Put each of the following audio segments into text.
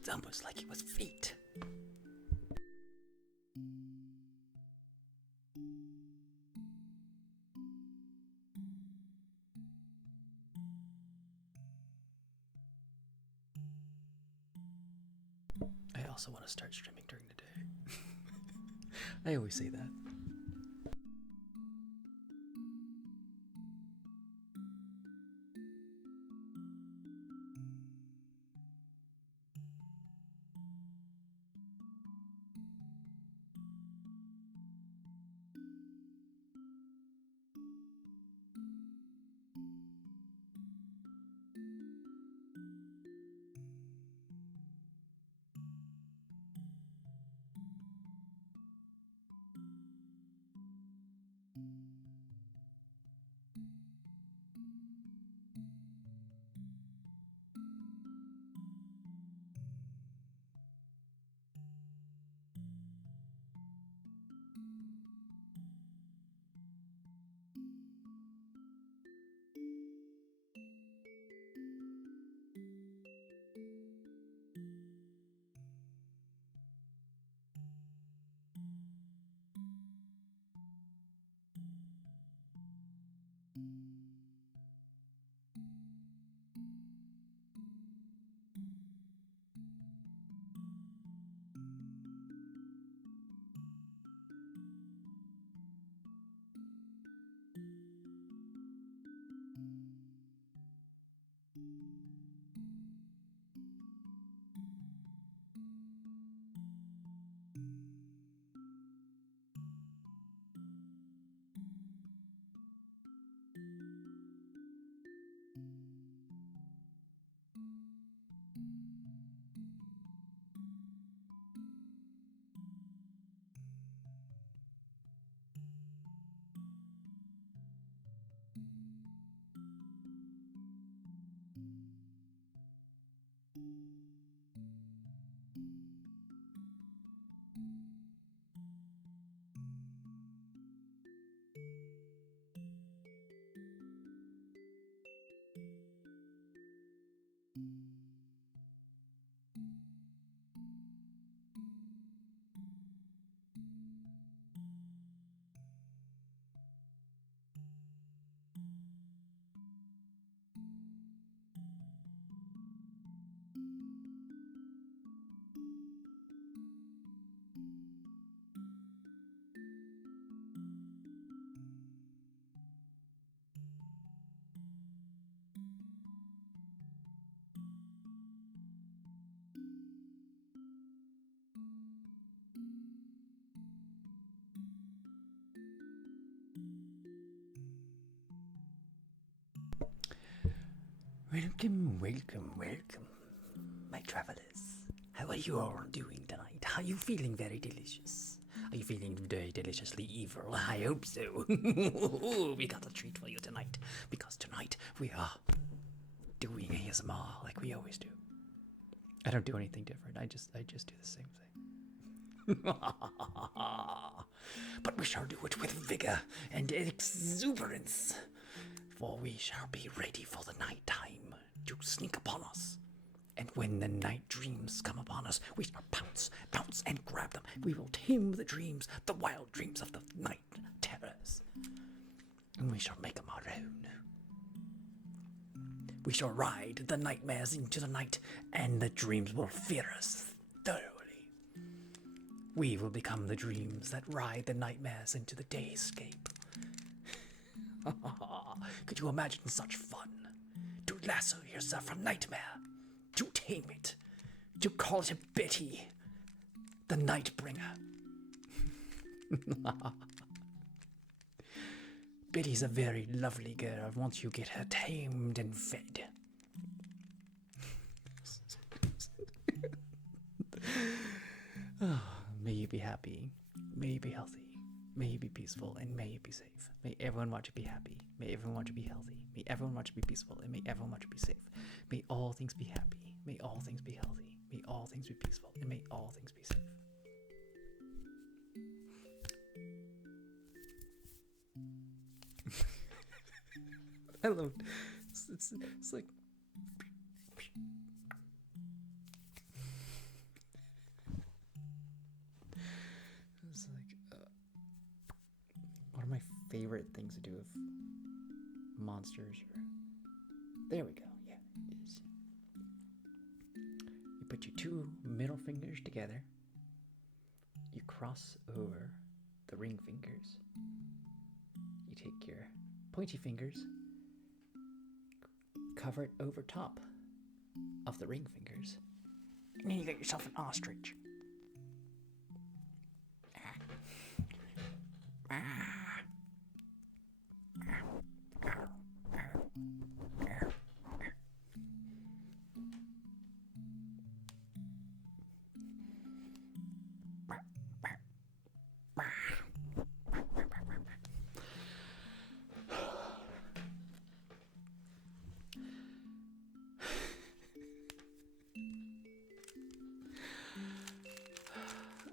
It's almost like it was fate. I also want to start streaming during the day. I always say that. Welcome, welcome, welcome, my travelers. How are you all doing tonight? Are you feeling very delicious? Are you feeling very deliciously evil? I hope so. We got a treat for you tonight, because tonight we are doing ASMR like we always do. I don't do anything different. I just do the same thing. But we shall do it with vigor and exuberance, for we shall be ready for the night time to sneak upon us. And when the night dreams come upon us, we shall pounce, and grab them. We will tame the dreams, the wild dreams of the night terrors. And we shall make them our own. We shall ride the nightmares into the night, and the dreams will fear us thoroughly. We will become the dreams that ride the nightmares into the dayscape. Could you imagine such fun? To lasso yourself from nightmare, to tame it, to call it a Betty, the Nightbringer. Betty's a very lovely girl once you get her tamed and fed. May you be happy, may you be healthy, may you be peaceful, and may you be safe. May everyone want to be happy, may everyone want to be healthy, may everyone want to be peaceful, and may everyone want to be safe. May all things be happy, may all things be healthy, may all things be peaceful, and may all things be safe. I love it. It's like favorite things to do with monsters. There we go. Yeah, it is. You put your two middle fingers together. You cross over the ring fingers. You take your pointy fingers, cover it over top of the ring fingers, and then you got yourself an ostrich.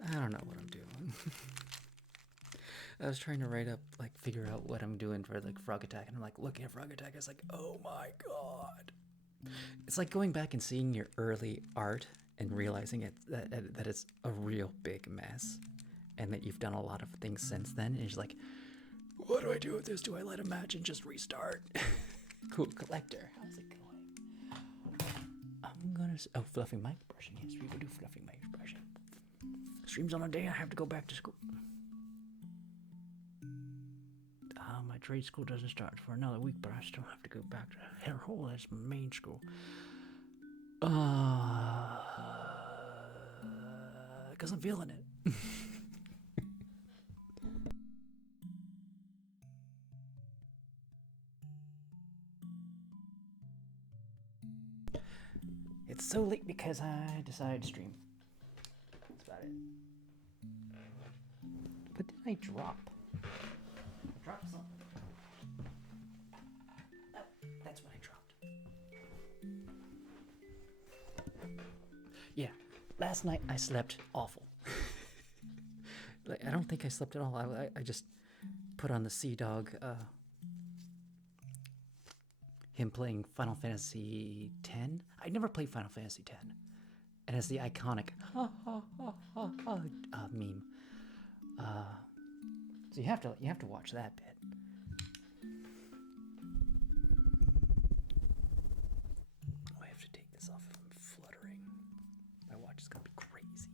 I don't know what I'm doing. I was trying to figure out what I'm doing for Frog Attack, and I'm looking at Frog Attack, it's oh my god. It's like going back and seeing your early art and realizing that it's a real big mess, and that you've done a lot of things since then, and you're just what do I do with this? Do I let a match and just restart? Cool collector. How's it going? I'm gonna... Oh, fluffy mic brushing. Yes, we will do fluffy mic brushing. Streams on a day I have to go back to school. My trade school doesn't start for another week, but I still have to go back to Hellhole as my main school. Because I'm feeling it. It's so late because I decided to stream. That's about it. What did I drop? I dropped something. Oh, that's what I dropped. Yeah, last night I slept awful. I don't think I slept at all. I just put on the Sea Dog, him playing Final Fantasy X. I never played Final Fantasy X, and it's the iconic meme. So you have to watch that bit. Oh, I have to take this off if I'm fluttering. My watch is gonna be crazy.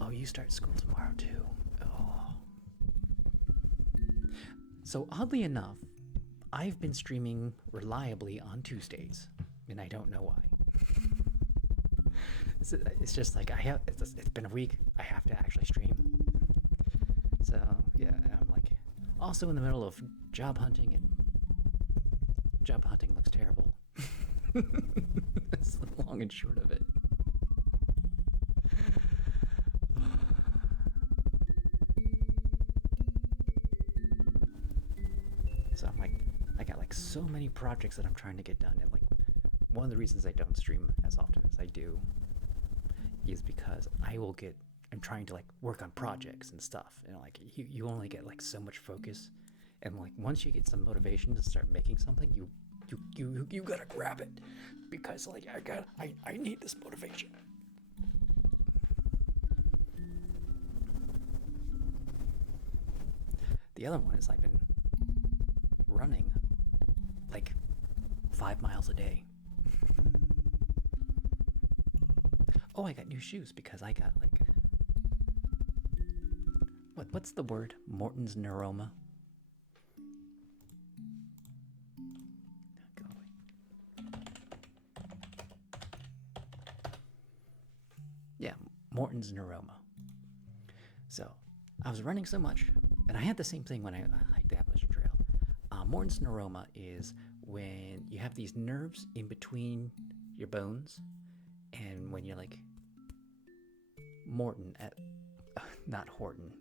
Oh, you start school tomorrow too. Oh. So oddly enough, I've been streaming reliably on Tuesdays, and I don't know why. It's just it's been a week. I have to actually stream. So yeah, I'm also in the middle of job hunting, and job hunting looks terrible. That's the long and short of it. So I got so many projects that I'm trying to get done, and one of the reasons I don't stream as often as I do is because I'm trying to work on projects and stuff, and you only get so much focus, and once you get some motivation to start making something, you gotta grab it, because I need this motivation. The other one is I've been running 5 miles a day. Oh, I got new shoes because I got what's the word? Morton's neuroma. Go away. Yeah, Morton's neuroma. So I was running so much, and I had the same thing when I hiked the Appalachian Trail. Morton's neuroma is when you have these nerves in between your bones, and when you're Morton at, not Horton.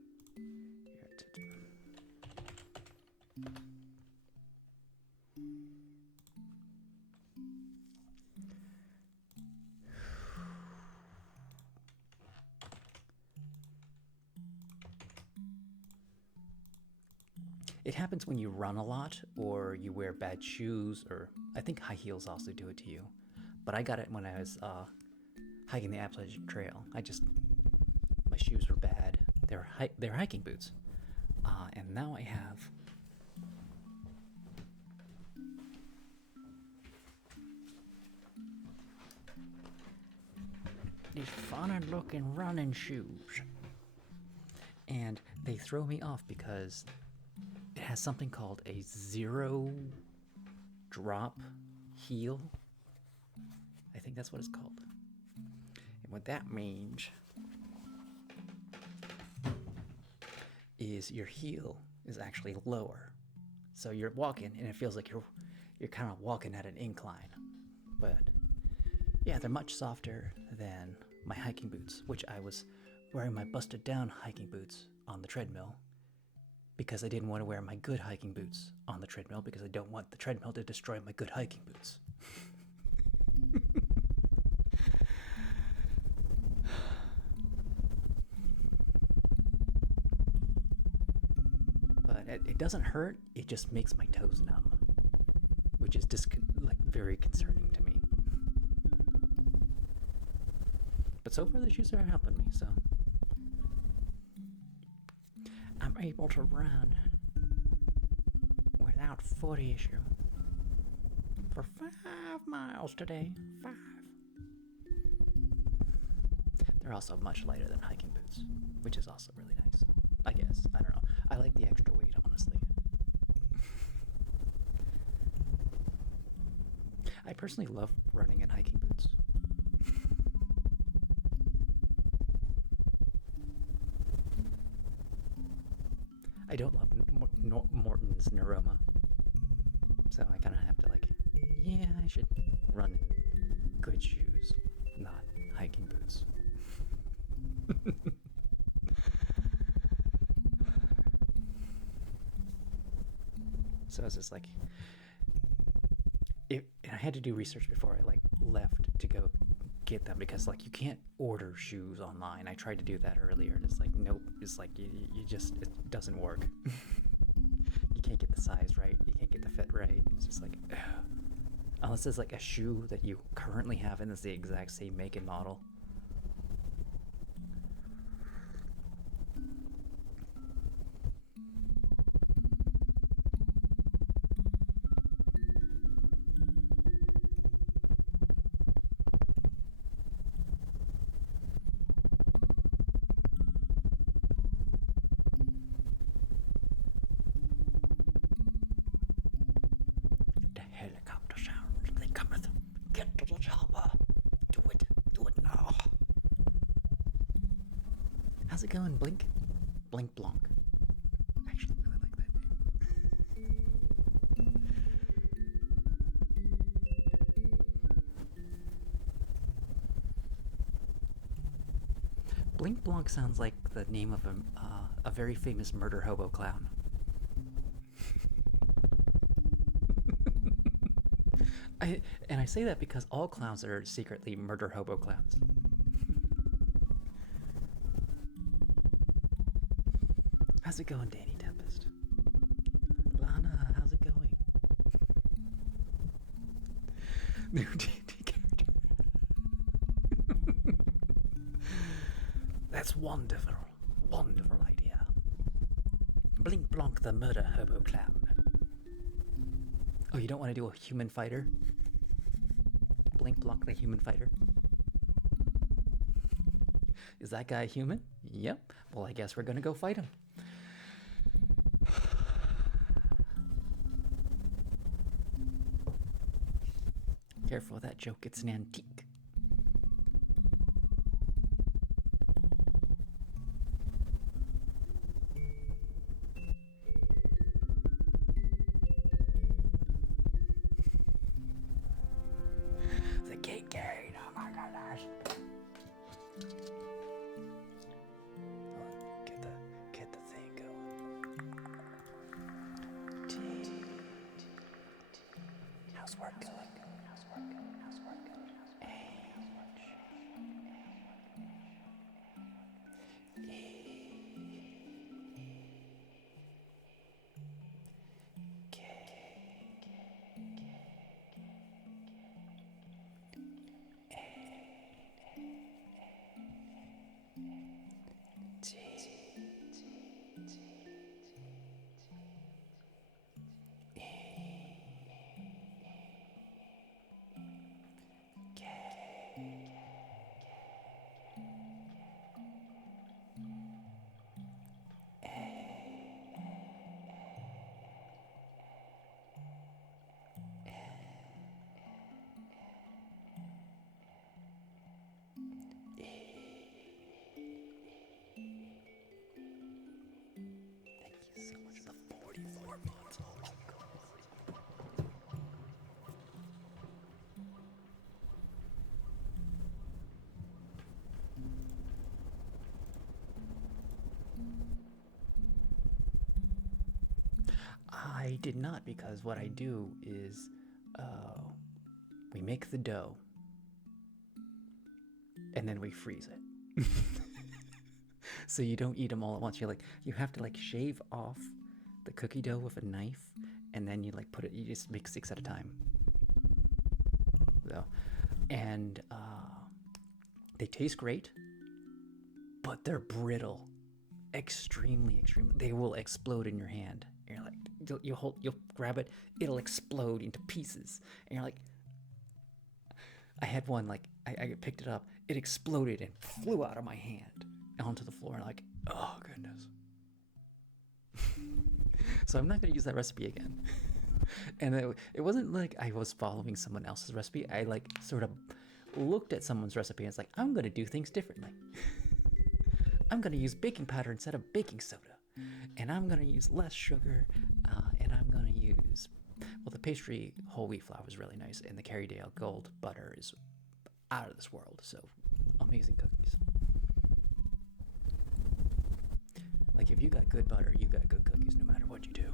It happens when you run a lot, or you wear bad shoes, or I think high heels also do it to you. But I got it when I was hiking the Appalachian Trail. My shoes were bad. they're hiking boots, and now I have these funny-looking running shoes, and they throw me off because it has something called a zero drop heel. I think that's what it's called. And what that means is your heel is actually lower. So you're walking and it feels like you're kind of walking at an incline. But yeah, they're much softer than my hiking boots, which I was wearing my busted down hiking boots on the treadmill because I didn't want to wear my good hiking boots on the treadmill because I don't want the treadmill to destroy my good hiking boots. But it doesn't hurt, it just makes my toes numb, which is just very concerning to me. But so far the shoes are helping me, so I'm able to run without foot issue for 5 miles today. 5. They're also much lighter than hiking boots, which is also really nice. I guess. I don't know. I like the extra weight, honestly. I personally love running in hiking boots. I don't love Morton's Neuroma. So I kind of have to yeah, I should run in good shoes, not hiking boots. So it's just and I had to do research before I left to go get them because you can't order shoes online. I tried to do that earlier and it's nope. It's you just, it doesn't work. You can't get the size right. You can't get the fit right. It's just ugh. Unless it's a shoe that you currently have and it's the exact same make and model. How's it going, Blink? Blink Blanc. I actually really like that name. Blink Blanc sounds like the name of a very famous murder hobo clown. I say that because all clowns are secretly murder hobo clowns. How's it going, Danny Tempest? Lana, how's it going? New D&D character. That's wonderful. Wonderful idea. Blink Blanc the murder hobo clown. Oh, you don't want to do a human fighter? Blink Blanc the human fighter? Is that guy human? Yep. Well, I guess we're gonna go fight him. Careful with that joke, it's an antique. The Kincaid, oh my gosh. Get the thing going. How's work going? I did not, because what I do is we make the dough and then we freeze it. So you don't eat them all at once. You have to like shave off the cookie dough with a knife, and then you like you just make 6 at a time. So, and they taste great, but they're brittle, extremely. They will explode in your hand. And you're like, you'll grab it, it'll explode into pieces, and you're like, I had one like I picked it up, it exploded and flew out of my hand onto the floor, and like, oh goodness. So I'm not gonna use that recipe again. And it wasn't like I was following someone else's recipe. I like sort of looked at someone's recipe and it's like, I'm gonna do things differently. I'm gonna use baking powder instead of baking soda, and I'm gonna use less sugar, and I'm gonna use, well, the pastry whole wheat flour was really nice, and the Kerrydale Gold butter is out of this world. So amazing cookies. Like, if you got good butter, you got good cookies no matter what you do.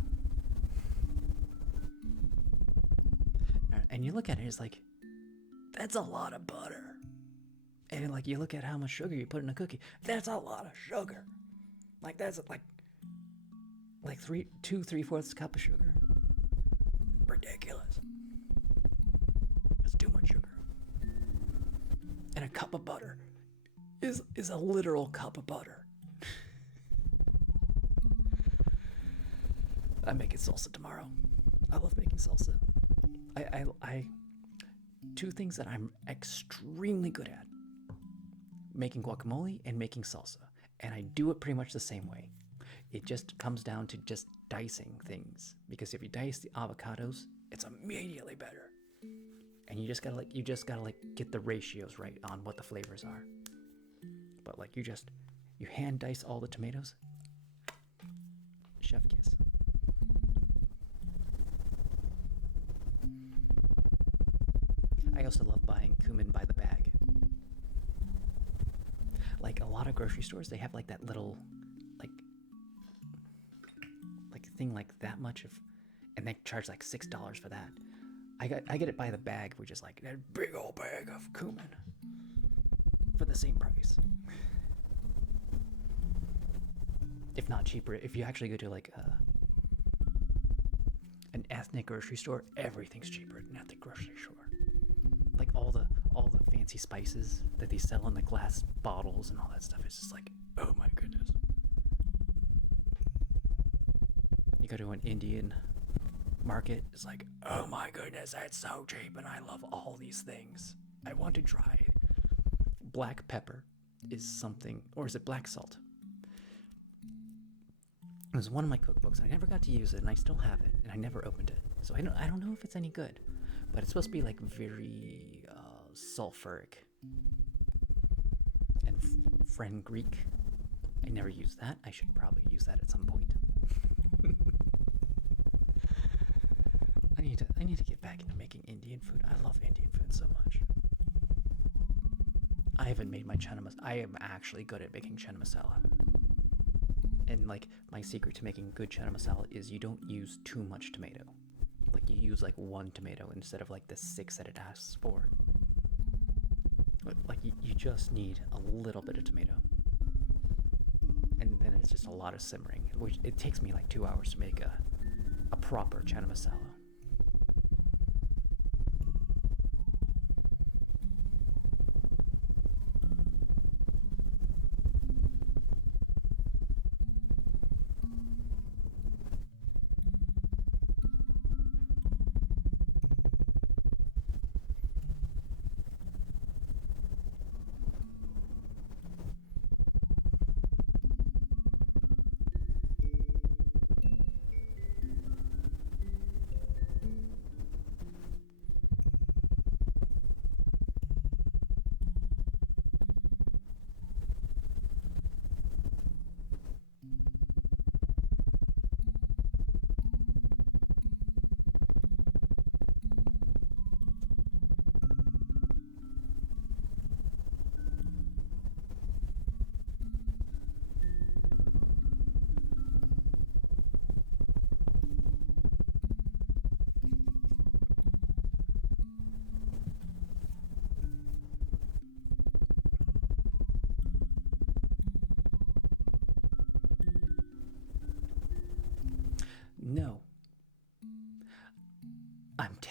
And you look at it, it's like, that's a lot of butter. And like, you look at how much sugar you put in a cookie, that's a lot of sugar. Like, that's like 2 3/4 cup of sugar. Ridiculous. That's too much sugar. And a cup of butter is a literal cup of butter. I'm making salsa tomorrow. I love making salsa. I 2 things that I'm extremely good at: making guacamole and making salsa. And I do it pretty much the same way. It just comes down to just dicing things, because if you dice the avocados, it's immediately better. And you just gotta get the ratios right on what the flavors are. But like, you hand dice all the tomatoes. Chef kiss. I also love buying cumin by the bag. Like, a lot of grocery stores, they have like that little like thing like that much of, and they charge like $6 for that. I get it by the bag, which is like that big old bag of cumin for the same price, if not cheaper. If you actually go to like an ethnic grocery store, everything's cheaper than at the grocery store. Like all the fancy spices that they sell in the glass bottles and all that stuff, it's just like, oh my goodness. You go to an Indian market, it's like, oh my goodness, that's so cheap, and I love all these things. I want to try it. Black pepper is something, or is it black salt? It was one of my cookbooks. I never got to use it, and I still have it, and I never opened it. So I don't know if it's any good, but it's supposed to be like very sulfuric and Greek. I never used that. I should probably use that at some point. I need to get back into making Indian food. I love Indian food so much. I haven't made my chana masala. I am actually good at making chana masala. And like, my secret to making good chana masala is you don't use too much tomato. Like, you use like 1 tomato instead of like the 6 that it asks for. Like, you just need a little bit of tomato. And then it's just a lot of simmering, which it takes me like 2 hours to make a proper chana masala.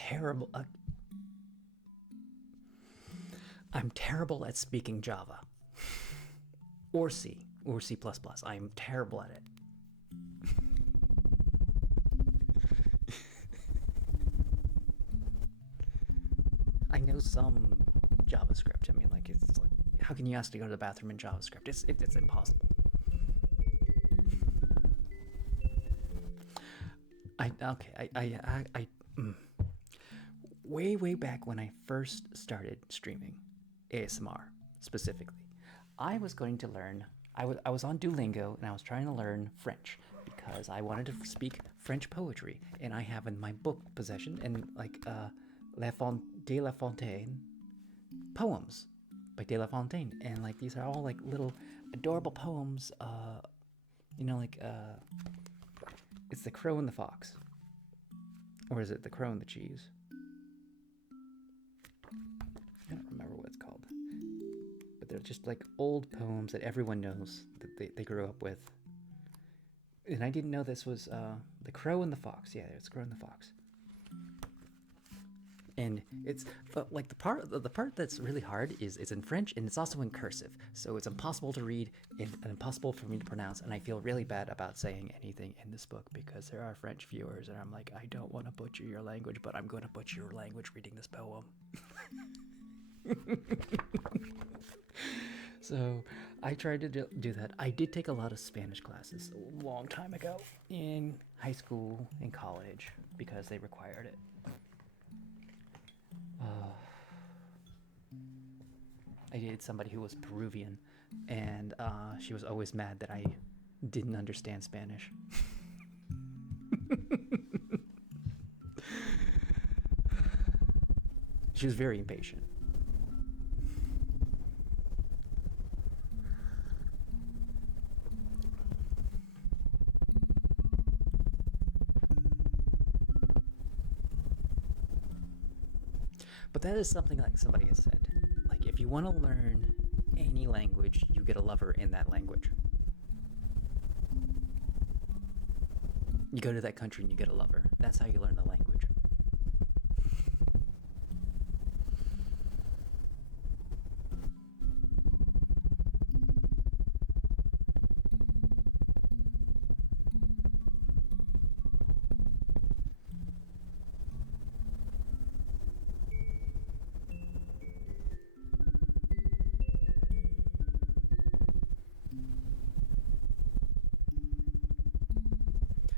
terrible. I'm terrible at speaking Java. Or C. Or C++. I am terrible at it. I know some JavaScript. I mean, like, it's like, how can you ask to go to the bathroom in JavaScript? It's impossible. Way back when I first started streaming ASMR specifically, I was going to learn. I was on Duolingo and I was trying to learn French because I wanted to speak French poetry, and I have in my book possession and like De La Fontaine poems by De La Fontaine, and like these are all like little adorable poems. It's the Crow and the Fox, or is it the Crow and the Cheese? I don't remember what it's called, but they're just like old poems that everyone knows that they grew up with. And I didn't know this was the Crow and the Fox. Yeah, it's Crow and the Fox. And it's like the part that's really hard is it's in French, and it's also in cursive, so it's impossible to read and impossible for me to pronounce. And I feel really bad about saying anything in this book because there are French viewers, and I'm like, I don't want to butcher your language, but I'm going to butcher your language reading this poem. So I tried to do that. I did take a lot of Spanish classes a long time ago in high school and college because they required it. I dated somebody who was Peruvian, and she was always mad that I didn't understand Spanish. She was very impatient. But that is something like somebody has said. Like, if you want to learn any language, you get a lover in that language. You go to that country and you get a lover. That's how you learn the language.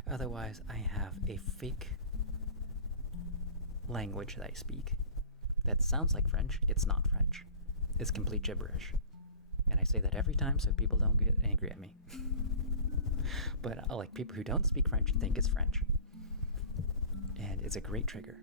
Otherwise, I have a fake language that I speak that sounds like French. It's not French. It's complete gibberish. And I say that every time so people don't get angry at me. But like people who don't speak French think it's French. And it's a great trigger.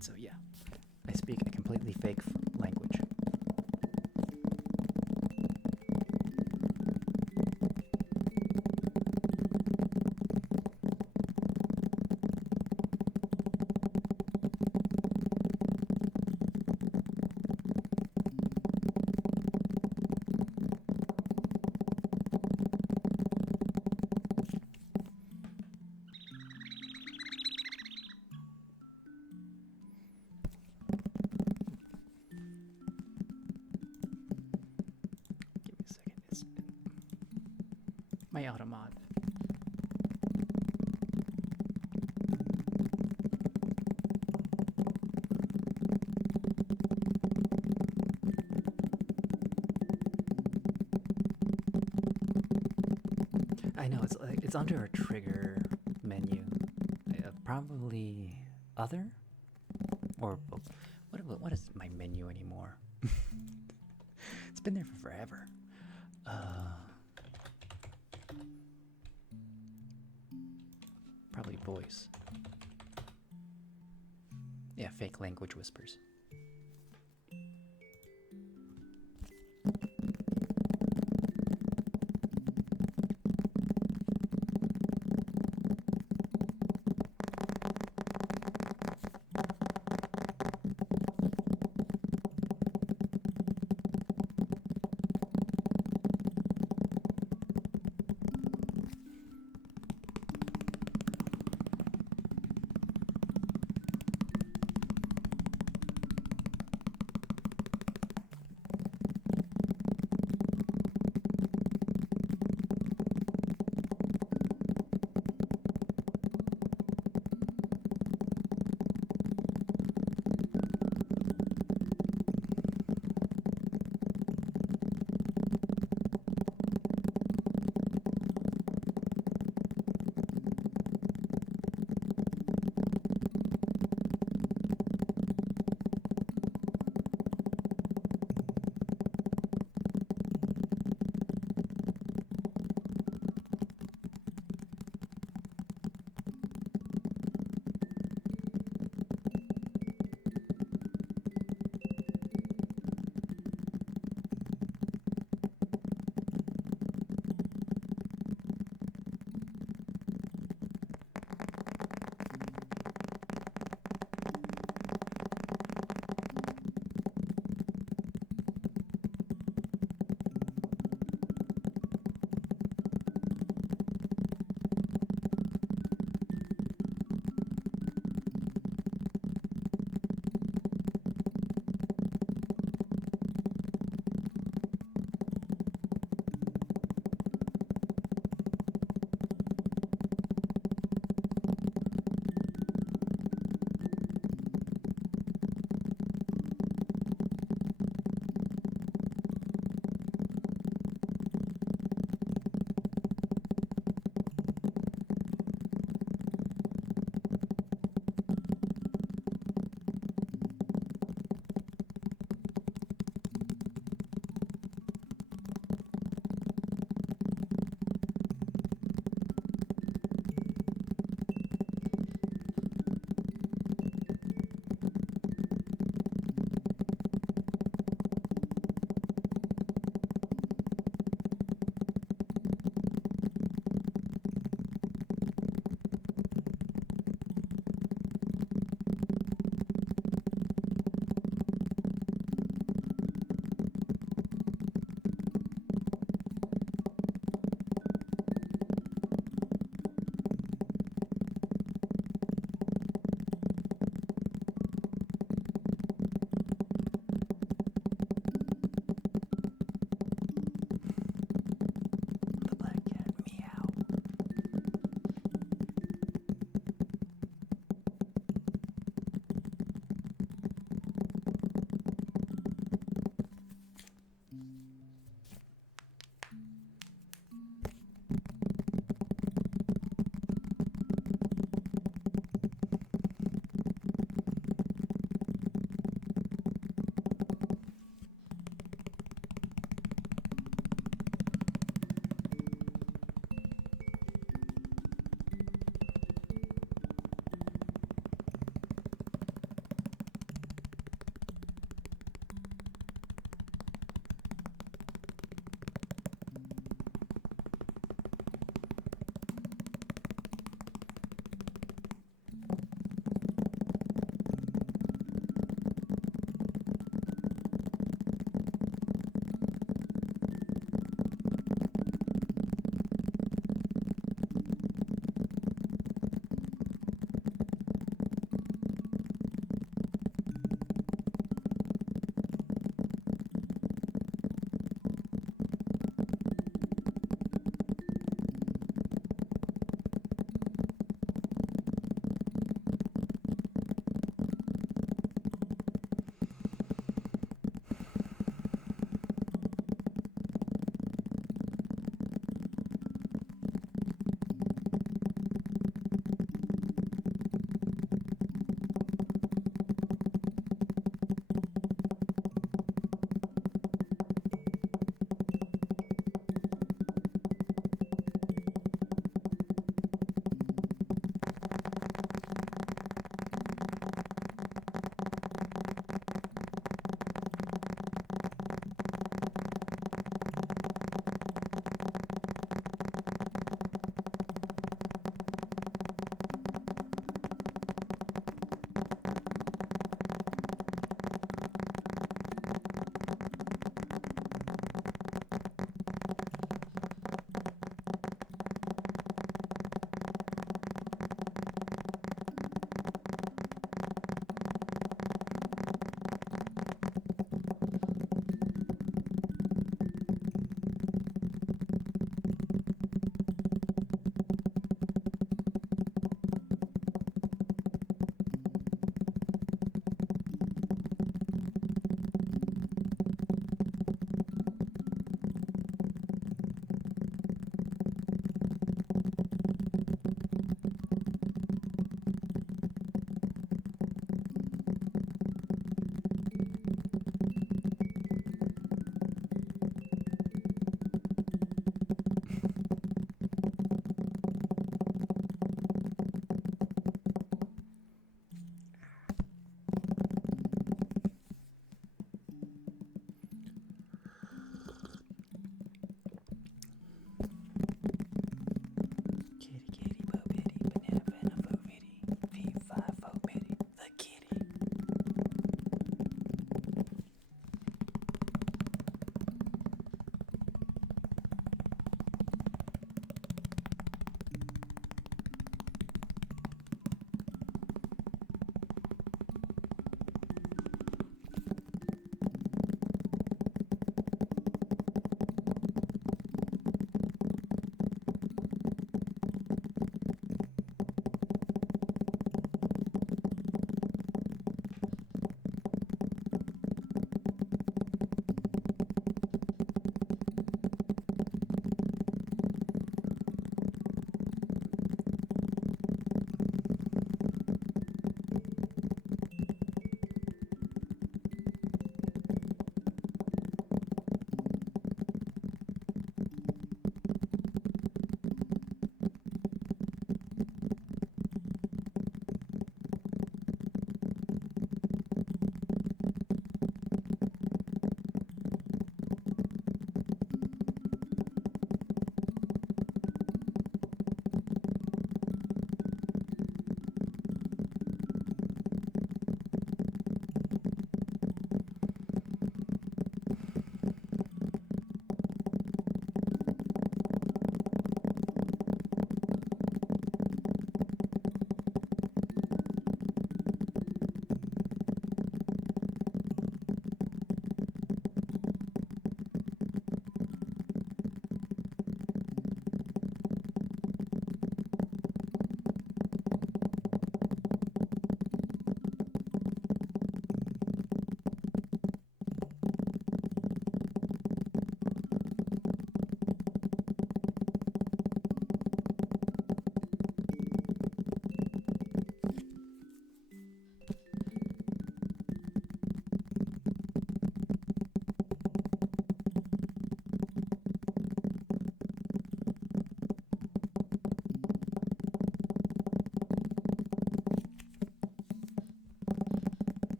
So yeah, I speak a completely fake language. My automat. I know it's under a trigger menu, probably other, or what is my menu anymore? It's been there for forever. Probably voice. Yeah, fake language whispers.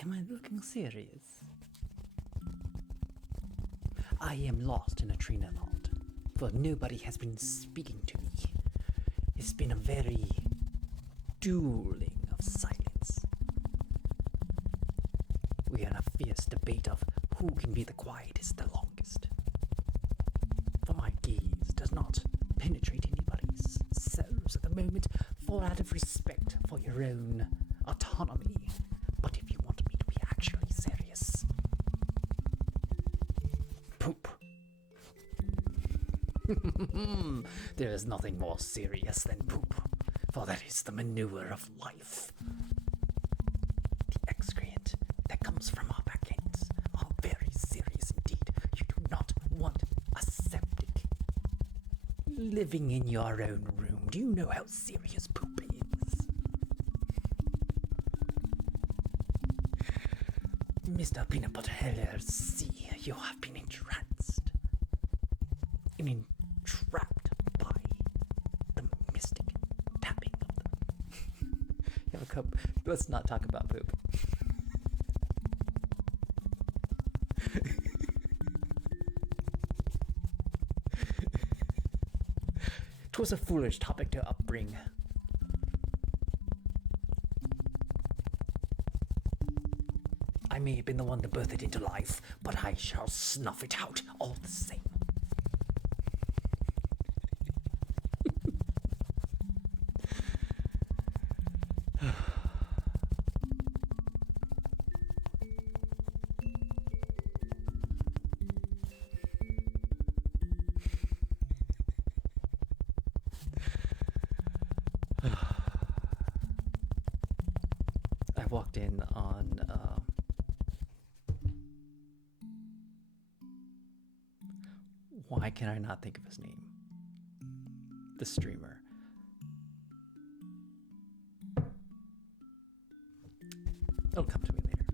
Am I looking serious? I am lost in a train of thought, for nobody has been speaking to me. It's been a very dueling of silence. We are in a fierce debate of who can be the quietest the longest. For my gaze does not penetrate anybody's souls at the moment, for out of respect for your own autonomy. But if you want me to be actually serious, poop. There is nothing more serious than poop, for that is the manure of life. The excrement that comes from our back ends are very serious indeed. You do not want a septic living in your own room. Do you know how serious poop is? Mr. Peanut Butter LLC, you have been entranced and entrapped by the mystic tapping of the... You have a cup. Let's not talk about poop. 'Twas a foolish topic to upbring. I may have been the one to birth it into life, but I shall snuff it out all the same. I walked in on why can I not think of his name? The streamer. It'll come to me later.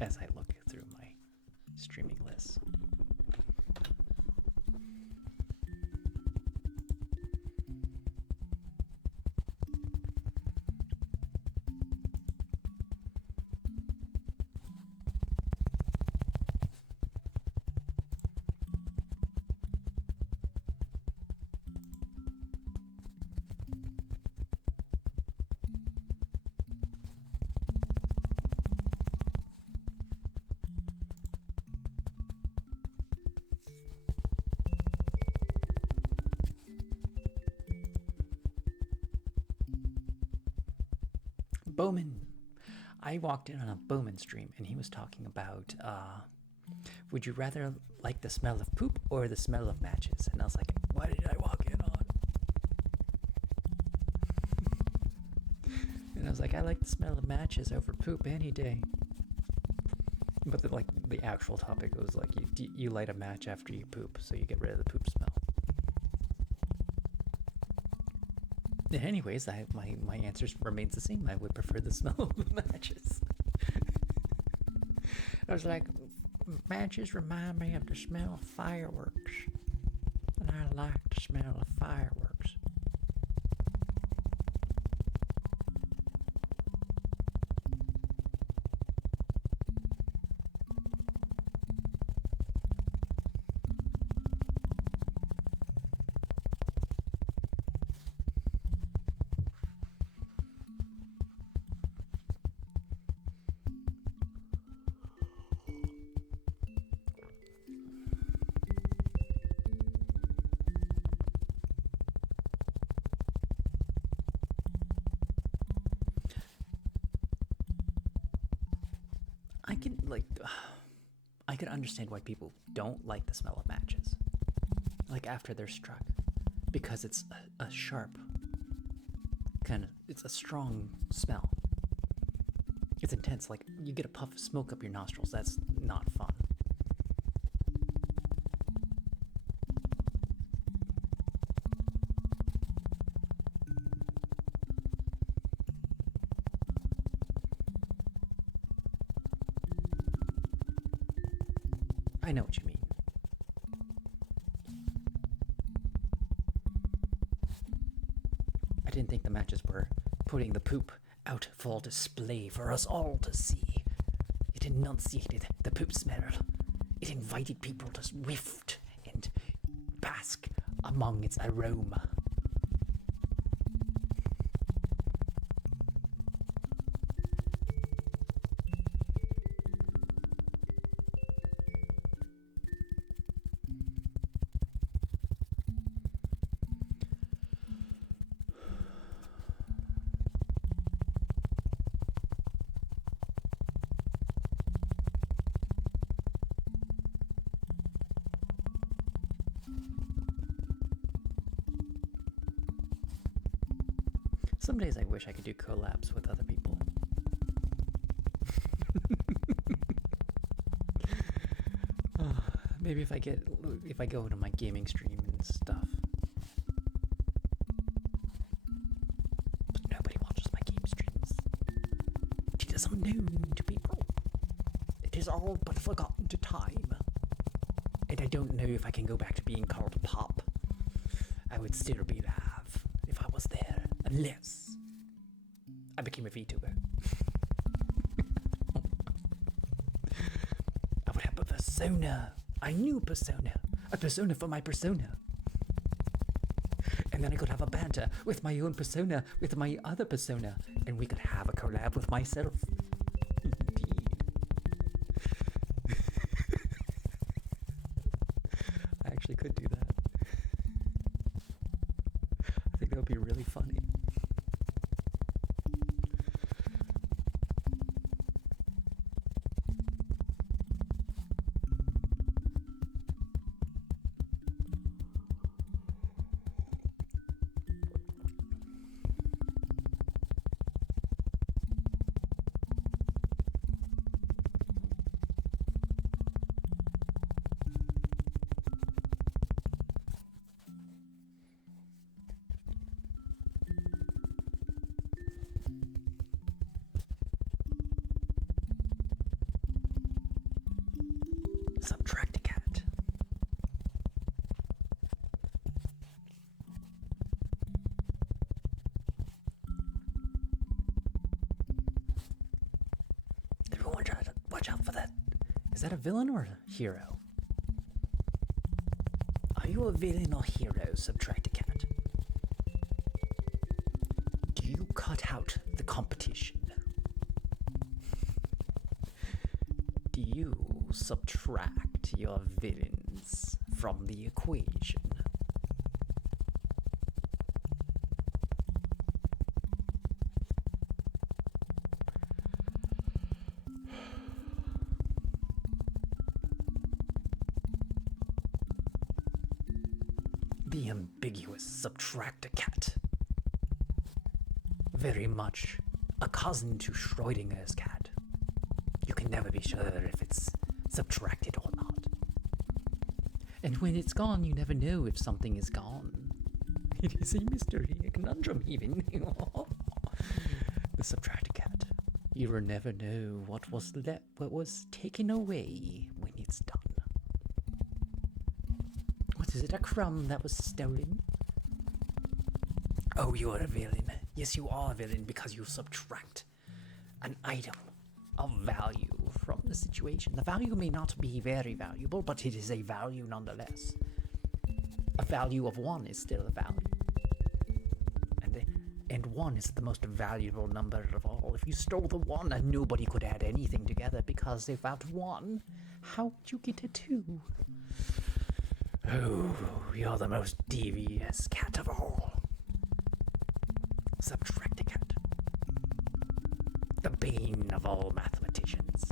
As I look through my streaming list. Bowman. I walked in on a Bowman stream and he was talking about would you rather like the smell of poop or the smell of matches? And I was like, why did I walk in on? And I was like, I like the smell of matches over poop any day. But the actual topic was like you light a match after you poop, so you get rid of the poop smell. Anyways, my answer remains the same. I would prefer the smell of the matches. I was like, matches remind me of the smell of fireworks. And I like the smell of fireworks. I can understand why people don't like the smell of matches, like after they're struck, because it's a sharp it's a strong smell. It's intense. Like you get a puff of smoke up your nostrils. That's not fun. I know what you mean. didn't think the matches were putting the poop out full display for us all to see. It enunciated the poop smell. It invited people to whiff and bask among its aroma. Some days I wish I could do collabs with other people. Maybe if I go to my gaming stream and stuff. But nobody watches my game streams. It is unknown to people. It is all but forgotten to time. And I don't know if I can go back to being called Pop. I would still be alive if I was there. Unless I became a VTuber. I would have a persona. I knew persona. A persona for my persona. And then I could have a banter with my own persona, with my other persona. And we could have a collab with myself. Indeed. I actually could do that. I think that would be really funny. Subtract a cat. Everyone try to watch out for that. Is that a villain or a hero? Are you a villain or hero, Subtract a cat? Do you cut out the competition? Do you subtract your villains from the equation? The ambiguous Subtract a cat. Very much a cousin to Schrodinger's cat. You can never be sure if it's subtracted or not. And when it's gone, you never know if something is gone. It is a mystery, a conundrum even. The Subtract cat. You will never know what was taken away when it's done. What is it, a crumb that was stolen? Oh, you are a villain. Yes, you are a villain because you subtract an item of value from the situation. The value may not be very valuable, but it is a value nonetheless. A value of 1 is still a value. And 1 is the most valuable number of all. If you stole the 1, and nobody could add anything together, because without 1, how would you get a 2? Oh, you're the most devious cat of all. Subtract a cat. The bane of all mathematicians.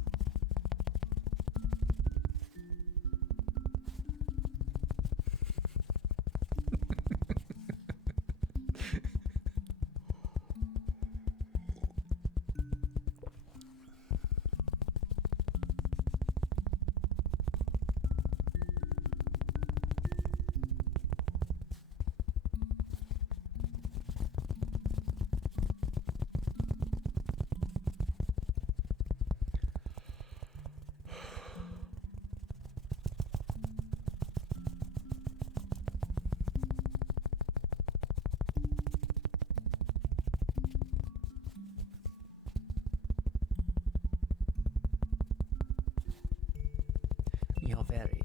You're very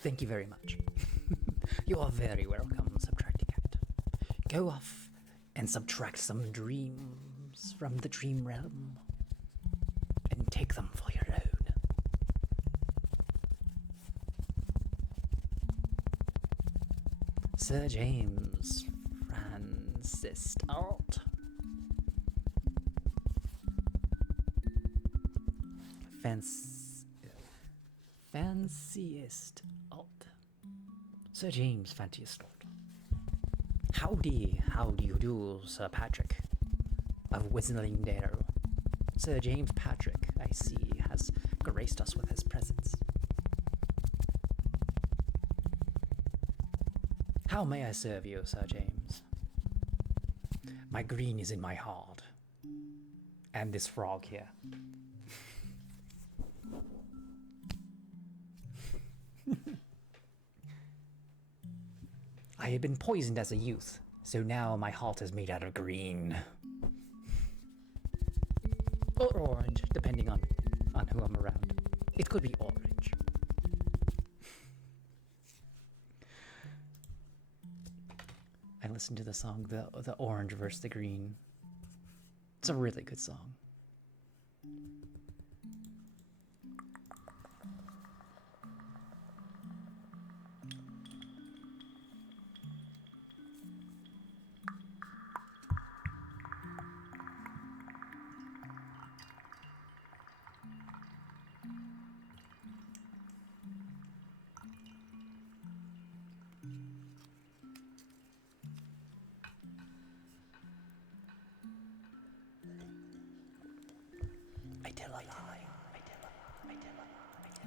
thank you very much. You are very welcome, Subtracting Cat. Go off and subtract some dreams from the dream realm and take them for your own. Sir James Francis Alt. Fanciest Alt. Sir James Fanciest Alt. How do you do, Sir Patrick of Wizardingdale? Sir James Patrick, I see, has graced us with his presence. How may I serve you, Sir James? My green is in my heart. And this frog here. I had been poisoned as a youth, so now my heart is made out of green. Or orange, depending on who I'm around. It could be orange. I listened to the song, the Orange versus the Green. It's a really good song.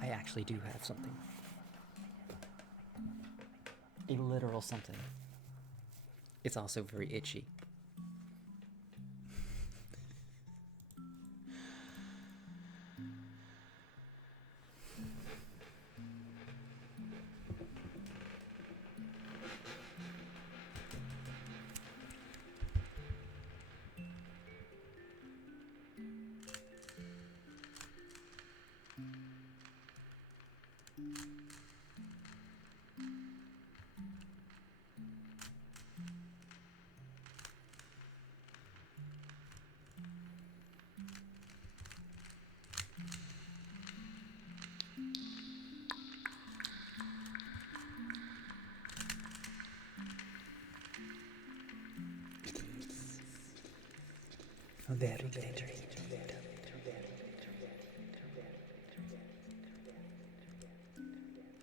I actually do have something. A literal something. It's also very itchy. Very glittery.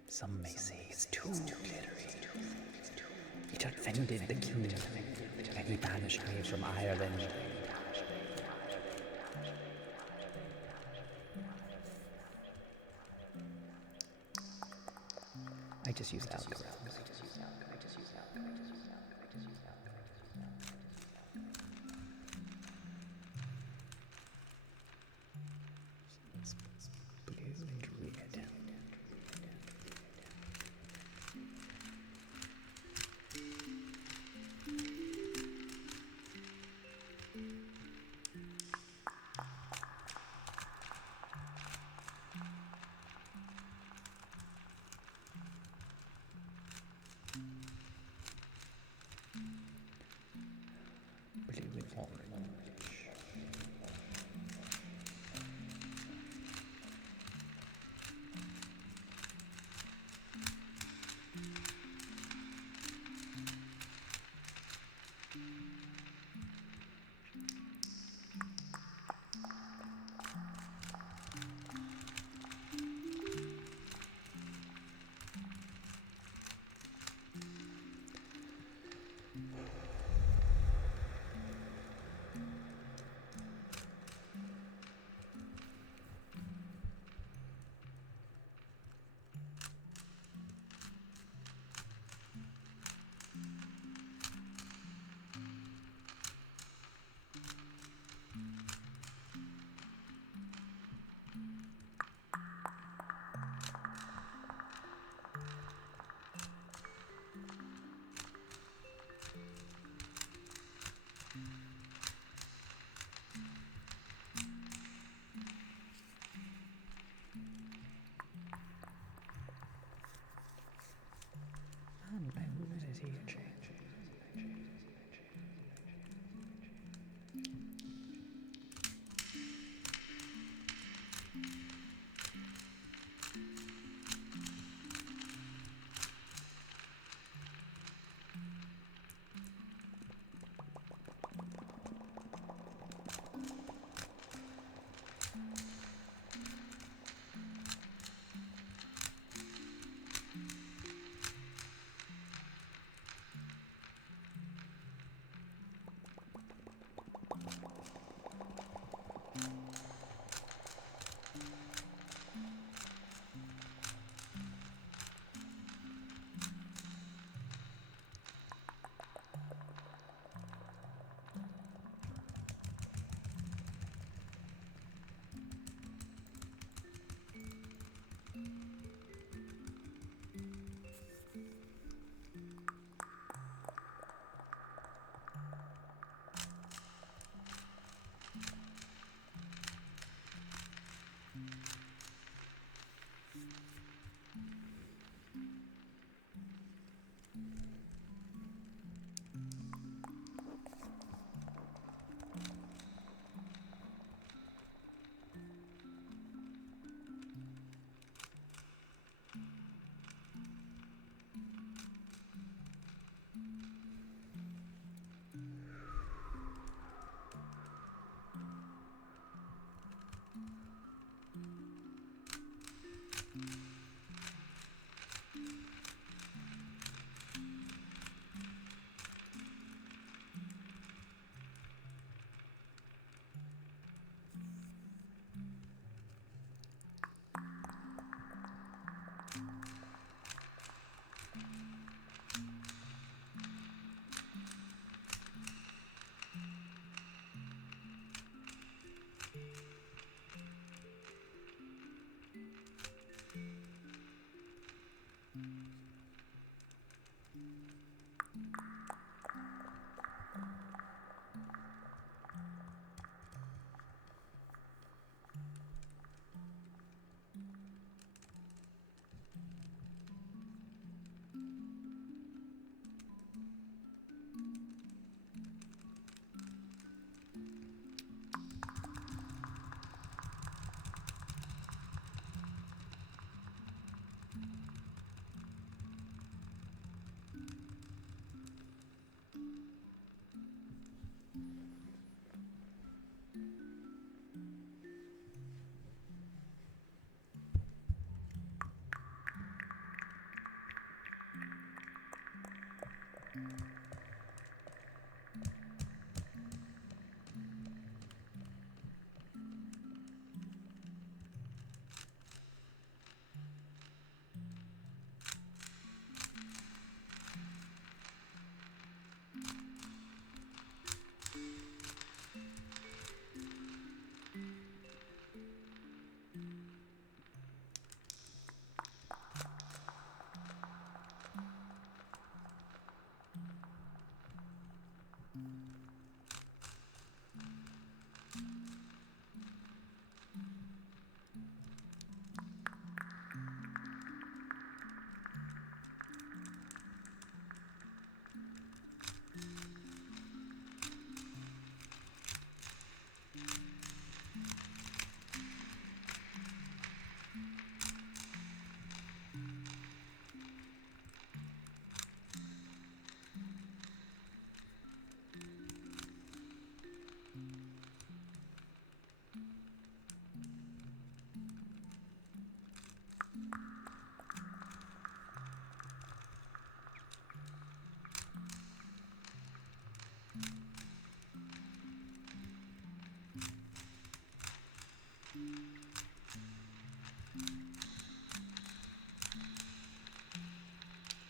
Some may say it's too glittery. It offended the king, and he banished me from Ireland. I just use alcohol.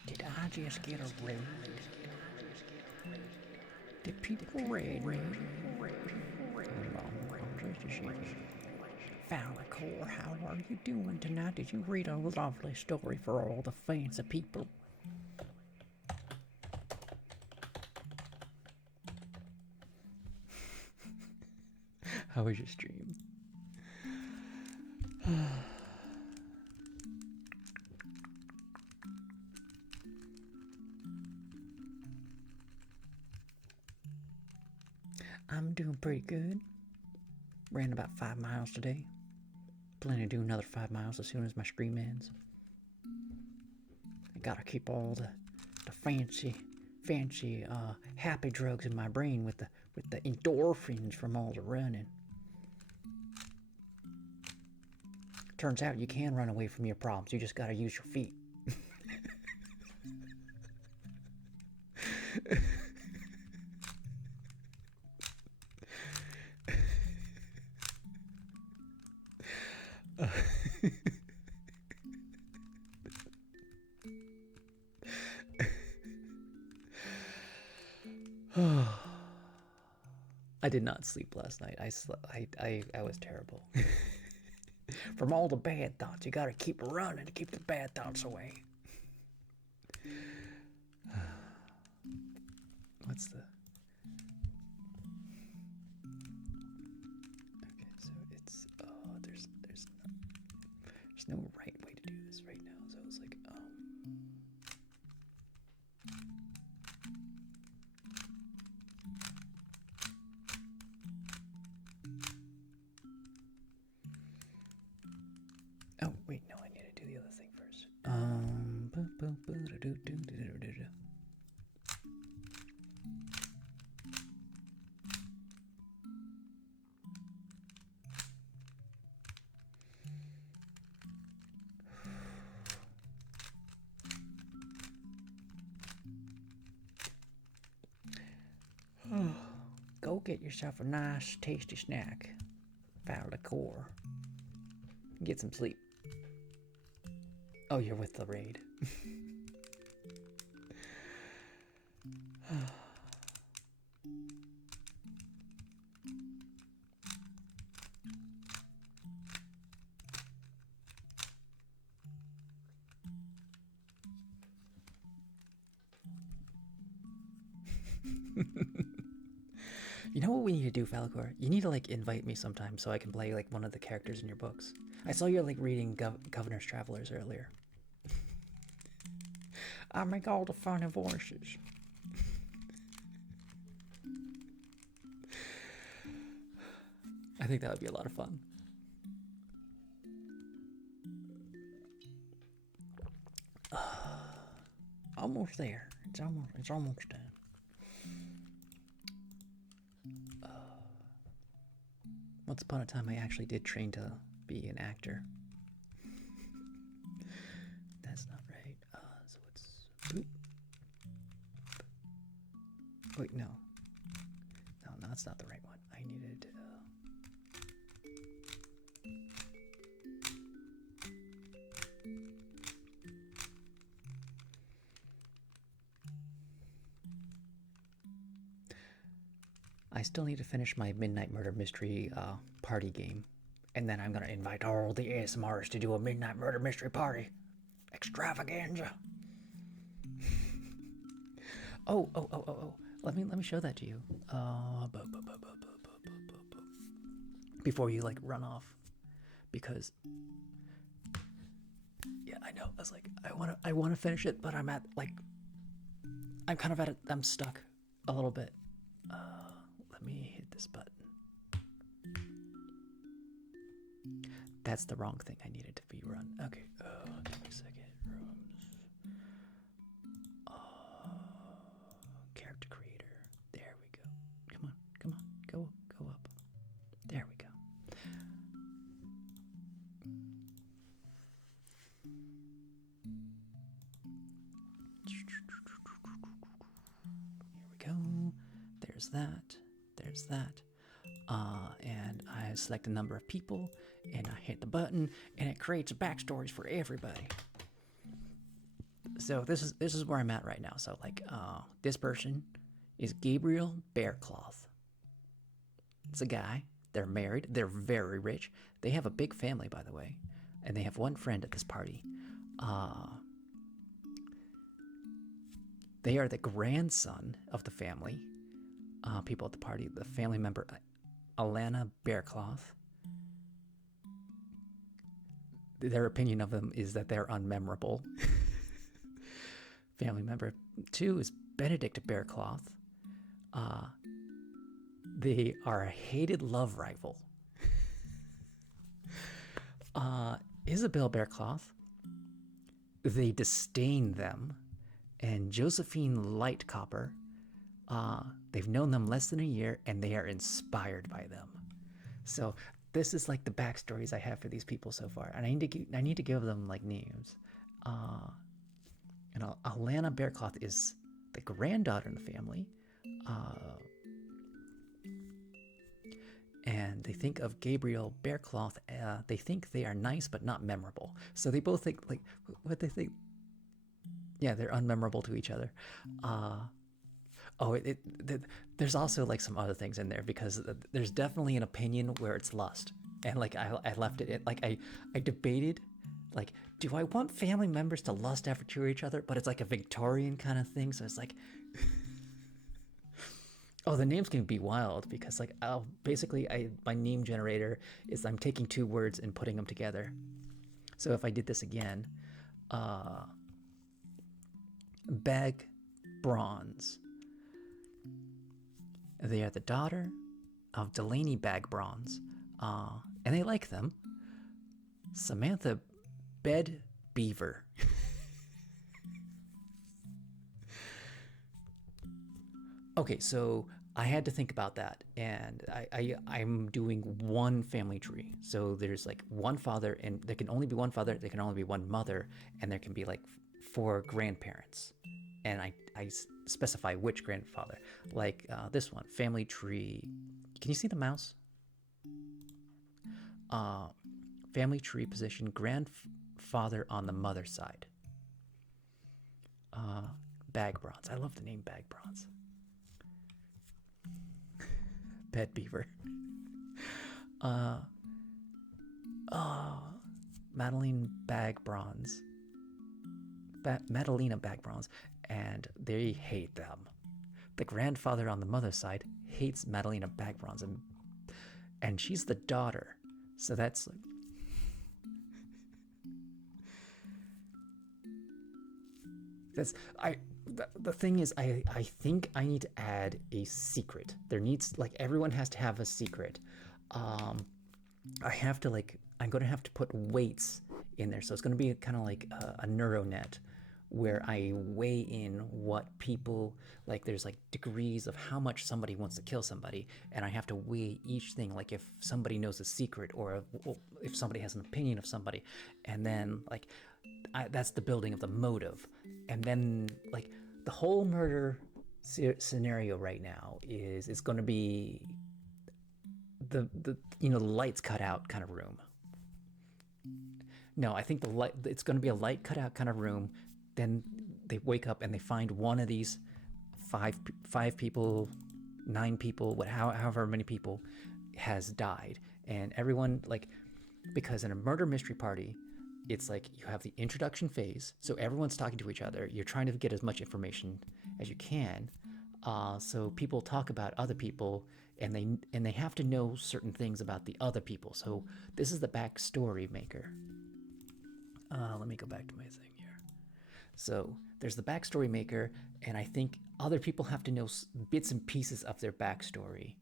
Did I just get a raid? Did people raid me? Fowler, how are you doing tonight? Did you read a lovely story for all the fancy people? How was your stream? I'm doing pretty good. Ran about 5 miles today. Plan to do another 5 miles as soon as my stream ends. I gotta keep all the fancy happy drugs in my brain with the endorphins from all the running. Turns out you can run away from your problems. You just gotta use your feet. I did not sleep last night. I was terrible. From all the bad thoughts, you gotta keep running to keep the bad thoughts away. What's the... Okay, so it's... there's no right way to do this right now, so it's like, oh, wait, no, I need to do the other thing first. Go get yourself a nice, tasty snack. Foul decor. Get some sleep. Oh, you're with the raid. You know what we need to do, Falcor? You need to like invite me sometime so I can play like one of the characters in your books. I saw you like reading Governor's Travelers earlier. I make all the funny voices. I think that would be a lot of fun. Almost there. It's almost done. Once upon a time, I actually did train to be an actor. That's not right. So it's... Boop. Wait, no. No, that's not the right one. I needed... I still need to finish my Midnight Murder Mystery party game. And then I'm going to invite all the ASMRs to do a Midnight Murder Mystery party. Extravaganza. Oh. Let me show that to you. Before you like run off. Because yeah, I know. I was like, I wanna finish it, but I'm stuck a little bit. Let me hit this button. That's the wrong thing I needed to be run. Okay, give me a second. Character creator. There we go. Come on. Go up. There we go. Here we go. There's that. And I select a number of people, and I hit the button, and it creates backstories for everybody. So this is where I'm at right now. So like, this person is Gabriel Bearcloth. It's a guy. They're married. They're very rich. They have a big family, by the way, and they have one friend at this party. They are the grandson of the family. People at the party, the family member, Alana Bearcloth. Their opinion of them is that they're unmemorable. Family member 2 is Benedict Bearcloth. They are a hated love rival. Isabel Bearcloth, they disdain them. And Josephine Lightcopper, they've known them less than a year, and they are inspired by them. So this is like the backstories I have for these people so far, and I need to give them like names. And Alana Bearcloth is the granddaughter in the family, and they think of Gabriel Bearcloth. They think they are nice but not memorable. So they both think like what they think. Yeah, they're unmemorable to each other. There's also like some other things in there because there's definitely an opinion where it's lust. and like I left it like I debated like, do I want family members to lust after each other, but it's like a Victorian kind of thing, so it's like, oh, the names can be wild because like I'll basically I my name generator is I'm taking two words and putting them together. So if I did this again, uh Bag Bronze. They are the daughter of Delaney Bag Bronze, and they like them. Samantha Bed Beaver. Okay, so I had to think about that, and I'm doing one family tree. So there's like one father, and there can only be one father. There can only be one mother, and there can be like four grandparents. And I specify which grandfather. Like this one, family tree. Can you see the mouse? Family tree position, grandfather on the mother's side. Bag Bronze. I love the name Bag Bronze. Pet Beaver. Madeline Bag Bronze. Madalena Bag Bronze. And they hate them. The grandfather on the mother's side hates Madalena Bag Bronze, and she's the daughter. So that's like, the thing is I think I need to add a secret. There needs like everyone has to have a secret. I have to like I'm gonna have to put weights in there, so it's gonna be kind of like a neural net where I weigh in what people like. There's like degrees of how much somebody wants to kill somebody, and I have to weigh each thing. Like if somebody knows a secret, or if somebody has an opinion of somebody, and then like that's the building of the motive, and then like the whole murder scenario right now is going to be the lights cut out kind of room. No, I think it's going to be a light cut out kind of room. Then they wake up and they find one of these five people, 9 people, however many people has died, and everyone like, because in a murder mystery party, it's like you have the introduction phase, so everyone's talking to each other. You're trying to get as much information as you can, so people talk about other people, and they have to know certain things about the other people. So this is the backstory maker. Let me go back to my thing here. So there's the backstory maker, and I think other people have to know bits and pieces of their backstory.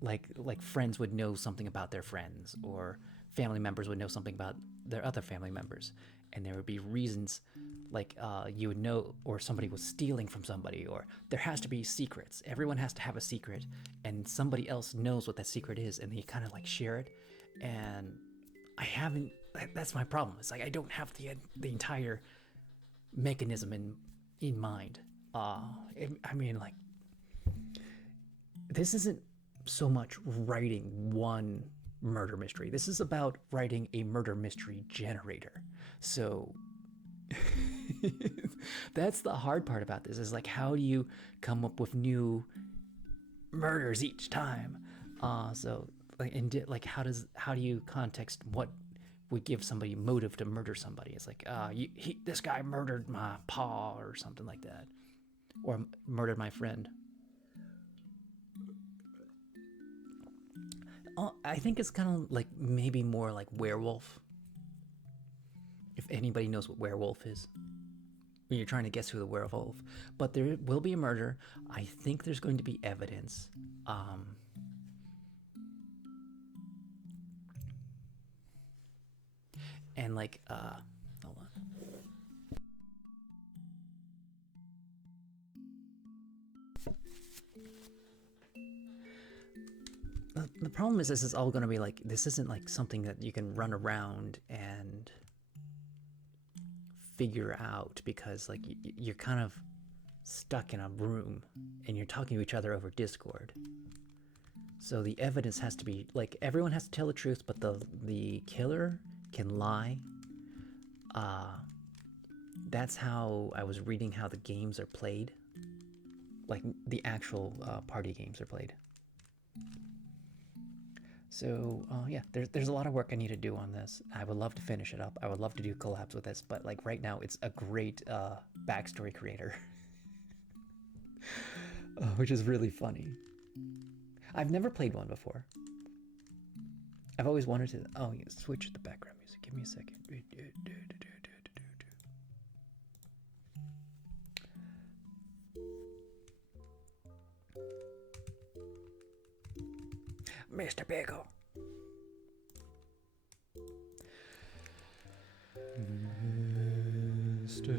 Like friends would know something about their friends, or family members would know something about their other family members, and there would be reasons like you would know, or somebody was stealing from somebody, or there has to be secrets. Everyone has to have a secret, and somebody else knows what that secret is, and they kind of like share it. And I haven't. That's my problem. It's like I don't have the entire mechanism in mind. I mean, like, this isn't so much writing one murder mystery. This is about writing a murder mystery generator. So that's the hard part about this, is like, how do you come up with new murders each time? So like, and like, how do you context what would give somebody motive to murder somebody? It's like, this guy murdered my pa or something like that, or murdered my friend. I think it's kind of like maybe more like werewolf. If anybody knows what werewolf is, when you're trying to guess who the werewolf, but there will be a murder. I think there's going to be evidence. And like, hold on. The problem is, this is all going to be like, this isn't like something that you can run around and figure out, because like you're kind of stuck in a room and you're talking to each other over Discord. So the evidence has to be like, everyone has to tell the truth, but the killer can lie. That's how I was reading how the games are played, like the actual party games are played. So yeah, there's a lot of work I need to do on this. I would love to finish it up. I would love to do collabs with this, but like right now, it's a great backstory creator, which is really funny. I've never played one before. I've always wanted to. Oh, yeah, switch the background music. Give me a second. Mr. Pickle. Mr.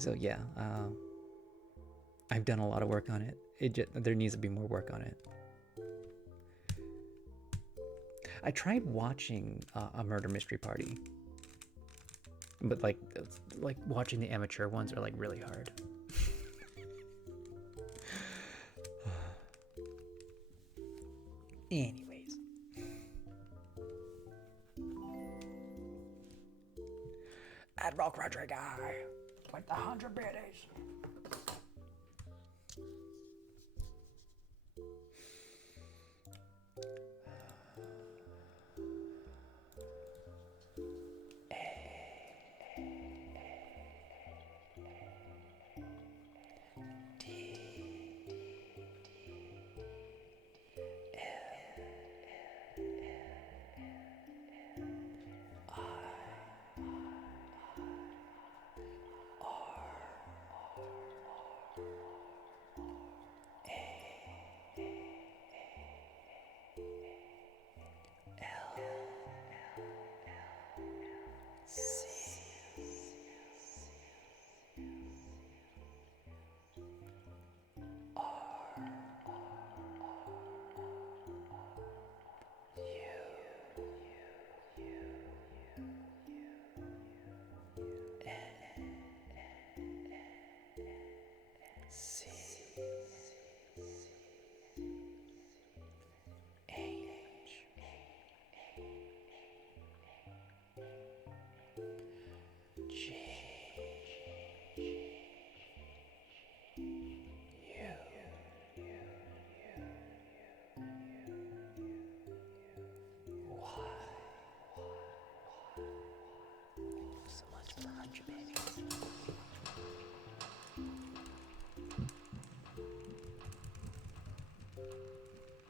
So yeah, I've done a lot of work on it. There needs to be more work on it. I tried watching a murder mystery party, but like watching the amateur ones are like really hard. Anyways, Admiral Crutcher guy with the 100 biddies.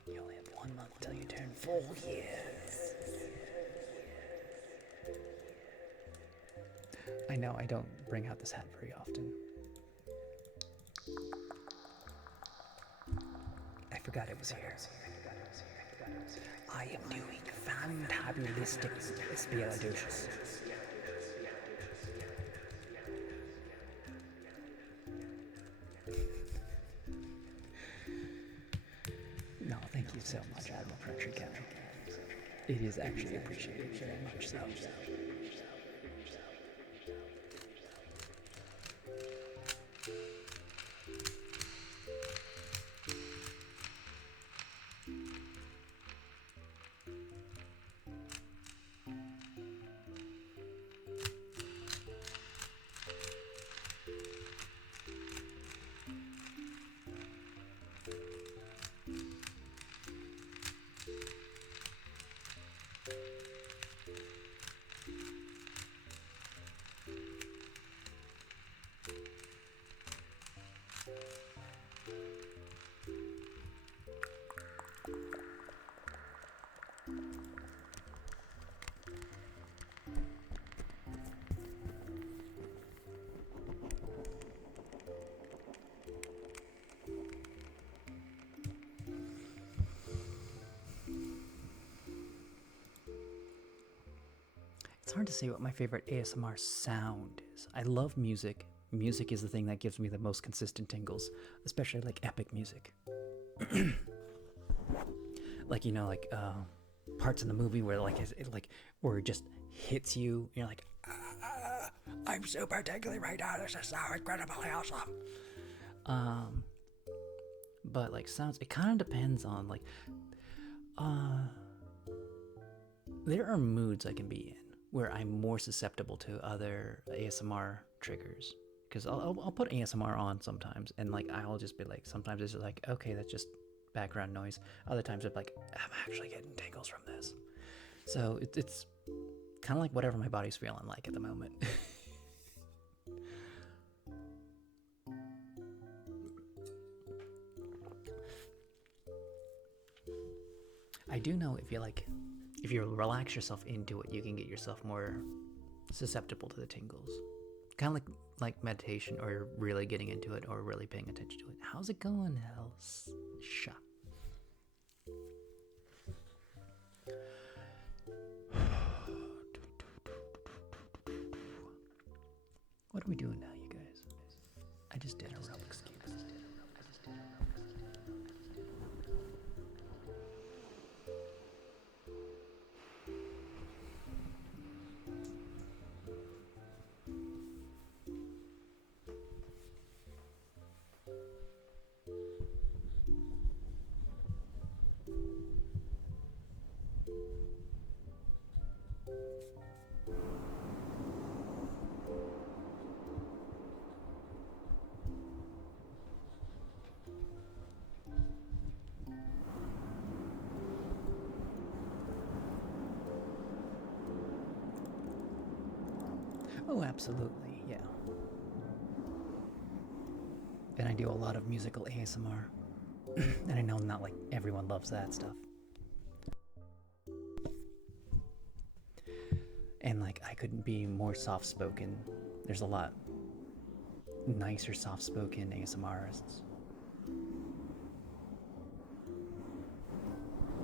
You only have 1 month till you turn 4 years. I know I don't bring out this hat very often. I forgot it was here. I am doing fantabulistic spiradocious. No, thank you so much, Admiral Crutcher Guy. It is actually appreciated very much so. It's hard to say what my favorite ASMR sound is. I love music, music is the thing that gives me the most consistent tingles, especially like epic music. Like, you know, like parts in the movie where like where it just hits you. You're like, I'm super tingly right now. This is so incredibly awesome. But like sounds, it kind of depends on like, there are moods I can be in where I'm more susceptible to other ASMR triggers. Because I'll put ASMR on sometimes, and like I'll just be like, sometimes it's like, okay, that's just background noise. Other times it's like, I'm actually getting tingles from this. So it's kind of like whatever my body's feeling like at the moment. I do know if you relax yourself into it, you can get yourself more susceptible to the tingles. Kind of like meditation, or really getting into it, or really paying attention to it. How's it going, Elsa? What are we doing now, you guys? I just did a Rubik's Cube. Oh, absolutely, yeah. And I do a lot of musical ASMR. And I know not like everyone loves that stuff. And like I couldn't be more soft-spoken. There's a lot nicer soft-spoken ASMRists.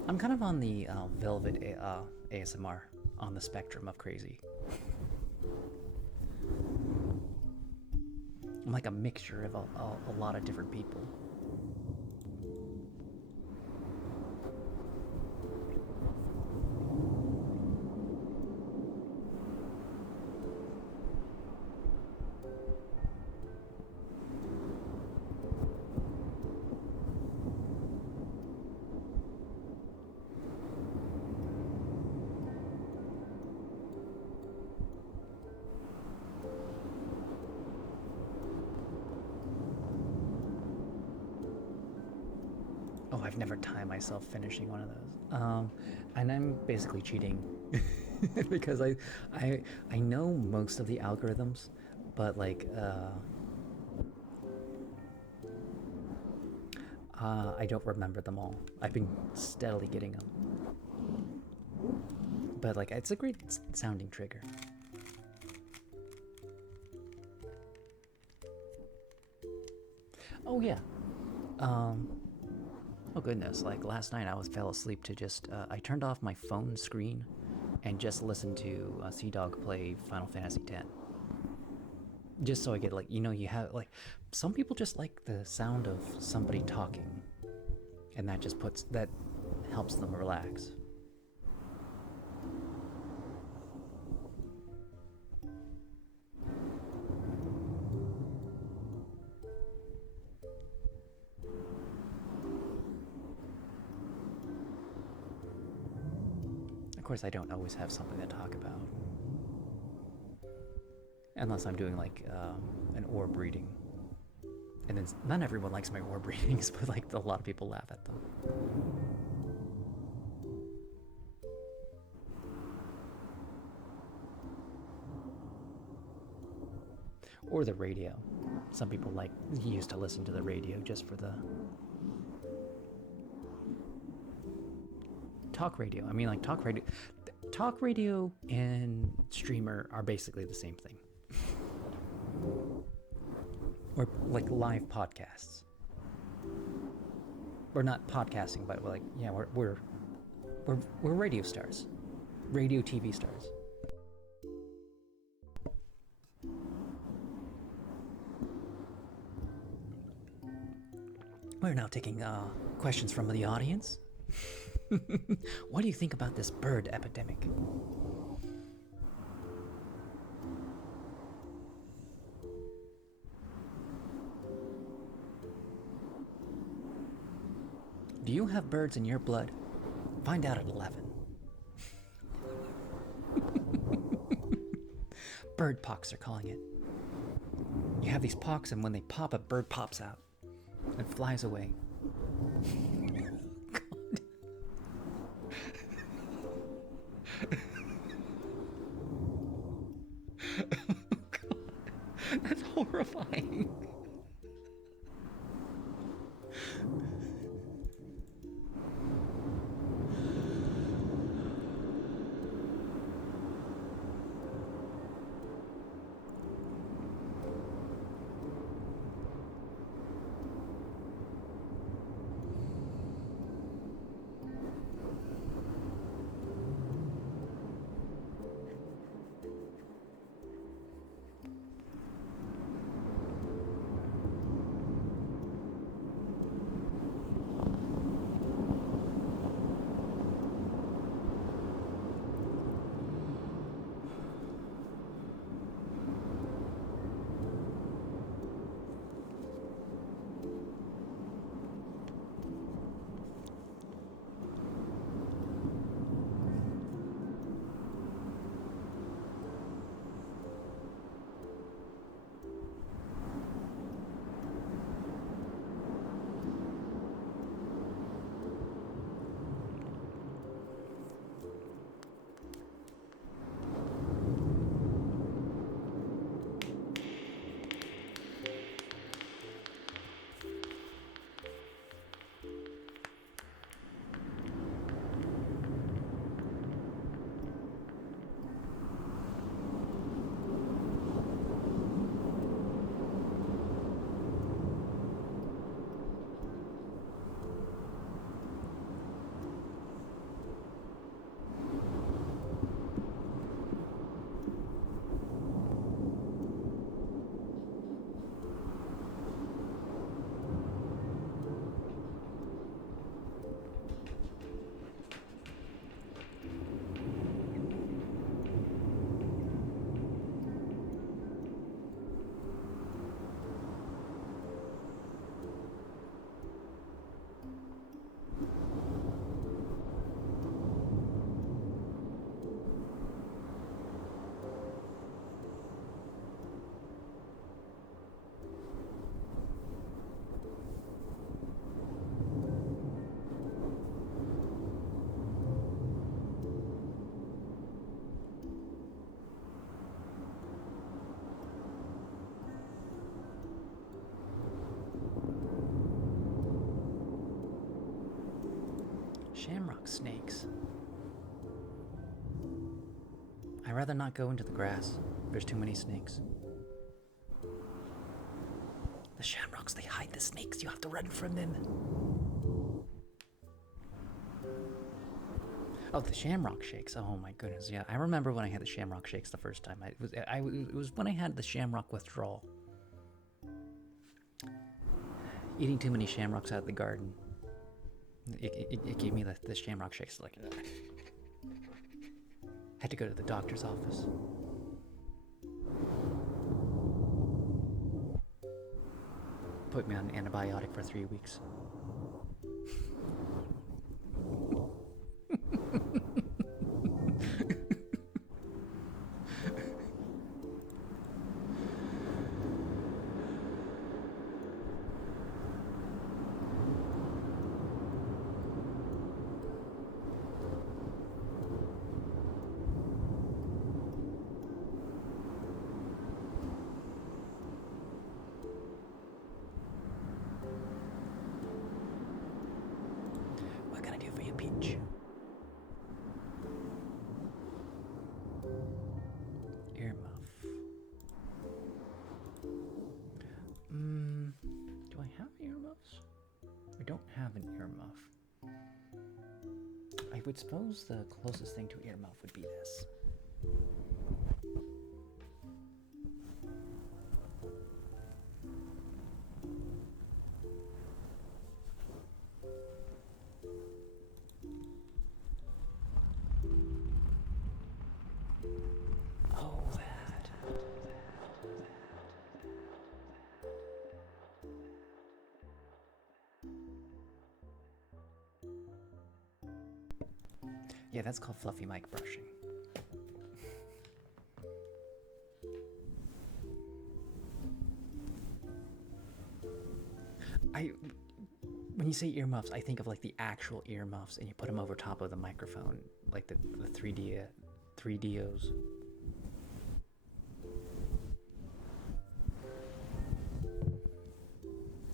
I'm kind of on the velvet ASMR on the spectrum of crazy. I'm like a mixture of a lot of different people. Oh, I've never timed myself finishing one of those. And I'm basically cheating because I know most of the algorithms, but like I don't remember them all. I've been steadily getting them, but like it's a great sounding trigger. Oh yeah. Oh goodness, like last night I fell asleep to just, I turned off my phone screen and just listened to Sea-Dog play Final Fantasy X. Just so I get like, you know, you have like, some people just like the sound of somebody talking, and that just that helps them relax. Of course, I don't always have something to talk about. Unless I'm doing like an orb reading. And then not everyone likes my orb readings, but like a lot of people laugh at them. Or the radio. Some people used to listen to the radio just for the talk radio. I mean, like talk radio and streamer are basically the same thing. Or like live podcasts. We're not podcasting, but we're like, yeah, we're radio stars, radio TV stars. We're now taking questions from the audience. What do you think about this bird epidemic? Do you have birds in your blood? Find out at 11. Bird pox, they're calling it. You have these pox, and when they pop, a bird pops out and flies away. God, that's horrifying. Shamrock snakes. I'd rather not go into the grass. There's too many snakes. The shamrocks, they hide the snakes. You have to run from them. Oh, the shamrock shakes. Oh my goodness, yeah. I remember when I had the shamrock shakes the first time. It was when I had the shamrock withdrawal. Eating too many shamrocks out of the garden. It gave me the shamrock shakes. Like, had to go to the doctor's office. Put me on an antibiotic for 3 weeks. I would suppose the closest thing to earmuff would be this. Yeah, that's called fluffy mic brushing. When you say earmuffs, I think of like the actual earmuffs, and you put them over top of the microphone, like the 3DOs.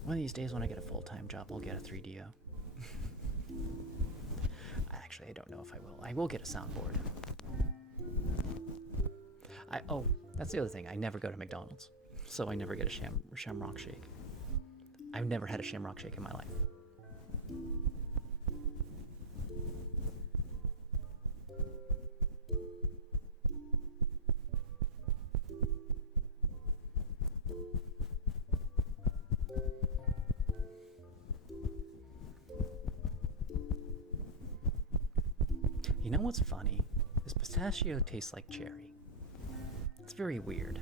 One of these days, when I get a full-time job, I'll get a 3DO. Actually, I don't know if I will. I will get a soundboard. Oh, that's the other thing. I never go to McDonald's, so I never get a Shamrock Shake. I've never had a Shamrock Shake in my life. You know what's funny? This pistachio tastes like cherry. It's very weird.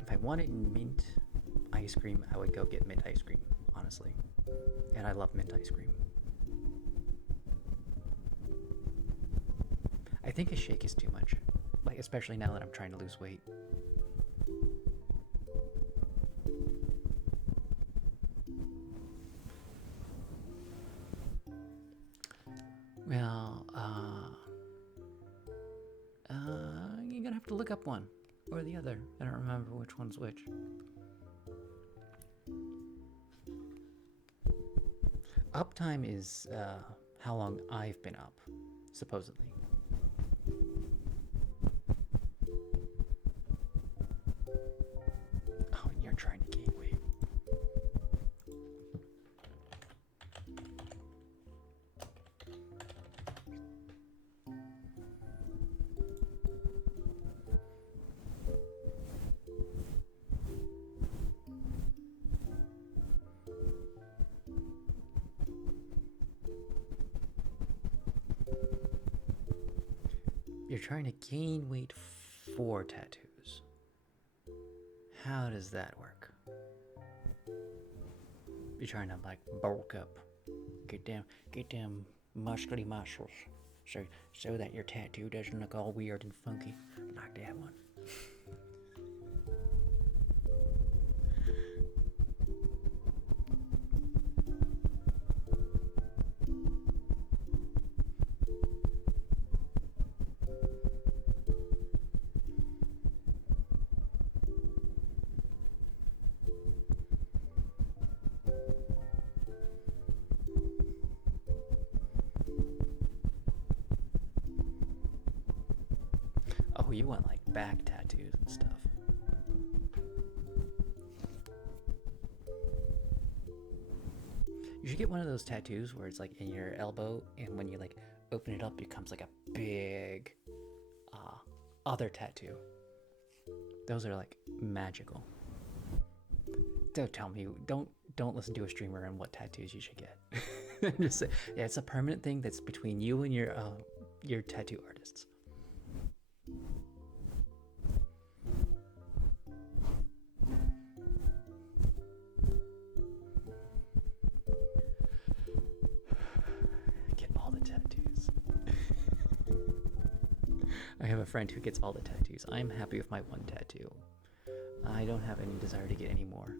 If I wanted mint ice cream, I would go get mint ice cream, honestly. And I love mint ice cream. I think a shake is too much, like especially now that I'm trying to lose weight. Well, you're gonna have to look up one or the other. I don't remember which one's which. Uptime is how long I've been up, supposedly. Oh, and you're trying to gain weight. You're trying to gain weight for tattoos. How does that work? You're trying to like bulk up, get them muscly muscles, so that your tattoo doesn't look all weird and funky like that one. Oh, you want like back tattoos and stuff. You should get one of those tattoos where it's like in your elbow, and when you like open it up, it becomes like a big other tattoo. Those are like magical. Don't tell me, don't listen to a streamer on what tattoos you should get. Just say, yeah, it's a permanent thing that's between you and your tattoo artists. Get all the tattoos. I have a friend who gets all the tattoos. I'm happy with my one tattoo. I don't have any desire to get any more.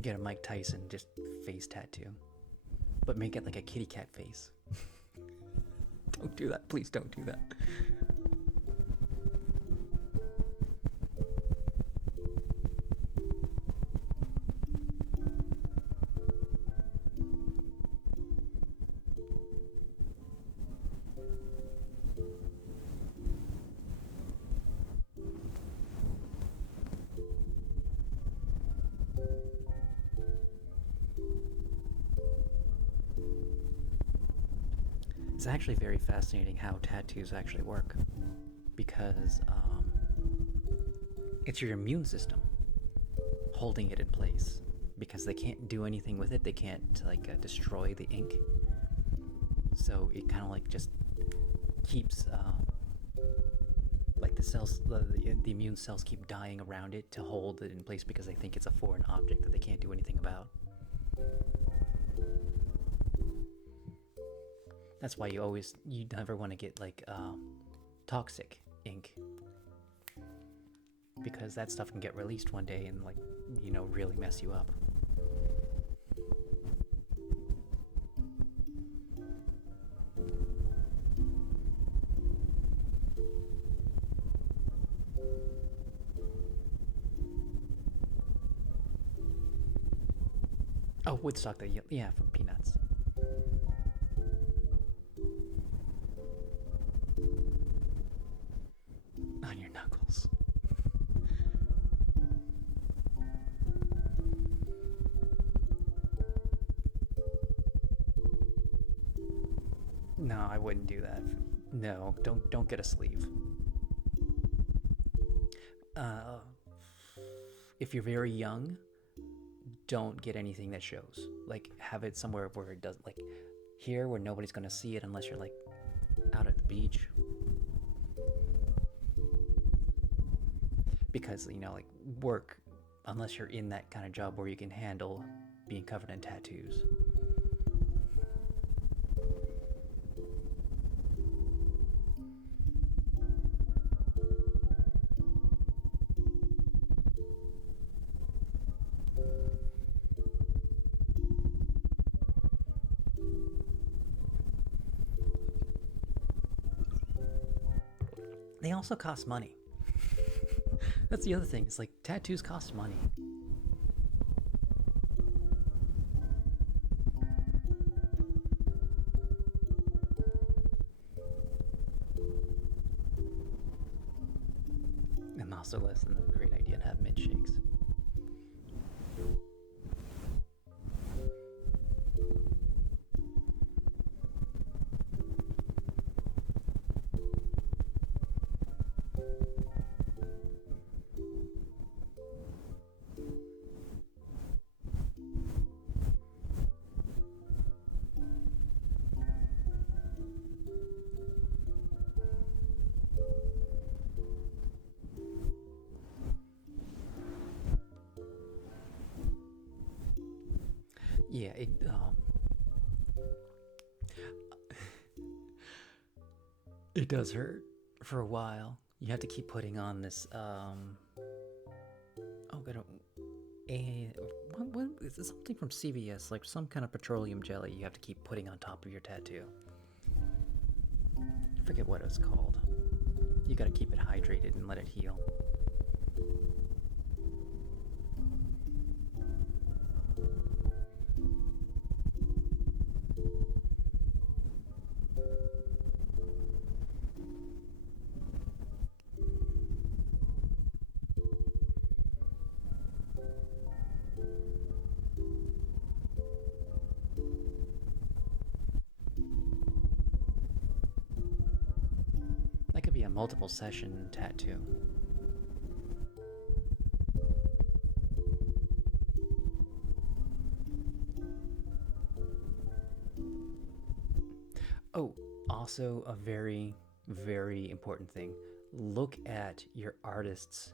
Get a Mike Tyson just face tattoo, but make it like a kitty cat face. Don't do that, please don't do that. It's actually very fascinating how tattoos actually work, because it's your immune system holding it in place, because they can't do anything with it. They can't like destroy the ink, so it kind of like just keeps like the cells, the immune cells keep dying around it to hold it in place, because they think it's a foreign object that they can't do anything about. That's why you never want to get like toxic ink, because that stuff can get released one day and like, you know, really mess you up. Oh, Woodstock, yeah, from Peanuts. On your knuckles. No, I wouldn't do that. No, don't get a sleeve. If you're very young, don't get anything that shows. Like, have it somewhere where it doesn't, like here where nobody's gonna see it unless you're like out at the beach. Because, you know, like work, unless you're in that kind of job where you can handle being covered in tattoos. They also cost money. That's the other thing. It's like tattoos cost money. And also less than a great idea to have mint shakes. Yeah, it does hurt for a while. You have to keep putting on this what is this, something from CVS, like some kind of petroleum jelly you have to keep putting on top of your tattoo. I forget what it's called. You got to keep it hydrated and let it heal. That could be a multiple session tattoo. Oh, also a very, very important thing. Look at your artist's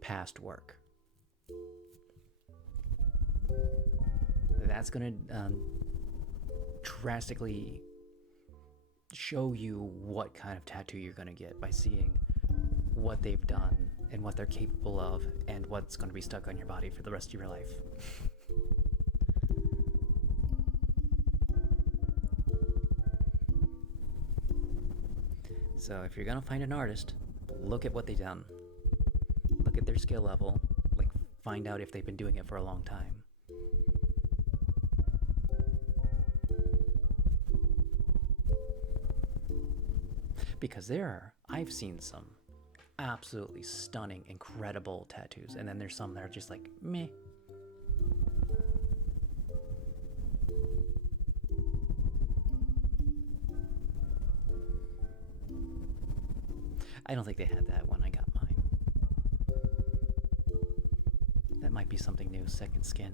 past work. That's going to drastically show you what kind of tattoo you're going to get by seeing what they've done and what they're capable of and what's going to be stuck on your body for the rest of your life. So if you're going to find an artist, look at what they've done. Look at their skill level. Like, find out if they've been doing it for a long time. Because I've seen some absolutely stunning, incredible tattoos, and then there's some that are just like, meh. I don't think they had that when I got mine. That might be something new, second skin.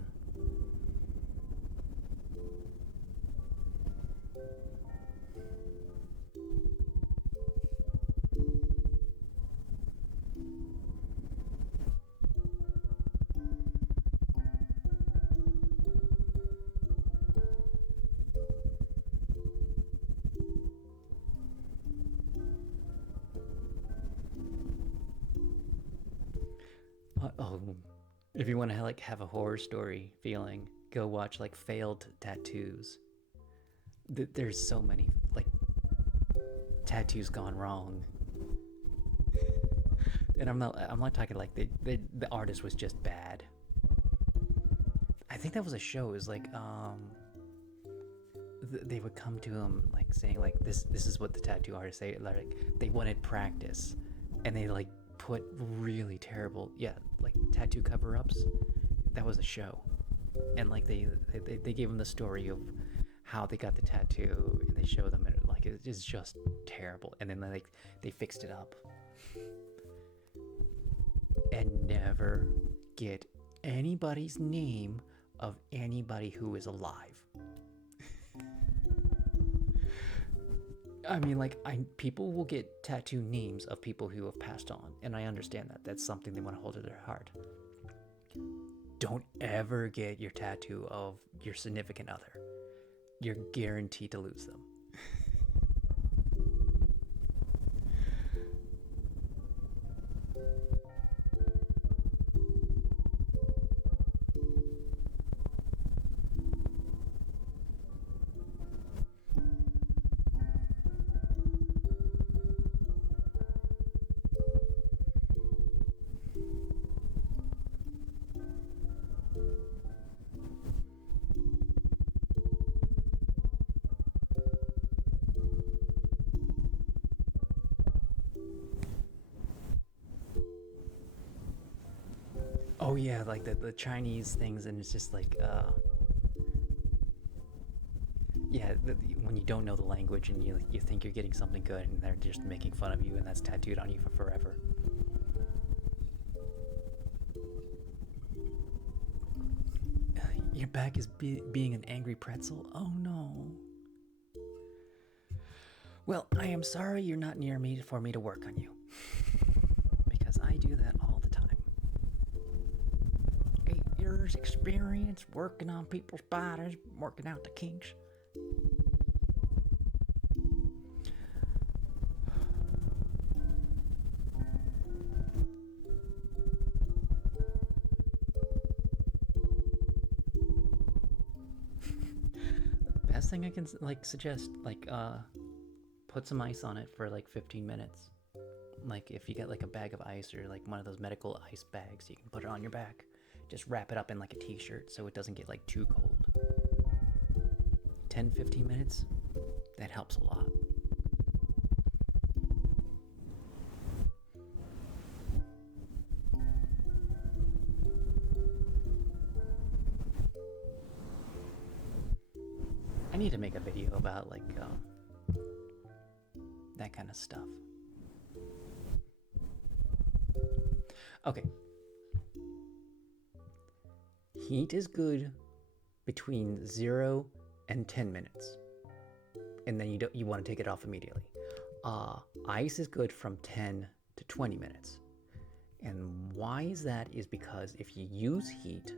If you want to like have a horror story feeling, go watch like failed tattoos. There's so many like tattoos gone wrong, and I'm not talking like the artist was just bad. I think that was a show. It was like they would come to him like saying like this is what the tattoo artist say, like they wanted practice, and they like put really terrible like tattoo cover-ups. That was a show, and like they gave them the story of how they got the tattoo, and they show them, and like it's just terrible, and then they fixed it up. And never get anybody's name of anybody who is alive. I mean, like, people will get tattoo names of people who have passed on, and I understand that. That's something they want to hold to their heart. Don't ever get your tattoo of your significant other. You're guaranteed to lose them. Oh yeah, like the Chinese things, and it's just like, when you don't know the language and you think you're getting something good, and they're just making fun of you, and that's tattooed on you for forever. Your back is being an angry pretzel? Oh no. Well, I am sorry you're not near me for me to work on you. Because I do that all the time. 8 years experience working on people's bodies, working out the kinks. Best thing I can suggest, put some ice on it for like 15 minutes. Like if you get like a bag of ice or like one of those medical ice bags, you can put it on your back. Just wrap it up in like a t-shirt so it doesn't get like too cold. 10-15 minutes, that helps a lot. I need to make a video about like that kind of stuff. Okay. Heat is good between 0 and 10 minutes. And then you want to take it off immediately. Ice is good from 10 to 20 minutes. And why is that? Is because if you use heat,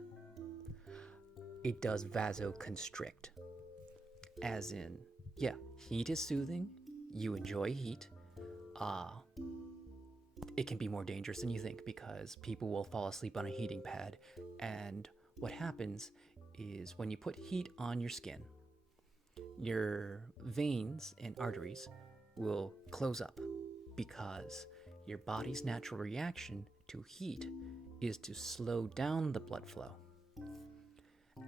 it does vasoconstrict. As in, heat is soothing, you enjoy heat. It can be more dangerous than you think because people will fall asleep on a heating pad, and what happens is when you put heat on your skin, your veins and arteries will close up because your body's natural reaction to heat is to slow down the blood flow.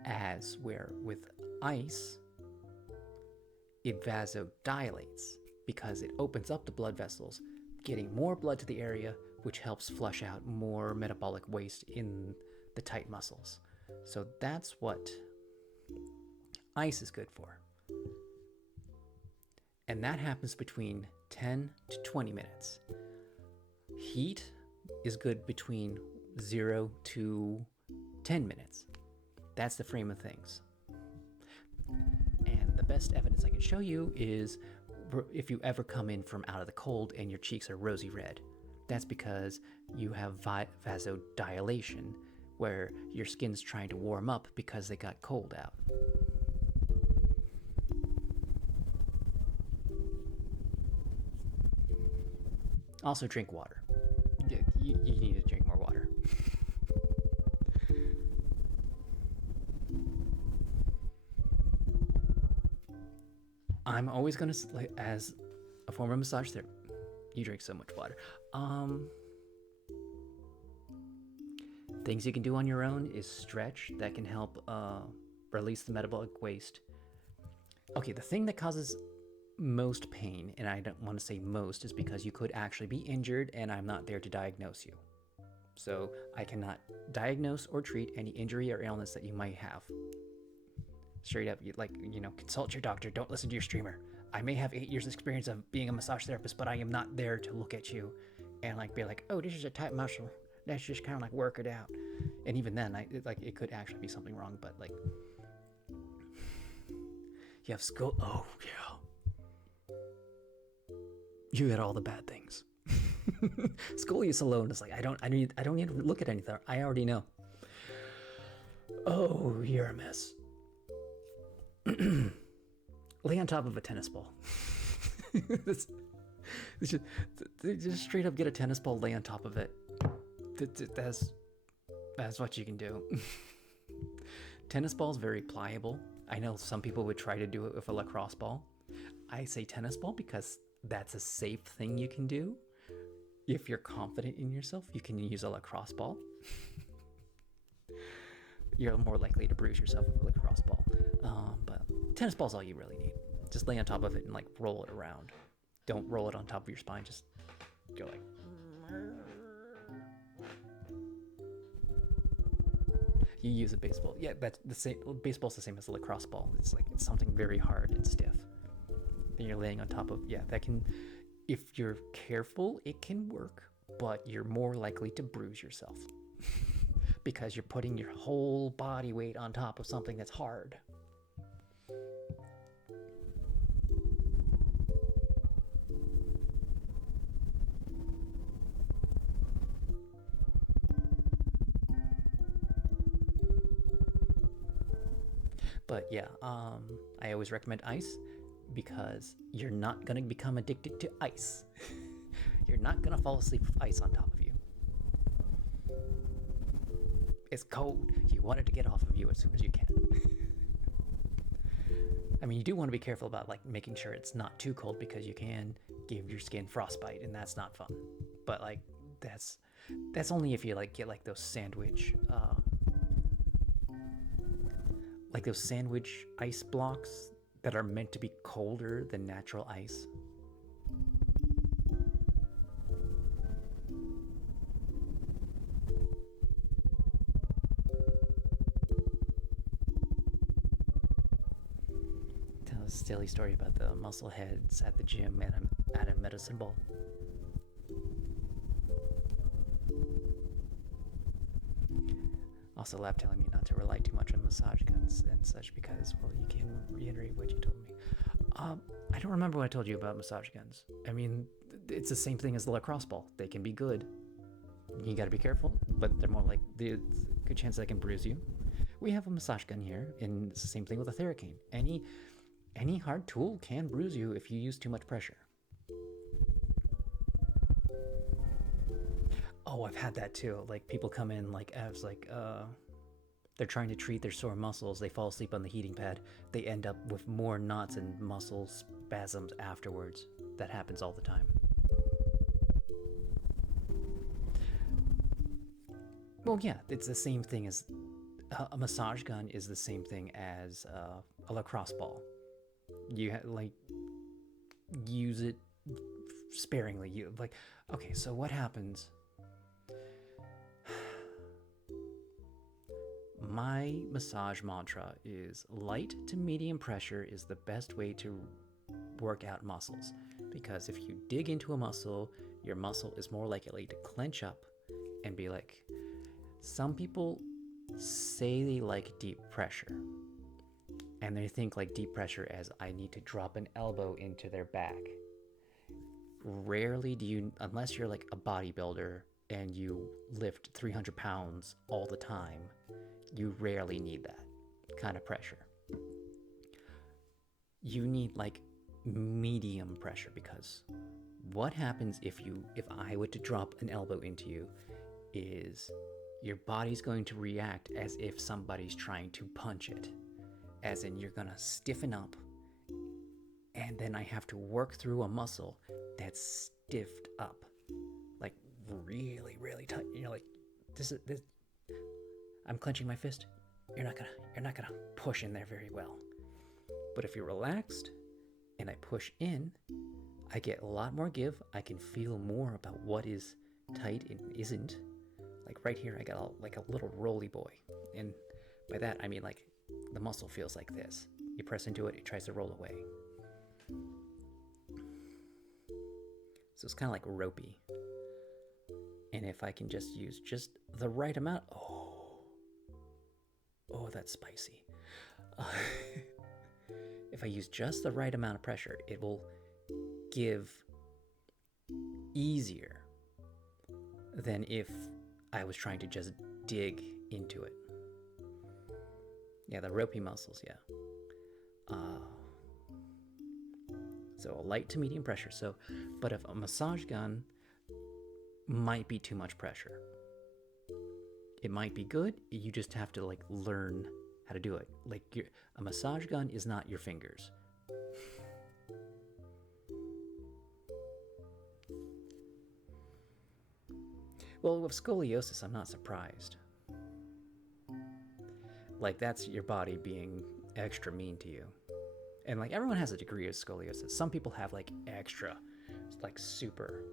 As where with ice, it vasodilates because it opens up the blood vessels, getting more blood to the area, which helps flush out more metabolic waste in the tight muscles. So that's what ice is good for. And that happens between 10 to 20 minutes. Heat is good between 0 to 10 minutes. That's the frame of things. And the best evidence I can show you is if you ever come in from out of the cold and your cheeks are rosy red. That's because you have vasodilation, where your skin's trying to warm up because they got cold out. Also, drink water. You need to drink more water. I'm always going to, as a former massage therapist, you drink so much water. Things you can do on your own is stretch. That can help release the metabolic waste. Okay, the thing that causes most pain, and I don't want to say most, is because you could actually be injured and I'm not there to diagnose you. So I cannot diagnose or treat any injury or illness that you might have. Straight up, consult your doctor. Don't listen to your streamer. I may have 8 years experience of being a massage therapist, but I am not there to look at you and be like, oh, this is a tight muscle. Let's just kind of work it out. And even then, it could actually be something wrong, but you have skull. Oh yeah, you had all the bad things. Scoliosis alone is I don't need to look at anything. I already know. Oh, you're a mess. Lay on top of a tennis ball. Just straight up get a tennis ball, lay on top of it. That's what you can do. Tennis ball is very pliable. I know some people would try to do it with a lacrosse ball. I say tennis ball because that's a safe thing you can do. If you're confident in yourself, you can use a lacrosse ball. You're more likely to bruise yourself with a lacrosse ball. But tennis ball's all you really need. Just lay on top of it and roll it around. Don't roll it on top of your spine. Just go You use a baseball. Yeah, that's the same. Baseball's the same as a lacrosse ball. It's something very hard and stiff. And you're laying on top of, that can, if you're careful, it can work, but you're more likely to bruise yourself because you're putting your whole body weight on top of something that's hard. But yeah, I always recommend ice because you're not going to become addicted to ice. You're not going to fall asleep with ice on top of you. It's cold. You want it to get off of you as soon as you can. I mean, you do want to be careful about making sure it's not too cold because you can give your skin frostbite and that's not fun. But that's only if you get those sandwich those sandwich ice blocks that are meant to be colder than natural ice. Tell a silly story about the muscle heads at the gym at a medicine ball. Also, lab telling me not to rely too much on massage guns and such because, you can reiterate what you told me. I don't remember what I told you about massage guns. I mean, it's the same thing as the lacrosse ball. They can be good. You gotta be careful, but they're more there's a good chance they can bruise you. We have a massage gun here, and it's the same thing with a Theracane. Any hard tool can bruise you if you use too much pressure. Oh, I've had that too. People come in as they're trying to treat their sore muscles. They fall asleep on the heating pad. They end up with more knots and muscle spasms afterwards. That happens all the time. Well, yeah, it's the same thing as a massage gun is the same thing as a lacrosse ball. You use it sparingly. Okay, so what happens? My massage mantra is light to medium pressure is the best way to work out muscles. Because if you dig into a muscle, your muscle is more likely to clench up and be like, some people say they like deep pressure, and they think like deep pressure as I need to drop an elbow into their back. Rarely do you, unless you're like a bodybuilder and you lift 300 pounds all the time, you rarely need that kind of pressure. You need like medium pressure, because what happens if I were to drop an elbow into you is your body's going to react as if somebody's trying to punch it. As in, you're gonna stiffen up, and then I have to work through a muscle that's stiffed up, like really, really tight. You're like, this. I'm clenching my fist. You're not gonna push in there very well. But if you're relaxed and I push in, I get a lot more give. I can feel more about what is tight and isn't. Like right here, I got a little roly boy, and by that I mean like the muscle feels like this. You press into it, it tries to roll away. So it's kind of like ropey. And if I can just use just the right amount, oh, that's spicy. If I use just the right amount of pressure, it will give easier than if I was trying to just dig into it. Yeah, the ropey muscles, yeah. So a light to medium pressure. But if a massage gun might be too much pressure, it might be good. You just have to like learn how to do it. Like a massage gun is not your fingers. Well, with scoliosis, I'm not surprised. Like, that's your body being extra mean to you. And like, everyone has a degree of scoliosis. Some people have like extra, like super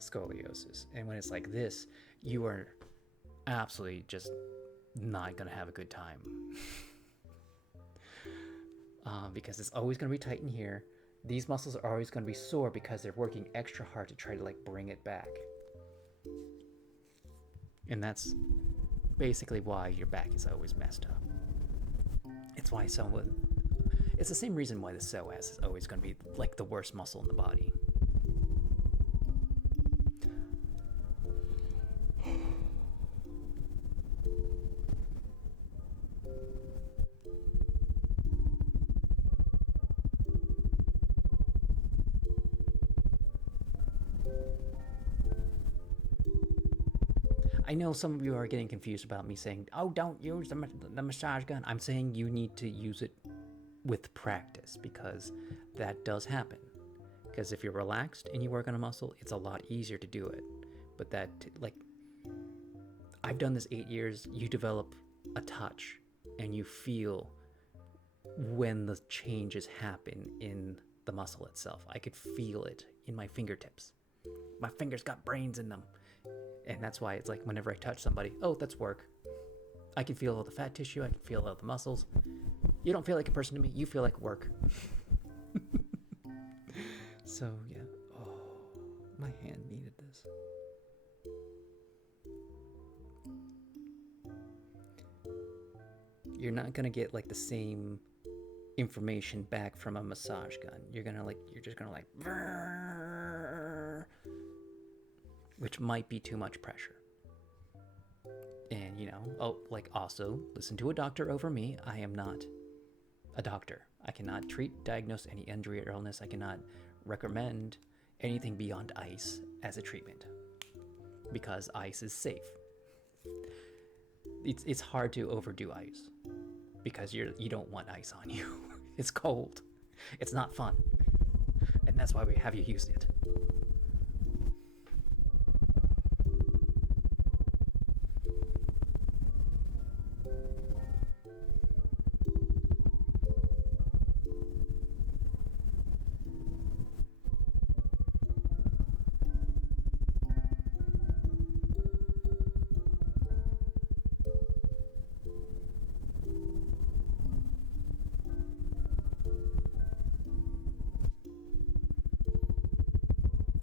scoliosis. And when it's like this, you are absolutely just not gonna have a good time. Because it's always gonna be tight in here. These muscles are always gonna be sore because they're working extra hard to try to like bring it back. And that's basically why your back is always messed up. It's why it's the same reason why the psoas is always going to be like the worst muscle in the body. I know some of you are getting confused about me saying, oh, don't use the massage gun. I'm saying you need to use it with practice, because that does happen. Because if you're relaxed and you work on a muscle, it's a lot easier to do it. But that, like, I've done this 8 years. You develop a touch and you feel when the changes happen in the muscle itself. I could feel it in my fingertips. My fingers got brains in them. And that's why it's like whenever I touch somebody, oh, that's work. I can feel all the fat tissue. I can feel all the muscles. You don't feel like a person to me. You feel like work. So, yeah. Oh, my hand needed this. You're not going to get like the same information back from a massage gun. You're just going to like, which might be too much pressure. And, also listen to a doctor over me. I am not a doctor. I cannot treat, diagnose any injury or illness. I cannot recommend anything beyond ice as a treatment, because ice is safe. It's hard to overdo ice because you don't want ice on you. It's cold. It's not fun. And that's why we have you use it.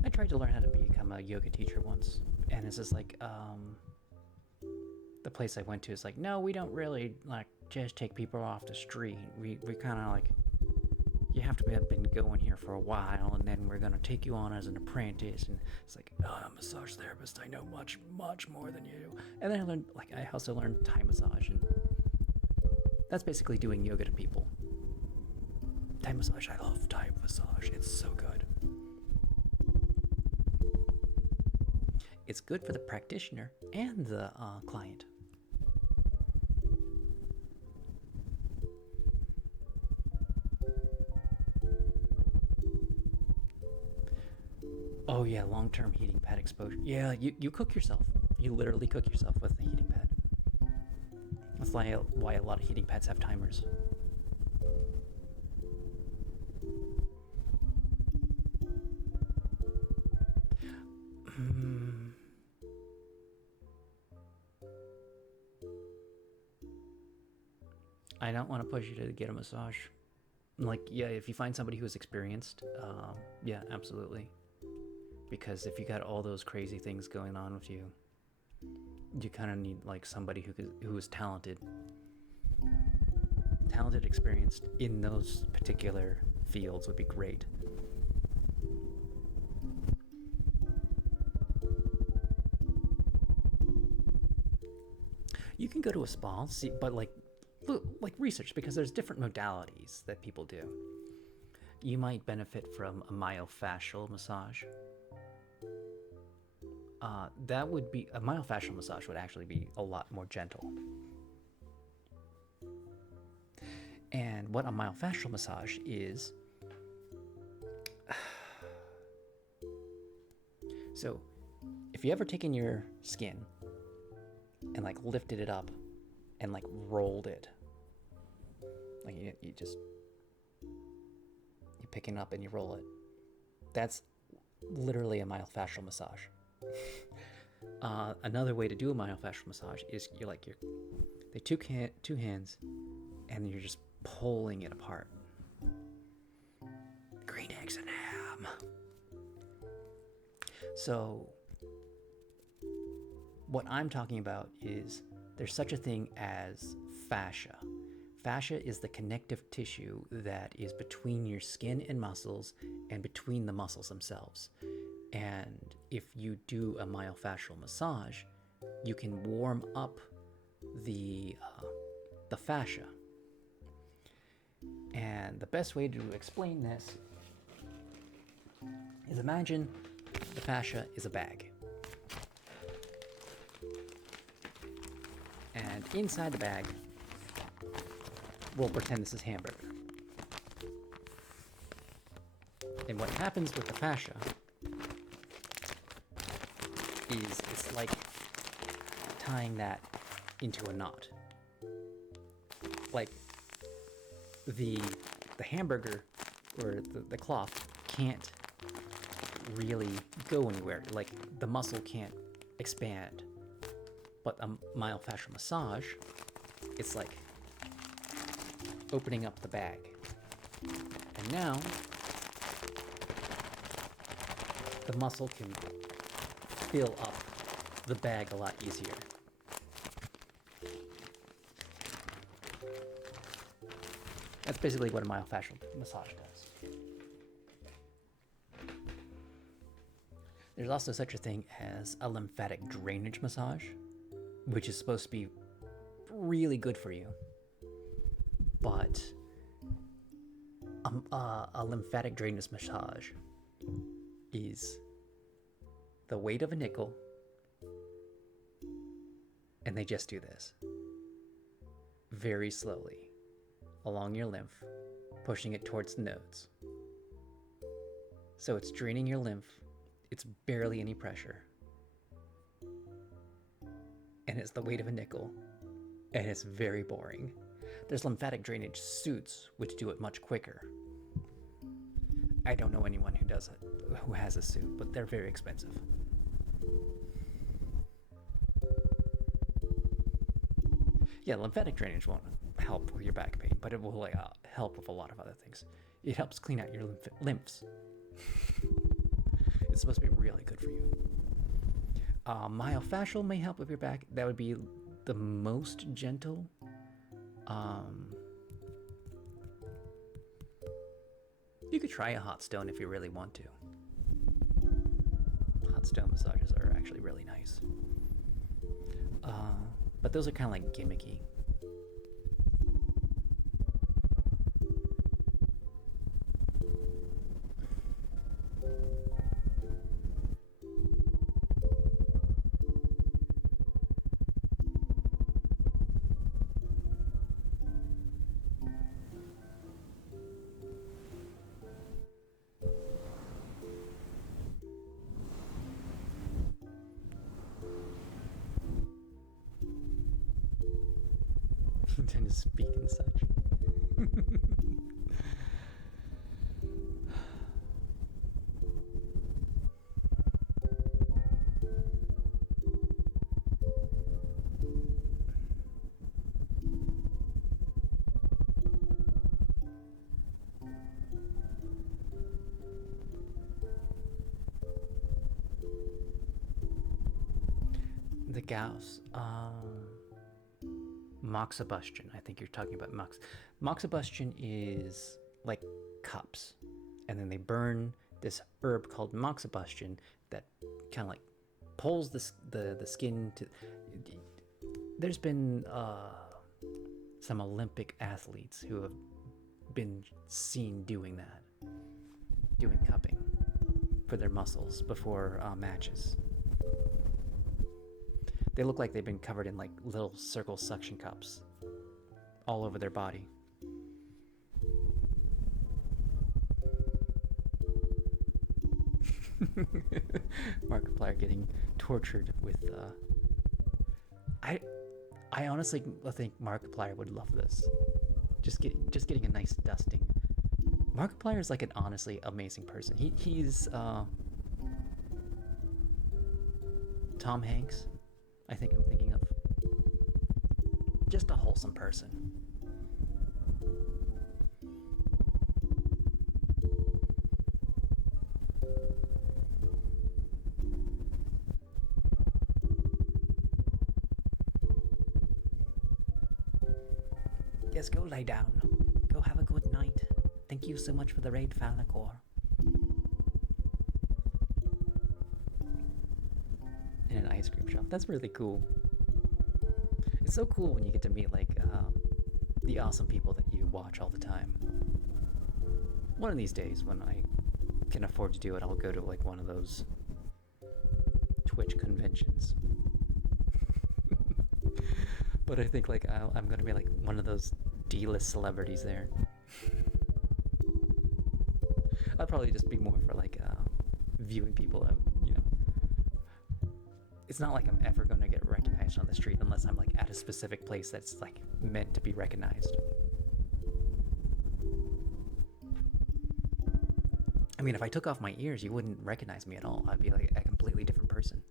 I tried to learn how to become a yoga teacher once, and it's just like, the place I went to is like, no, we don't really like just take people off the street. We kind of like, you have to have been going here for a while, and then we're gonna take you on as an apprentice. And it's like, oh, I'm a massage therapist. I know much more than you. And then I learned, like, I also learned Thai massage, and that's basically doing yoga to people. Thai massage, I love Thai massage. It's so good. It's good for the practitioner and the client. Oh yeah, long-term heating pad exposure. Yeah, you cook yourself. You literally cook yourself with the heating pad. That's why a lot of heating pads have timers. I don't want to push you to get a massage. Like, yeah, if you find somebody who's experienced, yeah, absolutely. Because if you got all those crazy things going on with you, you kind of need like somebody who is talented, experienced in those particular fields would be great. You can go to a spa, see, but like research, because there's different modalities that people do. You might benefit from a myofascial massage. That would be a myofascial massage would actually be a lot more gentle. And what a myofascial massage is, so if you ever taken your skin and like lifted it up and like rolled it, like you pick it up and you roll it, that's literally a myofascial massage. Another way to do a myofascial massage is they two hands, and you're just pulling it apart. Green eggs and ham. So what I'm talking about is there's such a thing as fascia. Fascia is the connective tissue that is between your skin and muscles and between the muscles themselves. And if you do a myofascial massage, you can warm up the fascia. And the best way to explain this is imagine the fascia is a bag. And inside the bag, we'll pretend this is hamburger. And what happens with the fascia is it's like tying that into a knot. Like the hamburger or the cloth can't really go anywhere. Like the muscle can't expand. But a myofascial massage, it's like opening up the bag. And now the muscle can fill up the bag a lot easier. That's basically what a myofascial massage does. There's also such a thing as a lymphatic drainage massage, which is supposed to be really good for you. But a lymphatic drainage massage is the weight of a nickel, and they just do this very slowly along your lymph, pushing it towards the nodes. So it's draining your lymph. It's barely any pressure. And it's the weight of a nickel. And it's very boring. There's lymphatic drainage suits which do it much quicker. I don't know anyone who does it, who has a suit, but they're very expensive. Yeah, lymphatic drainage won't help with your back pain, but it will help with a lot of other things. It helps clean out your lymphs. It's supposed to be really good for you. Myofascial may help with your back. That would be the most gentle. You could try a hot stone if you really want to. Hot stone massages are actually really nice. But those are kind of like gimmicky. You tend to speak and such. The Gauss. Moxibustion. I think you're talking about Moxibustion is like cups, and then they burn this herb called moxibustion that kind of like pulls the skin to. There's been some Olympic athletes who have been seen doing that, doing cupping for their muscles before matches. They look like they've been covered in like little circle suction cups all over their body. Markiplier getting tortured with I honestly think Markiplier would love this. Just getting a nice dusting. Markiplier is like an honestly amazing person. He's Tom Hanks, I think I'm thinking of. Just a wholesome person. Yes, go lie down. Go have a good night. Thank you so much for the raid, Falnacor. In an ice cream shop. That's really cool. It's so cool when you get to meet like the awesome people that you watch all the time. One of these days when I can afford to do it, I'll go to like one of those Twitch conventions. But I think like I'm gonna be like one of those D-list celebrities there. I'll probably just be more for like viewing people out, you know. It's not like I'm ever gonna get recognized on the street unless I'm like at a specific place that's like meant to be recognized. I mean, if I took off my ears, you wouldn't recognize me at all. I'd be like a completely different person.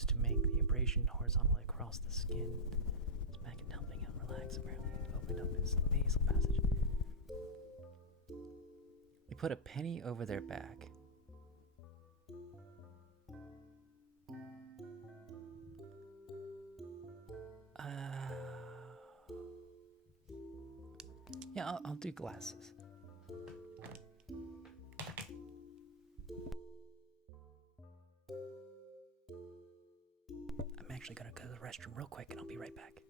used to make the abrasion horizontally across the skin. It's back and helping him relax. Apparently, it opened up his nasal passage. They put a penny over their back. Yeah, I'll do glasses. I'm actually gonna go to the restroom real quick and I'll be right back.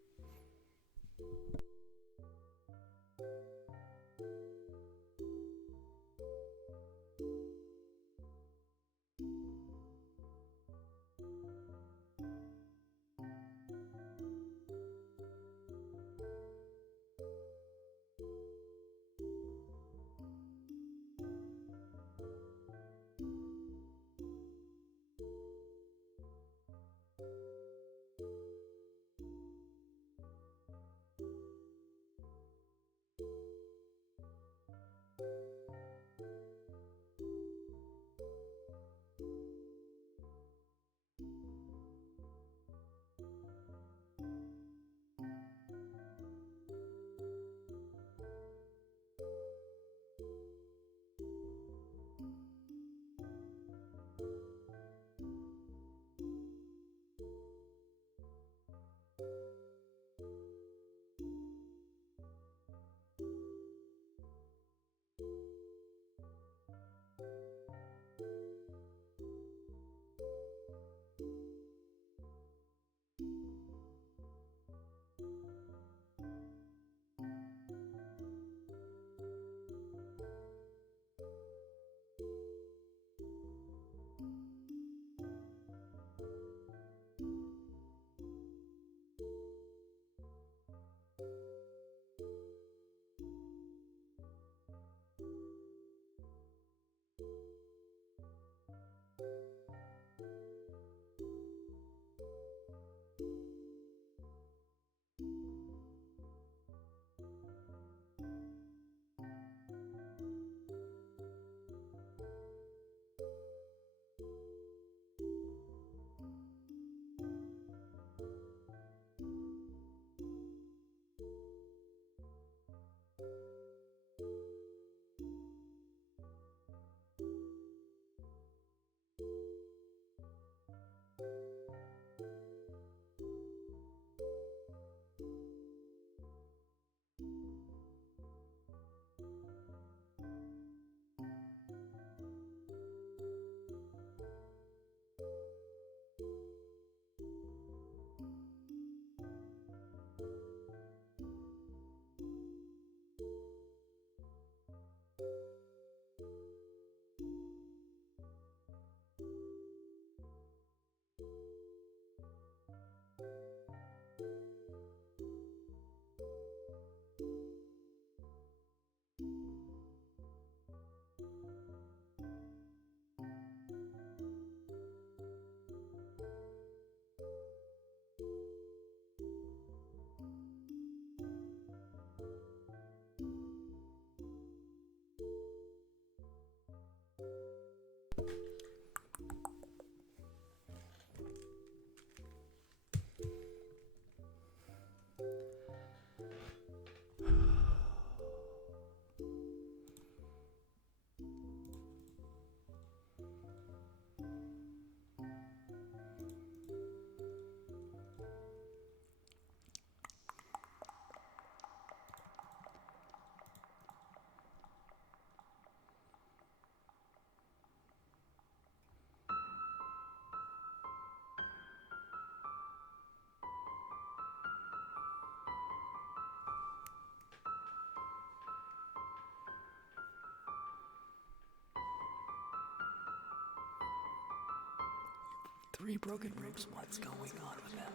Three broken ribs. What's going on with that?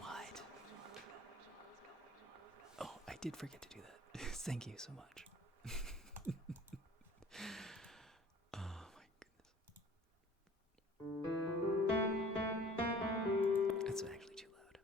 What? Oh, I did forget to do that. Thank you so much. Oh my goodness. That's actually too loud.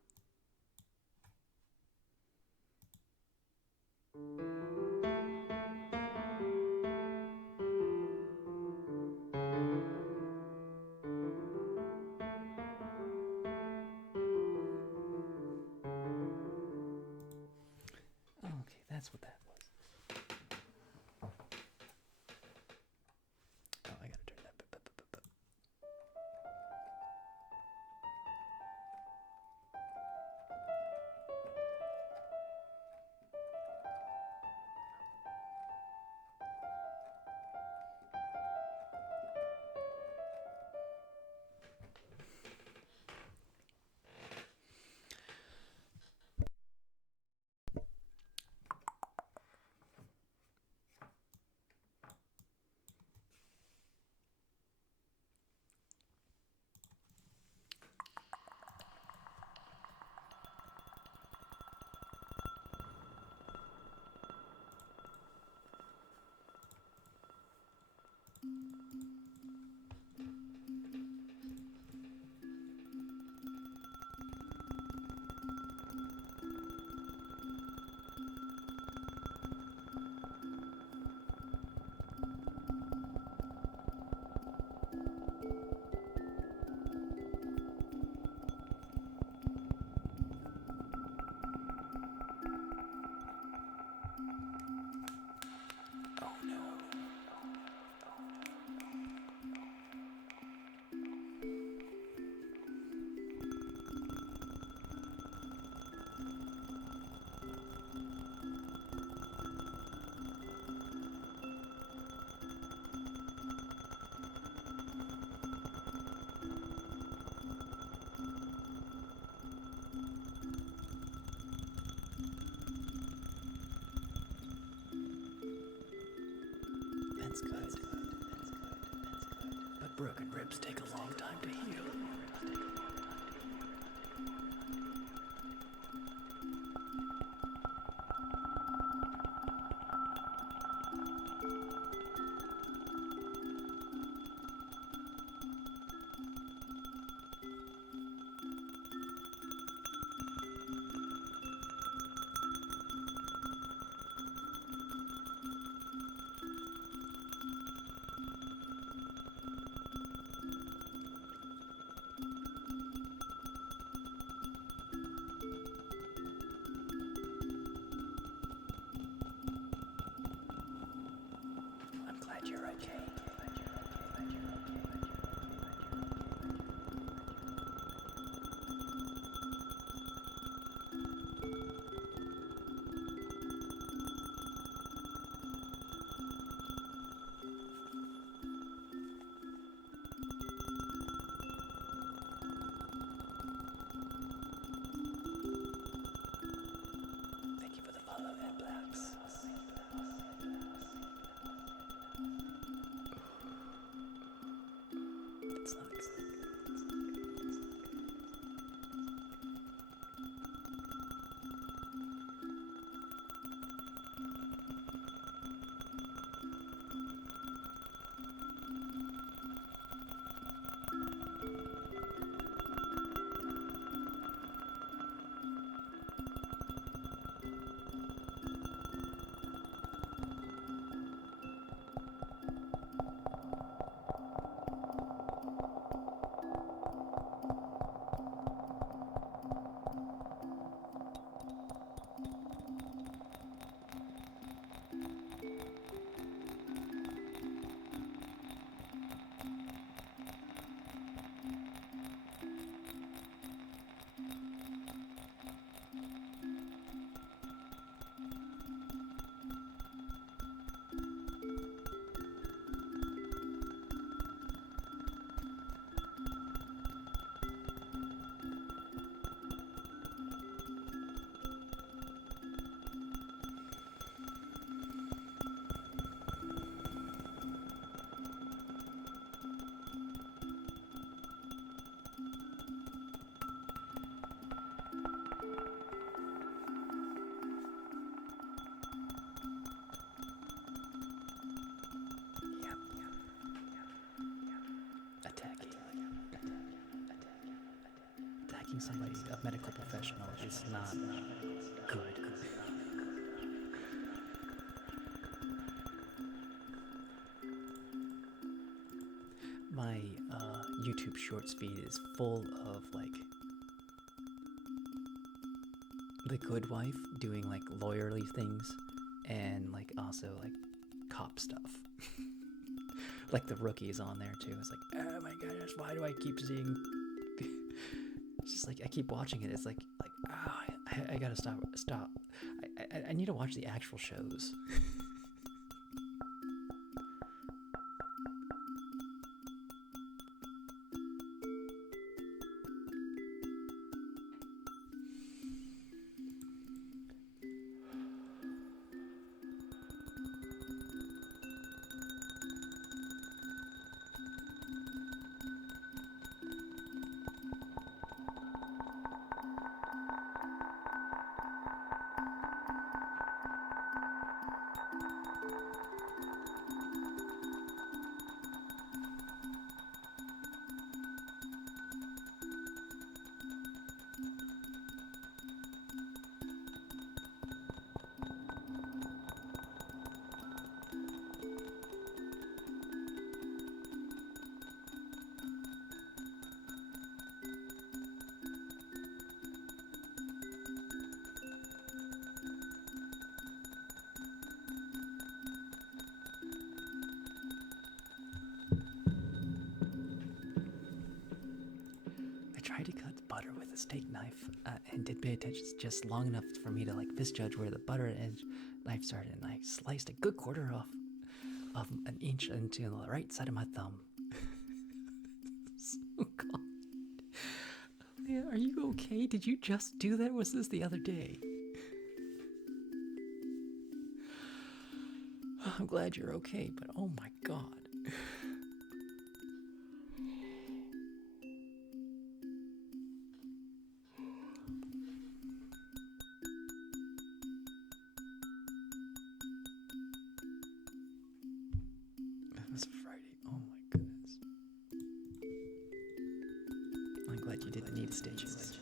That's good. But broken ribs take a long time to heal. I'm glad you're okay. Thank you for the follow, Ed Blacks. That's not good. Attacking somebody, a medical professional, is not good. My YouTube Shorts feed is full of like the good wife doing like lawyerly things and like also like cop stuff. Like the Rookie is on there too. It's like, oh my goodness, why do I keep seeing? It's just like I keep watching it. It's like oh, I gotta stop. I need to watch the actual shows. Tried to cut butter with a steak knife and did pay attention just long enough for me to like misjudge where the butter edge knife started, and I sliced a good quarter off of an inch into the right side of my thumb. So God. Man, are you okay? Did you just do that? Was this the other day? I'm glad you're okay, but oh my god. It was Friday. Oh my goodness. I'm glad you didn't need stitches.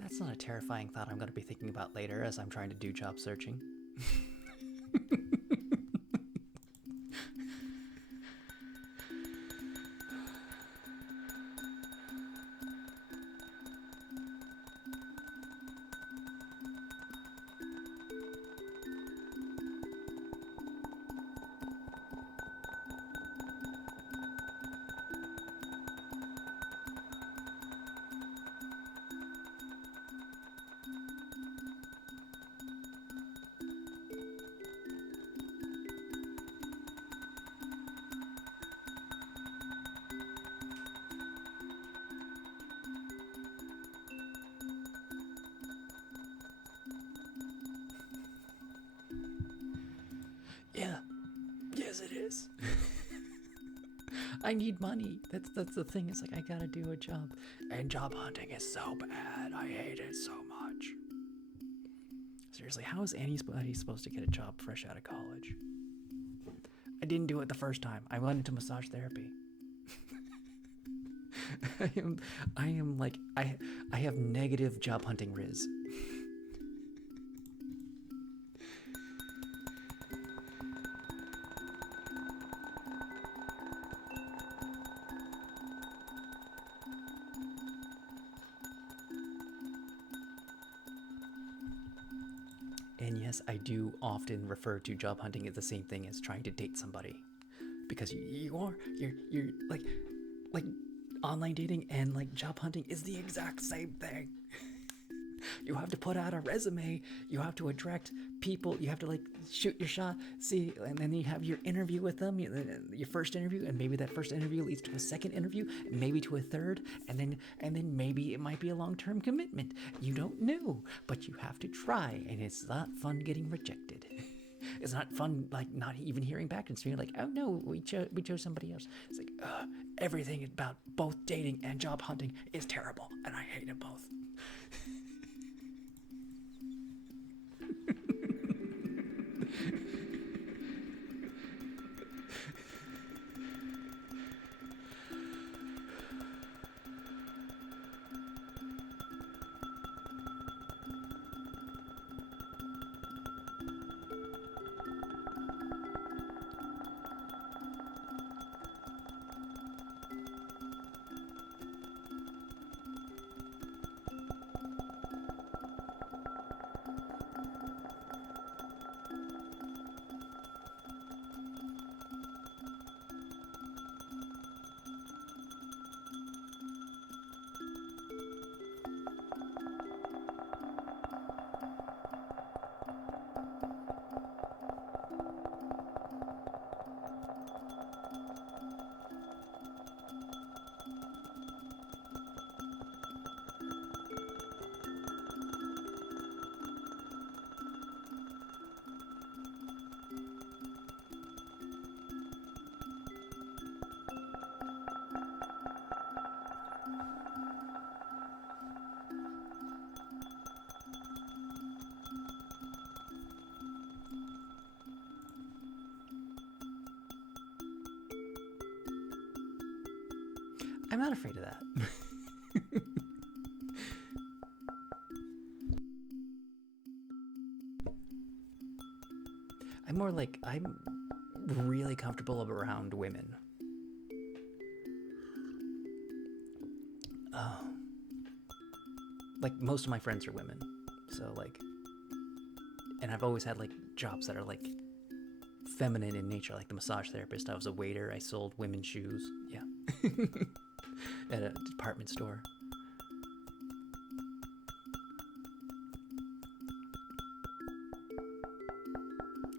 That's not a terrifying thought I'm going to be thinking about later as I'm trying to do job searching. Yeah. Yes, it is. I need money. That's the thing. It's like I gotta do a job. And job hunting is so bad. I hate it so much. Seriously, how is anybody supposed to get a job fresh out of college? I didn't do it the first time. I went into massage therapy. I am like I have negative job hunting riz. And yes, I do often refer to job hunting as the same thing as trying to date somebody, because you're like online dating and like job hunting is the exact same thing. You have to put out a resume, you have to attract people, you have to like shoot your shot, see, and then you have your interview with them, your first interview, and maybe that first interview leads to a second interview, maybe to a third, and then maybe it might be a long-term commitment. You don't know, but you have to try, and it's not fun getting rejected. It's not fun, like, not even hearing back and being like, oh no, we chose somebody else. It's like, everything about both dating and job hunting is terrible, and I hate them both. I'm not afraid of that. I'm more like, I'm really comfortable around women. Like, most of my friends are women. So, like, and I've always had, like, jobs that are, like, feminine in nature, like the massage therapist. I was a waiter. I sold women's shoes. Yeah. At a department store.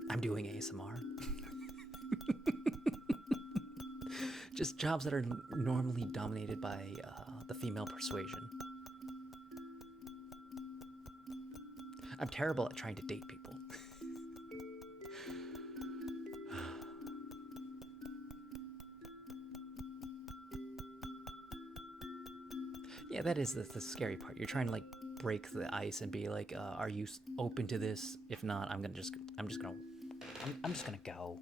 I'm doing ASMR. Just jobs that are normally dominated by the female persuasion. I'm terrible at trying to date people. Yeah, that is the scary part. You're trying to like break the ice and be like, "Are you open to this? If not, I'm just gonna go."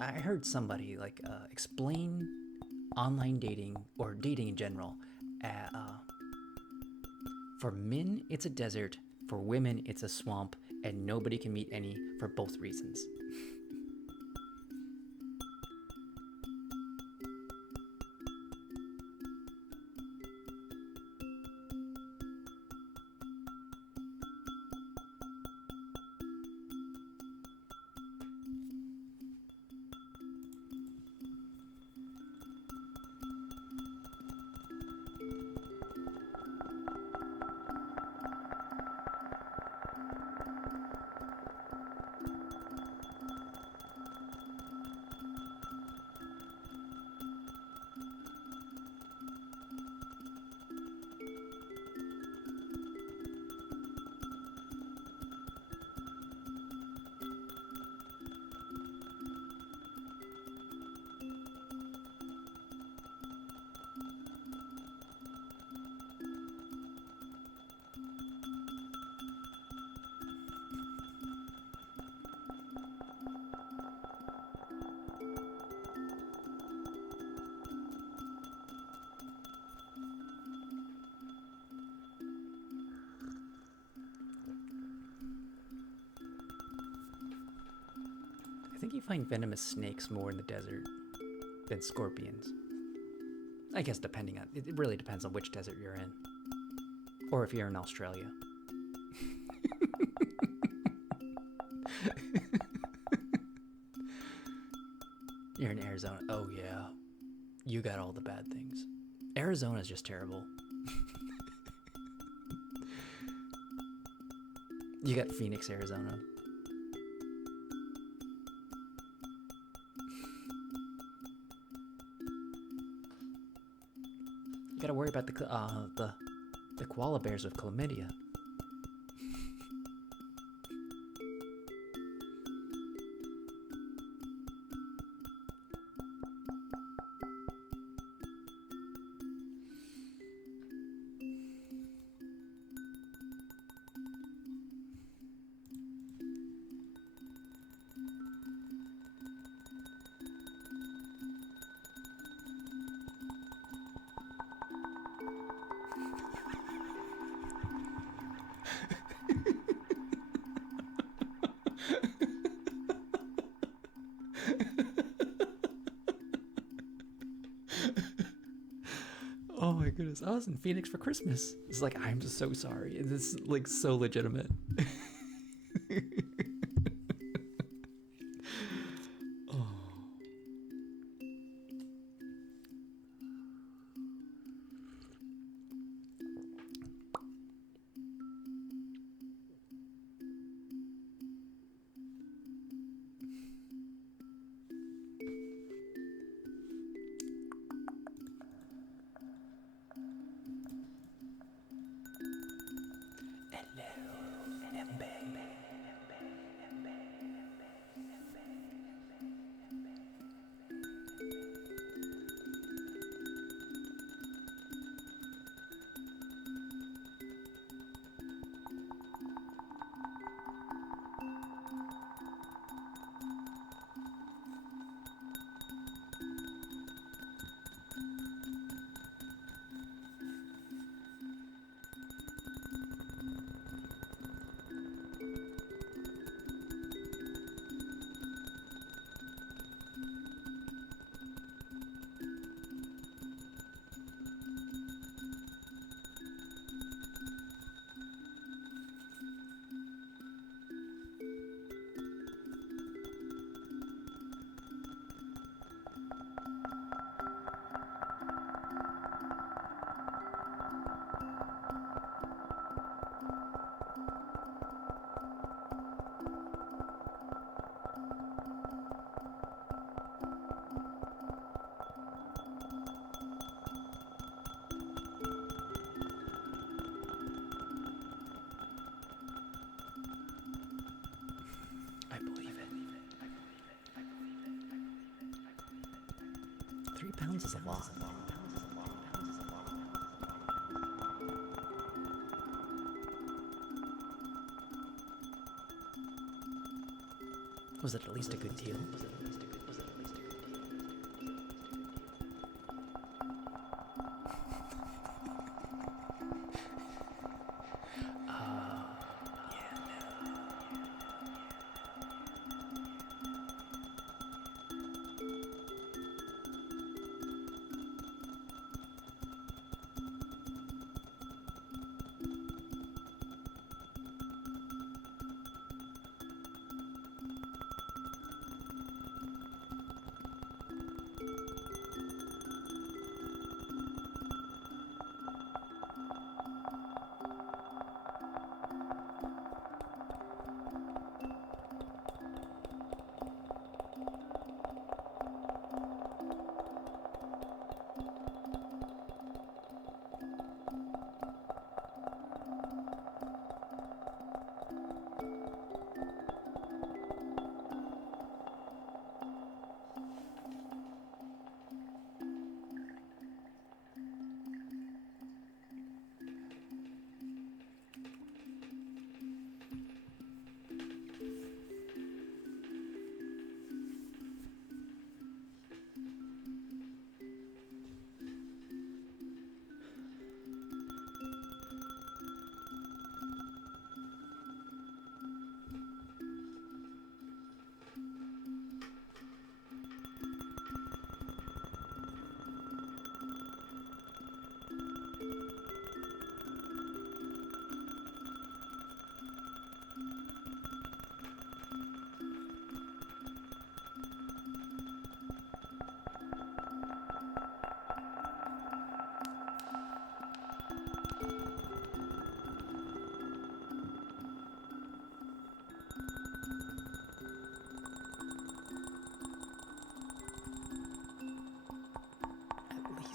I heard somebody like explain online dating or dating in general. For men, it's a desert. For women, it's a swamp, and nobody can meet any for both reasons. I think you find venomous snakes more in the desert than scorpions. I guess depending on, it really depends on which desert you're in. Or if you're in Australia. You're in Arizona. Oh yeah. You got all the bad things. Arizona's just terrible. You got Phoenix, Arizona. You gotta worry about the koala bears with chlamydia. Oh my goodness. I was in Phoenix for Christmas. It's like, I'm just so sorry. It's like so legitimate. Oh. £5 is a lot. Was it at least a good deal?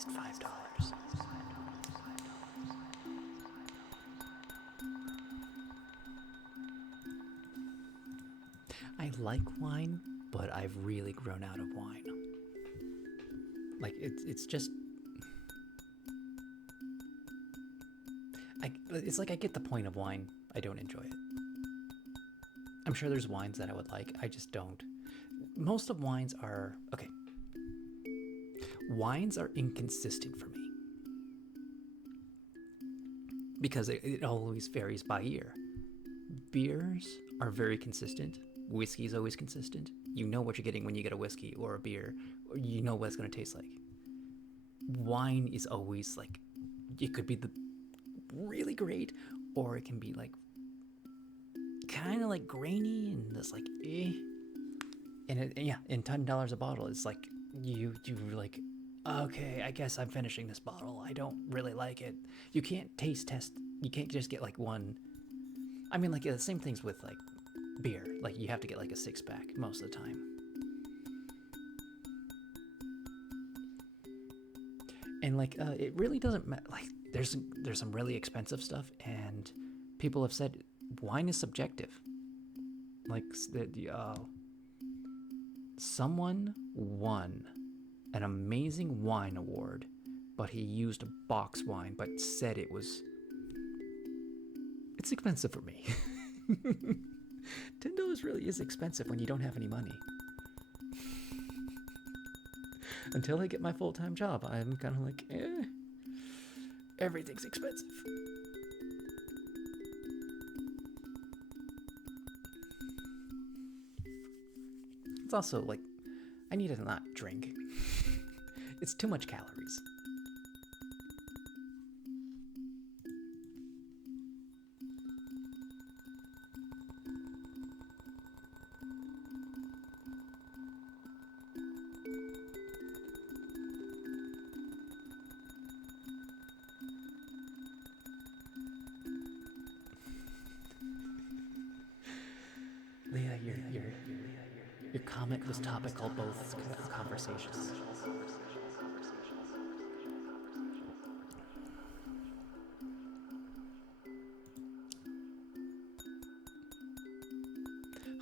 $5. I like wine, but I've really grown out of wine. Like it's just it's like I get the point of wine. I don't enjoy it. I'm sure there's wines that I would like. I just don't. Most of wines are okay. Wines are inconsistent for me because it always varies by year. Beers are very consistent. Whiskey is always consistent. You know what you're getting when you get a whiskey or a beer. Or you know what it's going to taste like. Wine is always like, it could be the really great, or it can be like kind of like grainy and just like eh. And $10 a bottle is like you like, okay, I guess I'm finishing this bottle. I don't really like it. You can't taste test. You can't just get like one. I mean, like the same things with like beer. Like you have to get like a 6-pack most of the time. And like it really doesn't matter. Like there's some really expensive stuff, and people have said wine is subjective. Like someone won an amazing wine award, but he used a box wine, but said it's expensive for me. $10 really is expensive when you don't have any money. Until I get my full-time job, I'm kind of like, everything's expensive. It's also like, I need to not drink. It's too much calories. Leah, your comment was topical both conversations.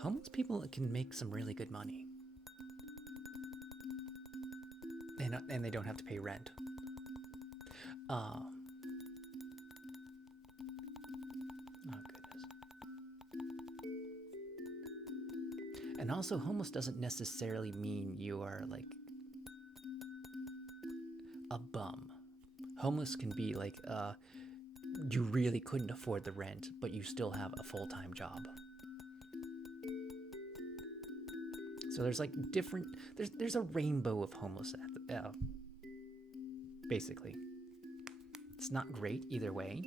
Homeless people can make some really good money. and they don't have to pay rent. Oh goodness. And also, homeless doesn't necessarily mean you are like a bum. Homeless can be like you really couldn't afford the rent, but you still have a full-time job. So there's like different, there's a rainbow of homeless, basically. It's not great either way.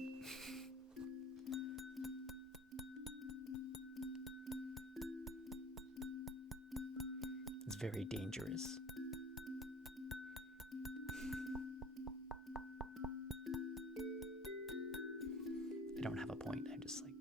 It's very dangerous. I don't have a point, I'm just like...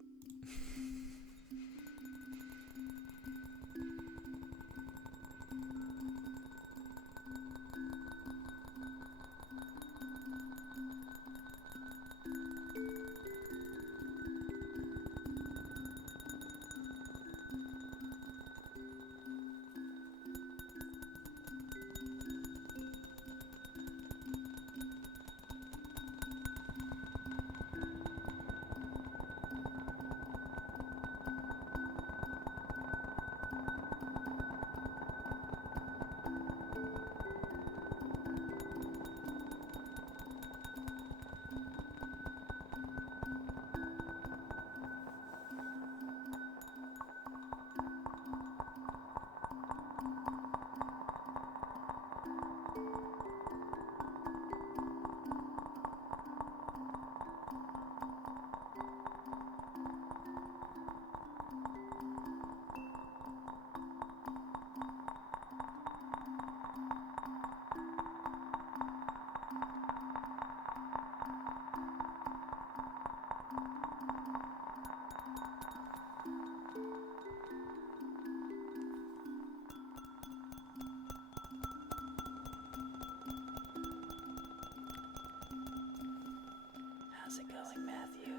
How's it going, Matthew?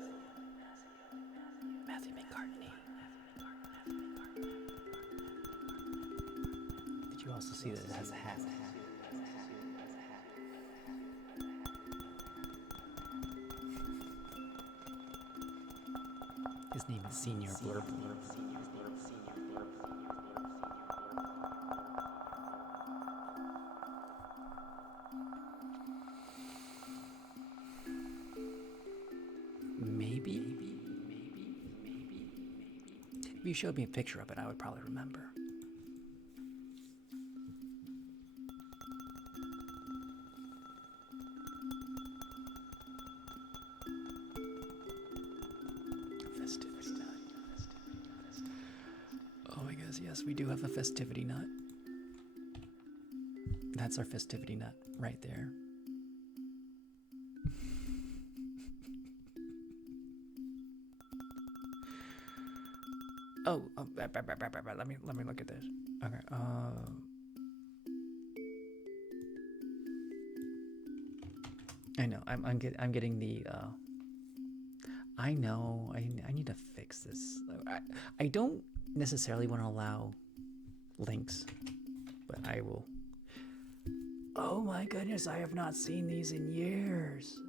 Matthew McCartney. Did you also see that it has a hat? His name is Senior Blurb. Maybe. If you showed me a picture of it, I would probably remember. Festivity nut. Oh my gosh, yes, we do have a festivity nut. That's our festivity nut right there. Oh, let me look at this. Okay. I know. I'm getting the. I know. I need to fix this. I don't necessarily want to allow links, but I will. Oh my goodness! I have not seen these in years.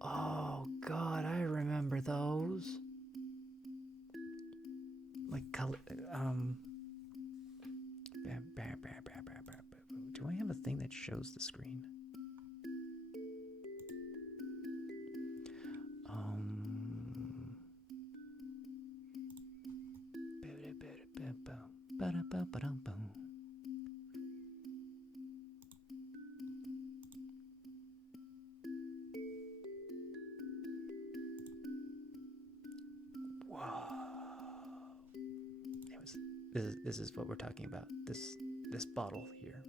Oh God, I remember those. Like color. Do I have a thing that shows the screen? This is what we're talking about. This bottle here.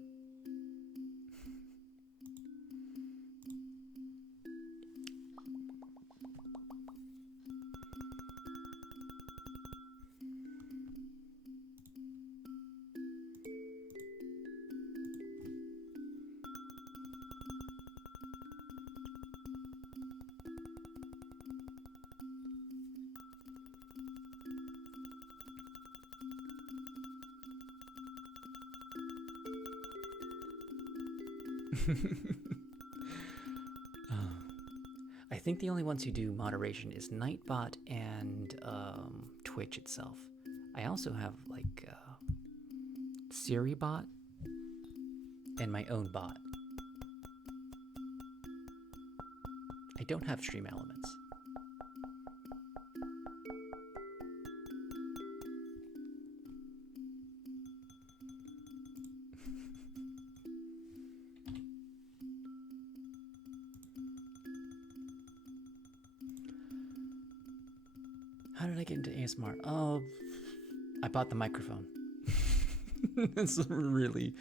I think the only ones who do moderation is Nightbot and Twitch itself. I also have like Siri bot and my own bot. I don't have Stream Elements. How did I get into ASMR? Oh, I bought the microphone. That's really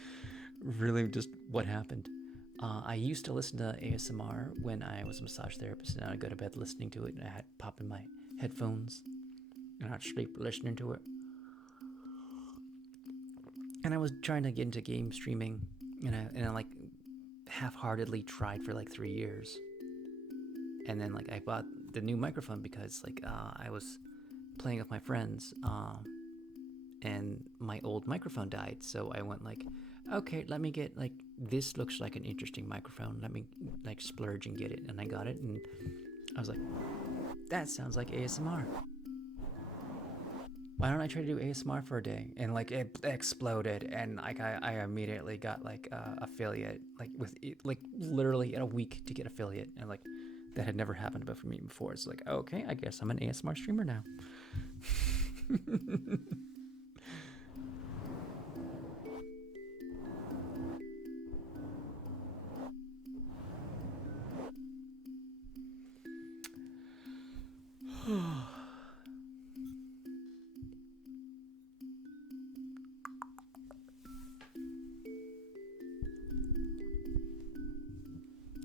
just what happened. I used to listen to ASMR when I was a massage therapist, and I'd go to bed listening to it, and I had pop in my headphones, and I'd sleep listening to it. And I was trying to get into game streaming, and I like half-heartedly tried for like 3 years, and then like I bought the new microphone because like I was playing with my friends, and my old microphone died, so I went like, okay, let me get like, this looks like an interesting microphone, let me like splurge and get it. And I got it, and I was like, that sounds like ASMR. Why don't I try to do ASMR for a day? And like it exploded, and like I immediately got like affiliate, like with it, like literally in a week to get affiliate, and like that had never happened for me before. It's like, okay, I guess I'm an ASMR streamer now.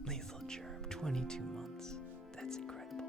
Lethal Germ, 22 months. That's incredible.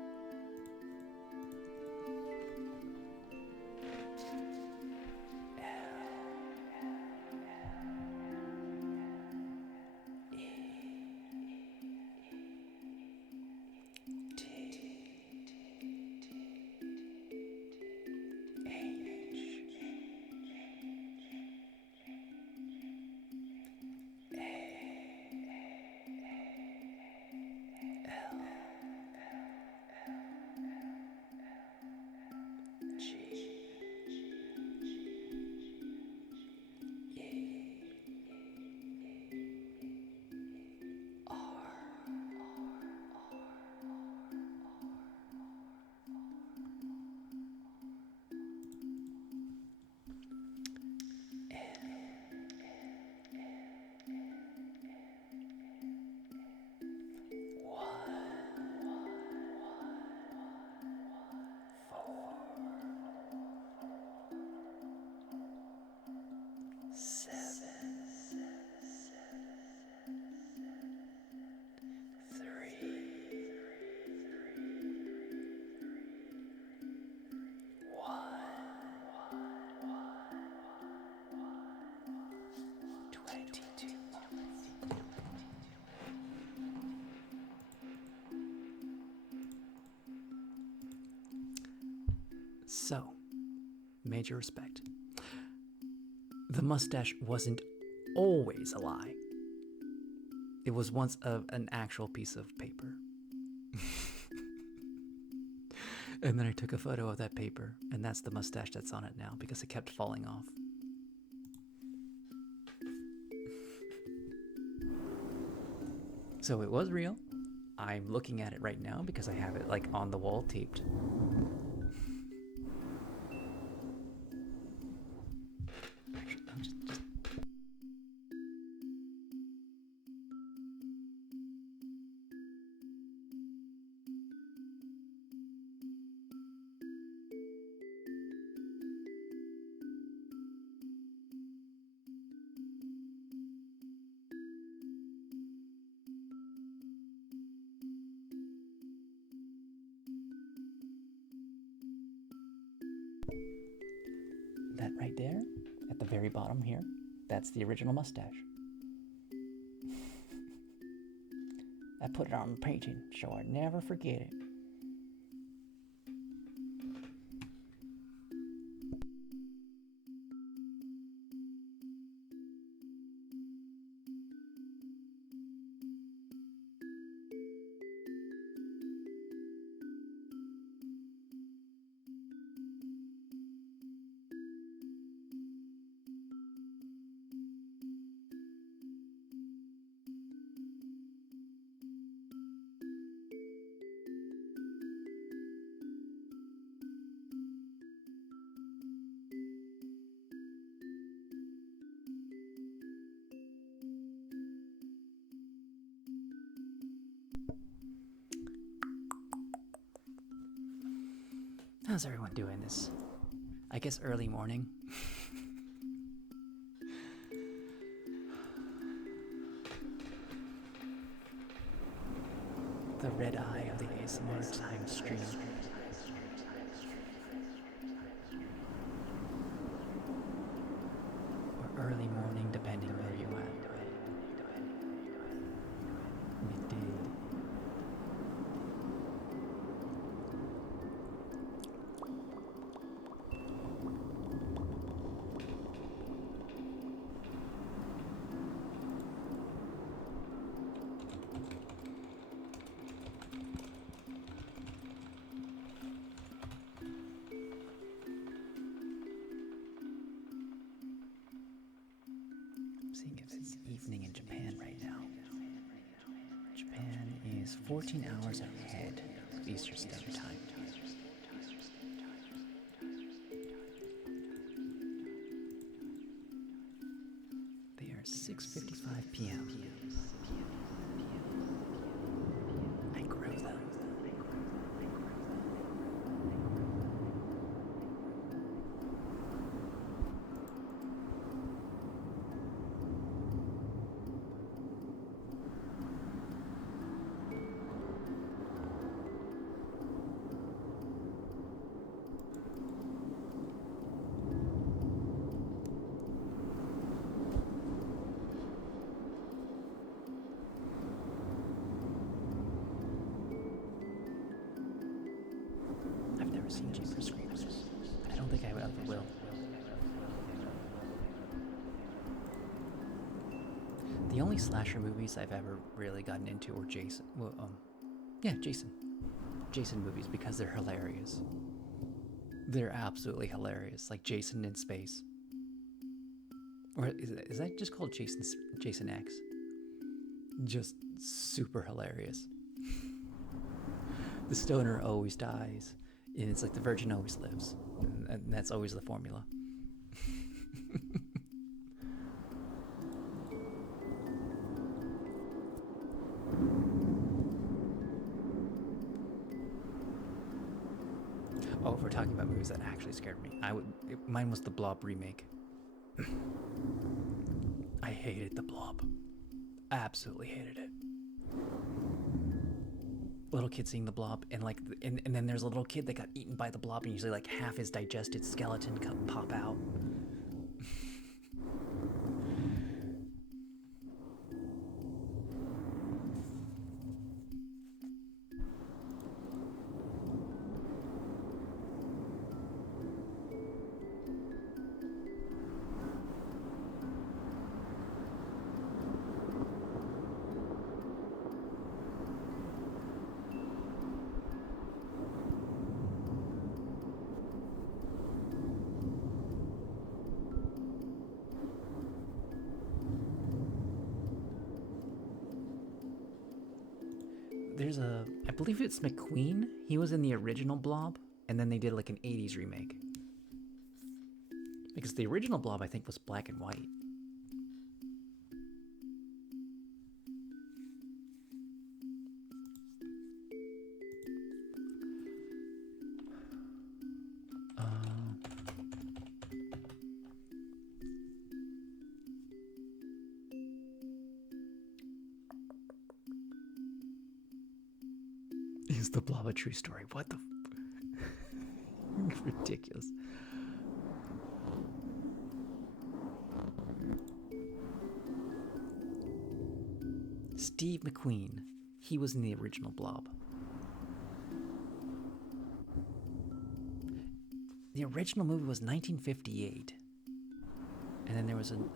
So, major respect. The mustache wasn't always a lie. It was once an actual piece of paper. And then I took a photo of that paper, and that's the mustache that's on it now because it kept falling off. So it was real. I'm looking at it right now because I have it like on the wall taped. That right there, at the very bottom here, that's the original mustache. I put it on the painting so I never forget it. How's everyone doing this? I guess early morning. The red eye of the ASMR time stream. Or early morning, depending where you at. Midday. Seeing if it's evening in Japan right now. Japan is 14 hours ahead of Eastern Standard Time. They are 6:55 p.m. I grow them. Seen Jeepers Creepers. I don't think I ever will. The only slasher movies I've ever really gotten into were Jason. Well, Jason movies because they're hilarious. They're absolutely hilarious. Like Jason in Space. Or is that just called Jason X? Just super hilarious. The stoner always dies. And it's like the virgin always lives. And that's always the formula. Oh, if we're talking about movies that actually scared me, mine was the Blob remake. I hated the Blob. Absolutely hated it. Little kid seeing the Blob, and like, and then there's a little kid that got eaten by the Blob, and usually like half his digested skeleton pop out. I believe it's McQueen. He was in the original Blob, and then they did like an 80s remake. Because the original Blob, I think, was black and white. Is the Blob a true story? What the? Ridiculous. Steve McQueen. He was in the original Blob. The original movie was 1958. And then there was an...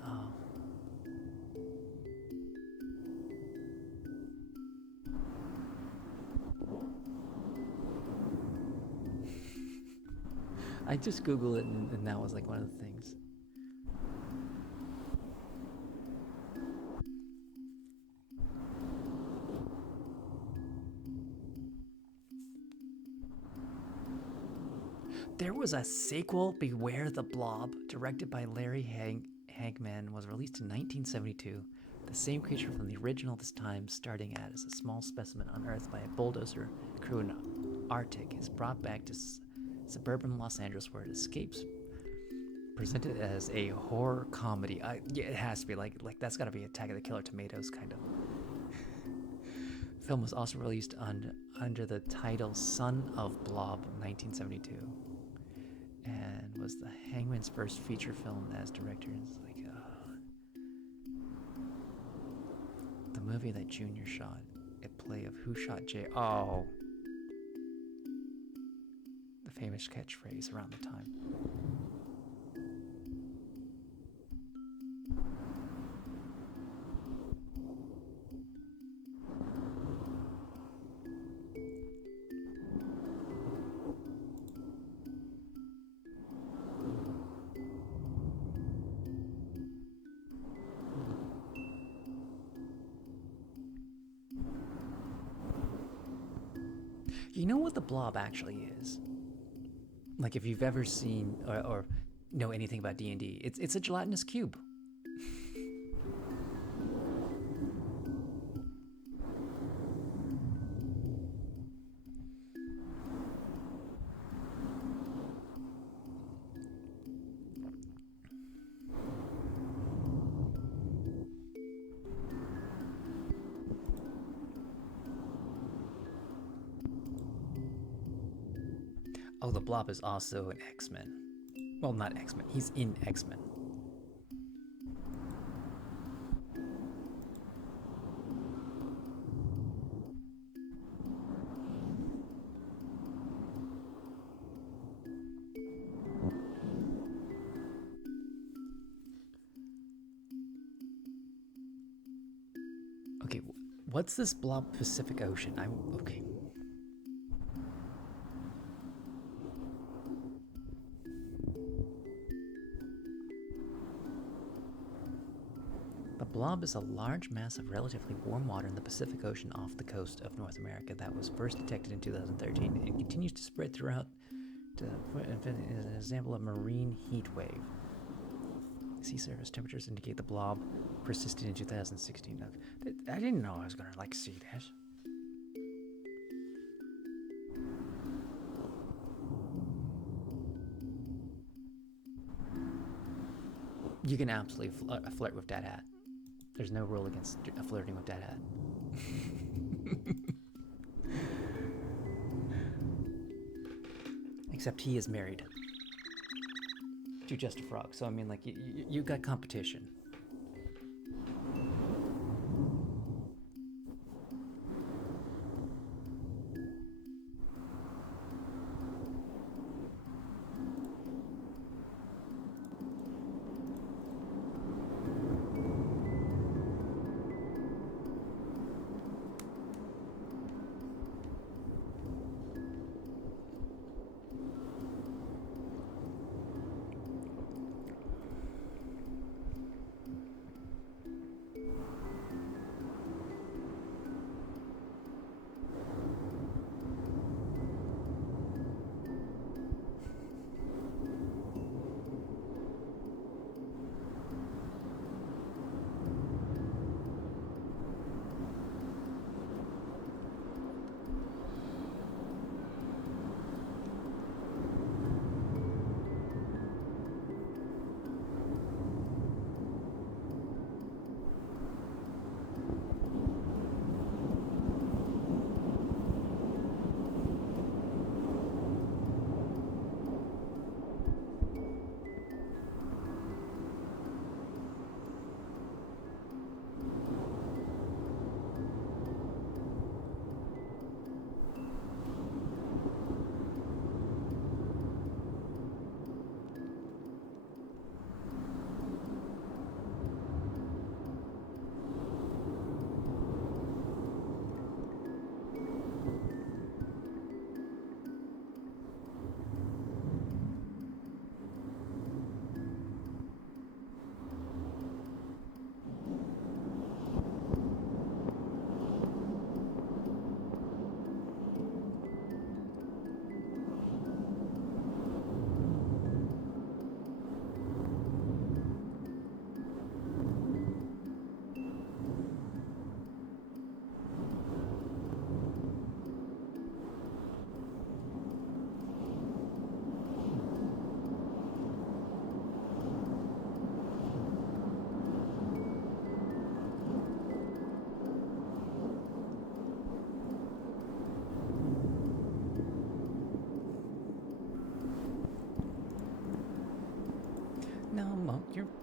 I just Googled it, and that was like one of the things. There was a sequel, Beware the Blob, directed by Larry Hagman, was released in 1972. The same creature from the original, this time starting out as a small specimen unearthed by a bulldozer crew in Arctic, is brought back to suburban Los Angeles where it escapes. Presented as a horror comedy. Yeah, it has to be like that's got to be Attack of the Killer Tomatoes kind of. The film was also released under the title Son of Blob, 1972, and was the Hangman's first feature film as director. It's like the movie that Junior shot, a play of Who Shot Jay. Oh, the famous catchphrase around the time. You know what the Blob actually is? Like if you've ever seen or know anything about D&D, it's a gelatinous cube. Oh, the Blob is also an X-Men. Well, not X-Men. He's in X-Men. Okay, what's this Blob Pacific Ocean? Okay. The Blob is a large mass of relatively warm water in the Pacific Ocean off the coast of North America that was first detected in 2013 and continues to spread throughout. Is an example of marine heat wave. Sea surface temperatures indicate the Blob persisted in 2016. I didn't know I was gonna see that. You can absolutely flirt with that hat. There's no rule against flirting with that hat. Except he is married to Just a Frog, so I mean, like, you got competition.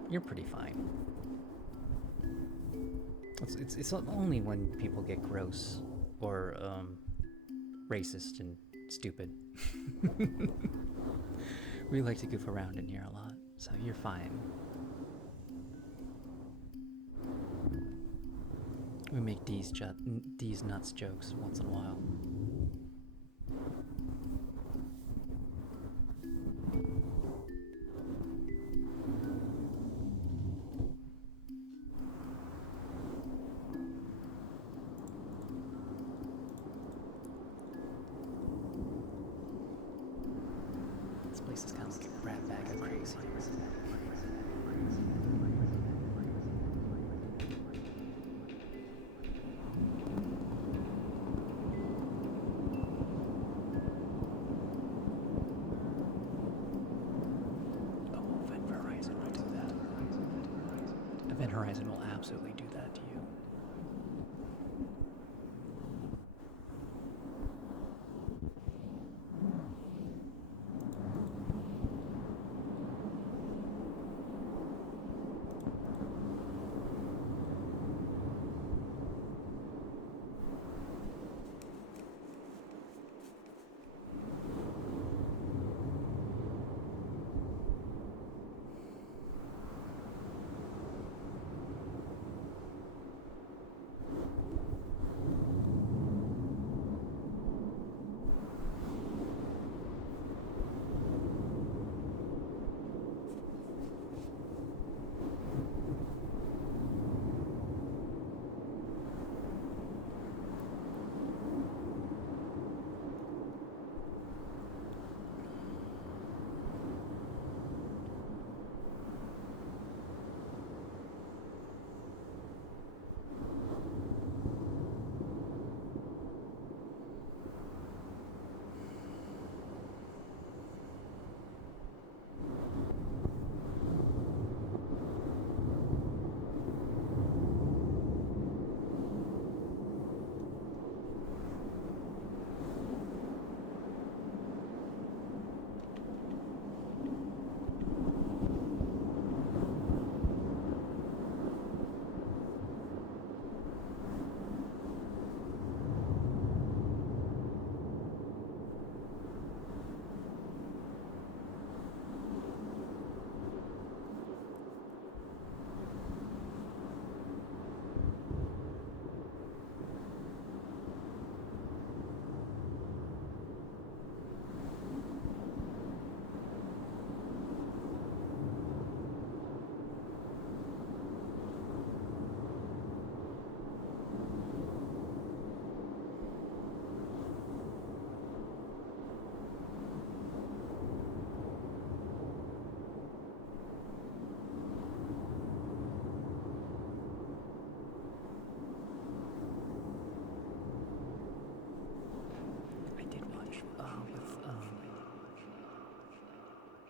you're pretty fine. It's only when people get gross or racist and stupid. We like to goof around in here a lot, so you're fine. We make D's nuts jokes once in a while. This place is kind of like a rat bag of crazy. Horizon will absolutely do that to you.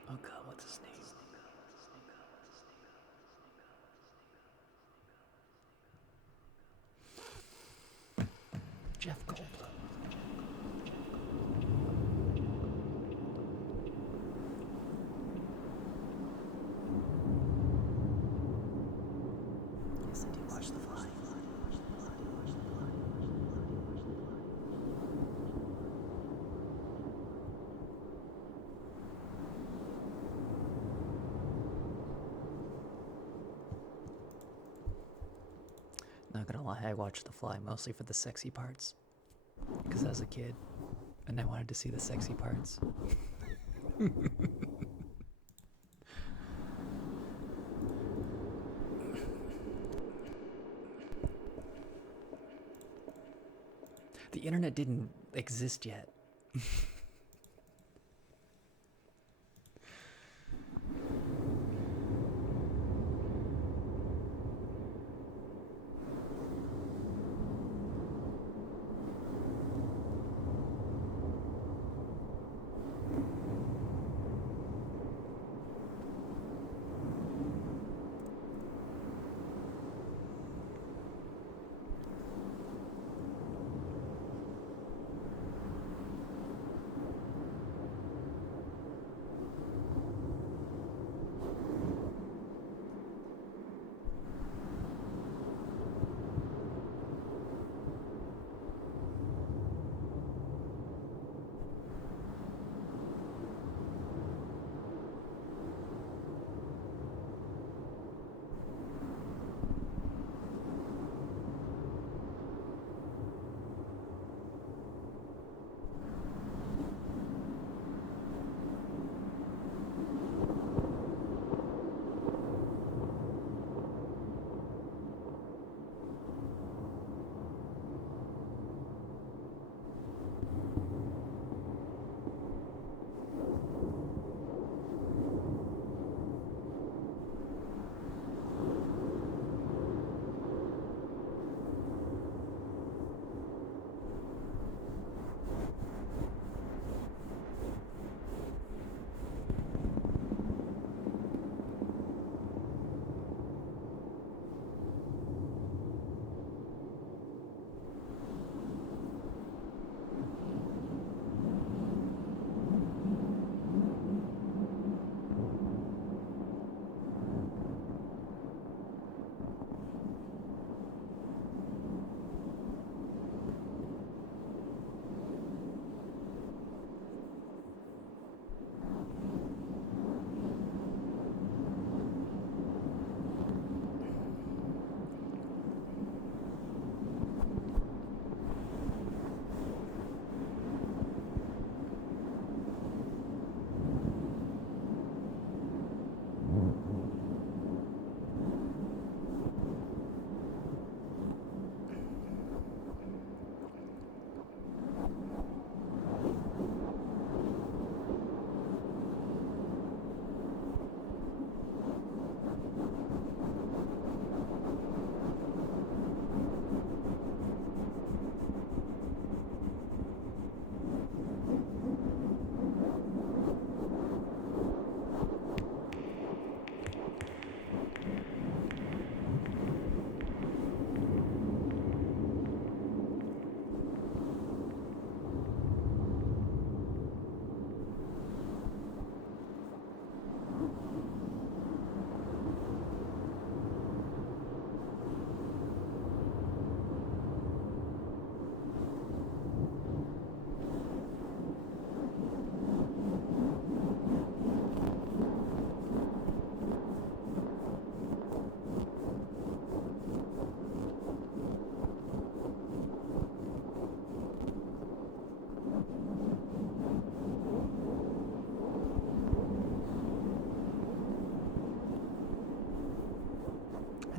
Oh god, what's his name? Jeff Goldblum. Yes, I did watch The Fly. Not gonna lie, I watched The Fly mostly for the sexy parts. Because I was a kid, and I wanted to see the sexy parts. The internet didn't exist yet.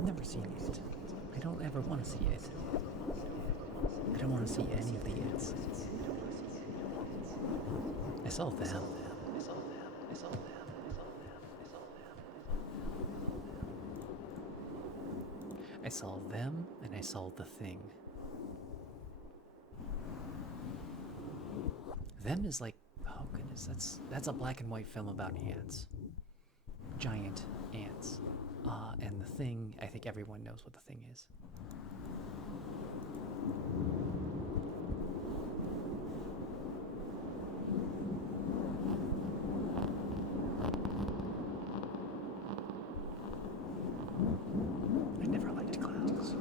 never seen it. I don't ever want to see it. I don't want to see any of the ants. I saw them. I saw them, and I saw the thing. Them is like, oh goodness, that's a black and white film about ants. Giant ants. And the thing, I think everyone knows what the thing is. I never liked clowns.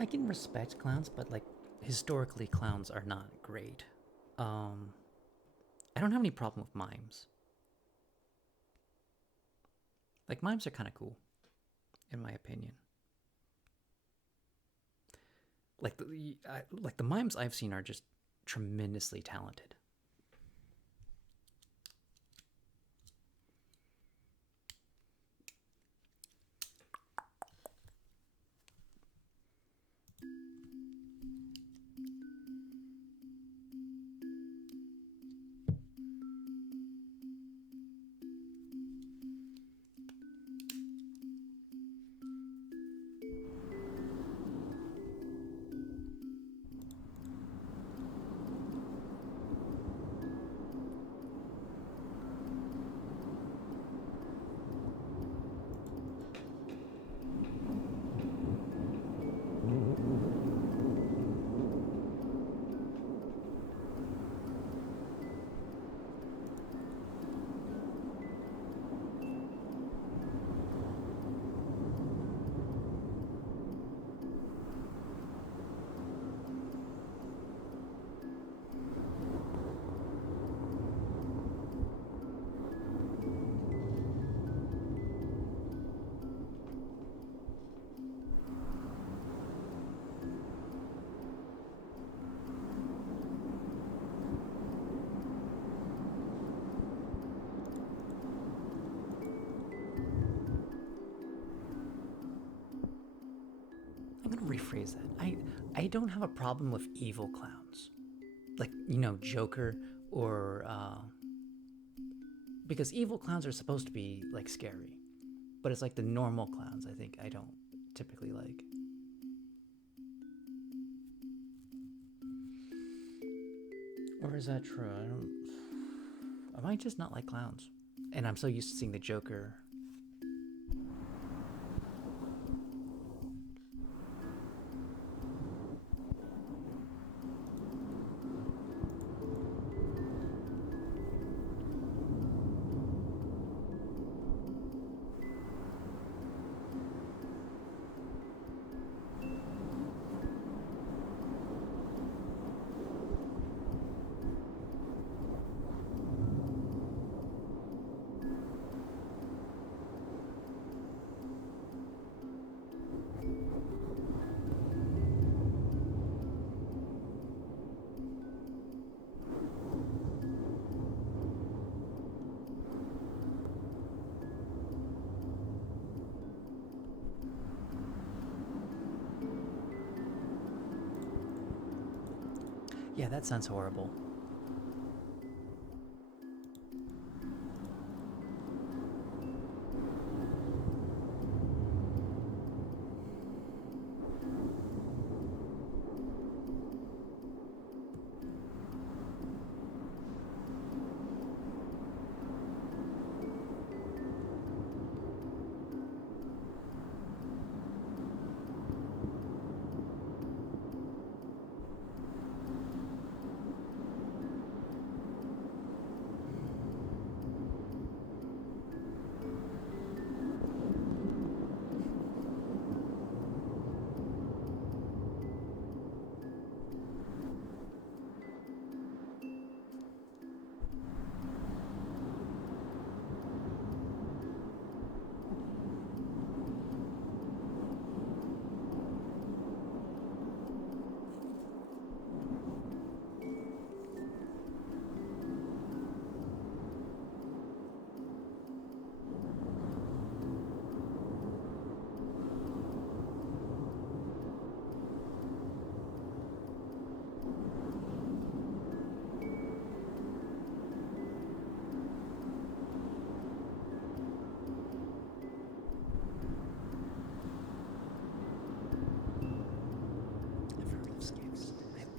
I can respect clowns, but like historically clowns are not great. I don't have any problem with mimes. Like mimes are kind of cool, in my opinion. Like the mimes I've seen are just tremendously talented. I'm gonna rephrase that. I don't have a problem with evil clowns, like Joker or because evil clowns are supposed to be like scary, but it's like the normal clowns I think I don't typically like. Or is that true? I might just not like clowns, and I'm so used to seeing the Joker. Yeah, that sounds horrible.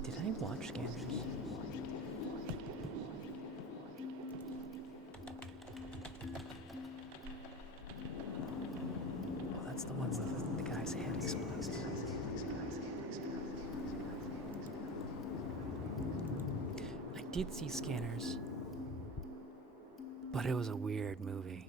Did I watch Scanners? Oh, that's the ones that the guy's head explodes. I did see Scanners, but it was a weird movie.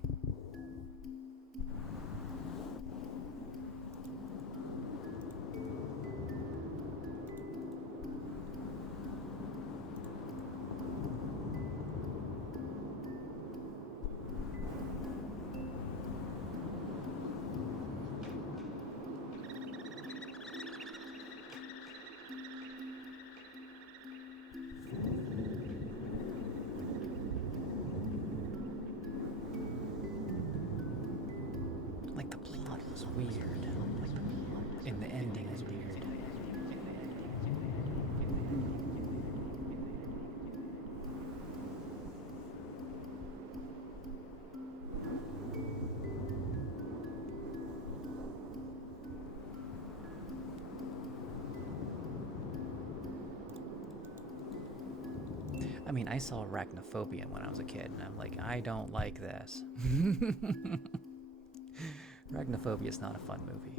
Like the plot was weird, and the ending is weird. I mean, I saw Arachnophobia when I was a kid, and I'm like, I don't like this. Arachnophobia is not a fun movie.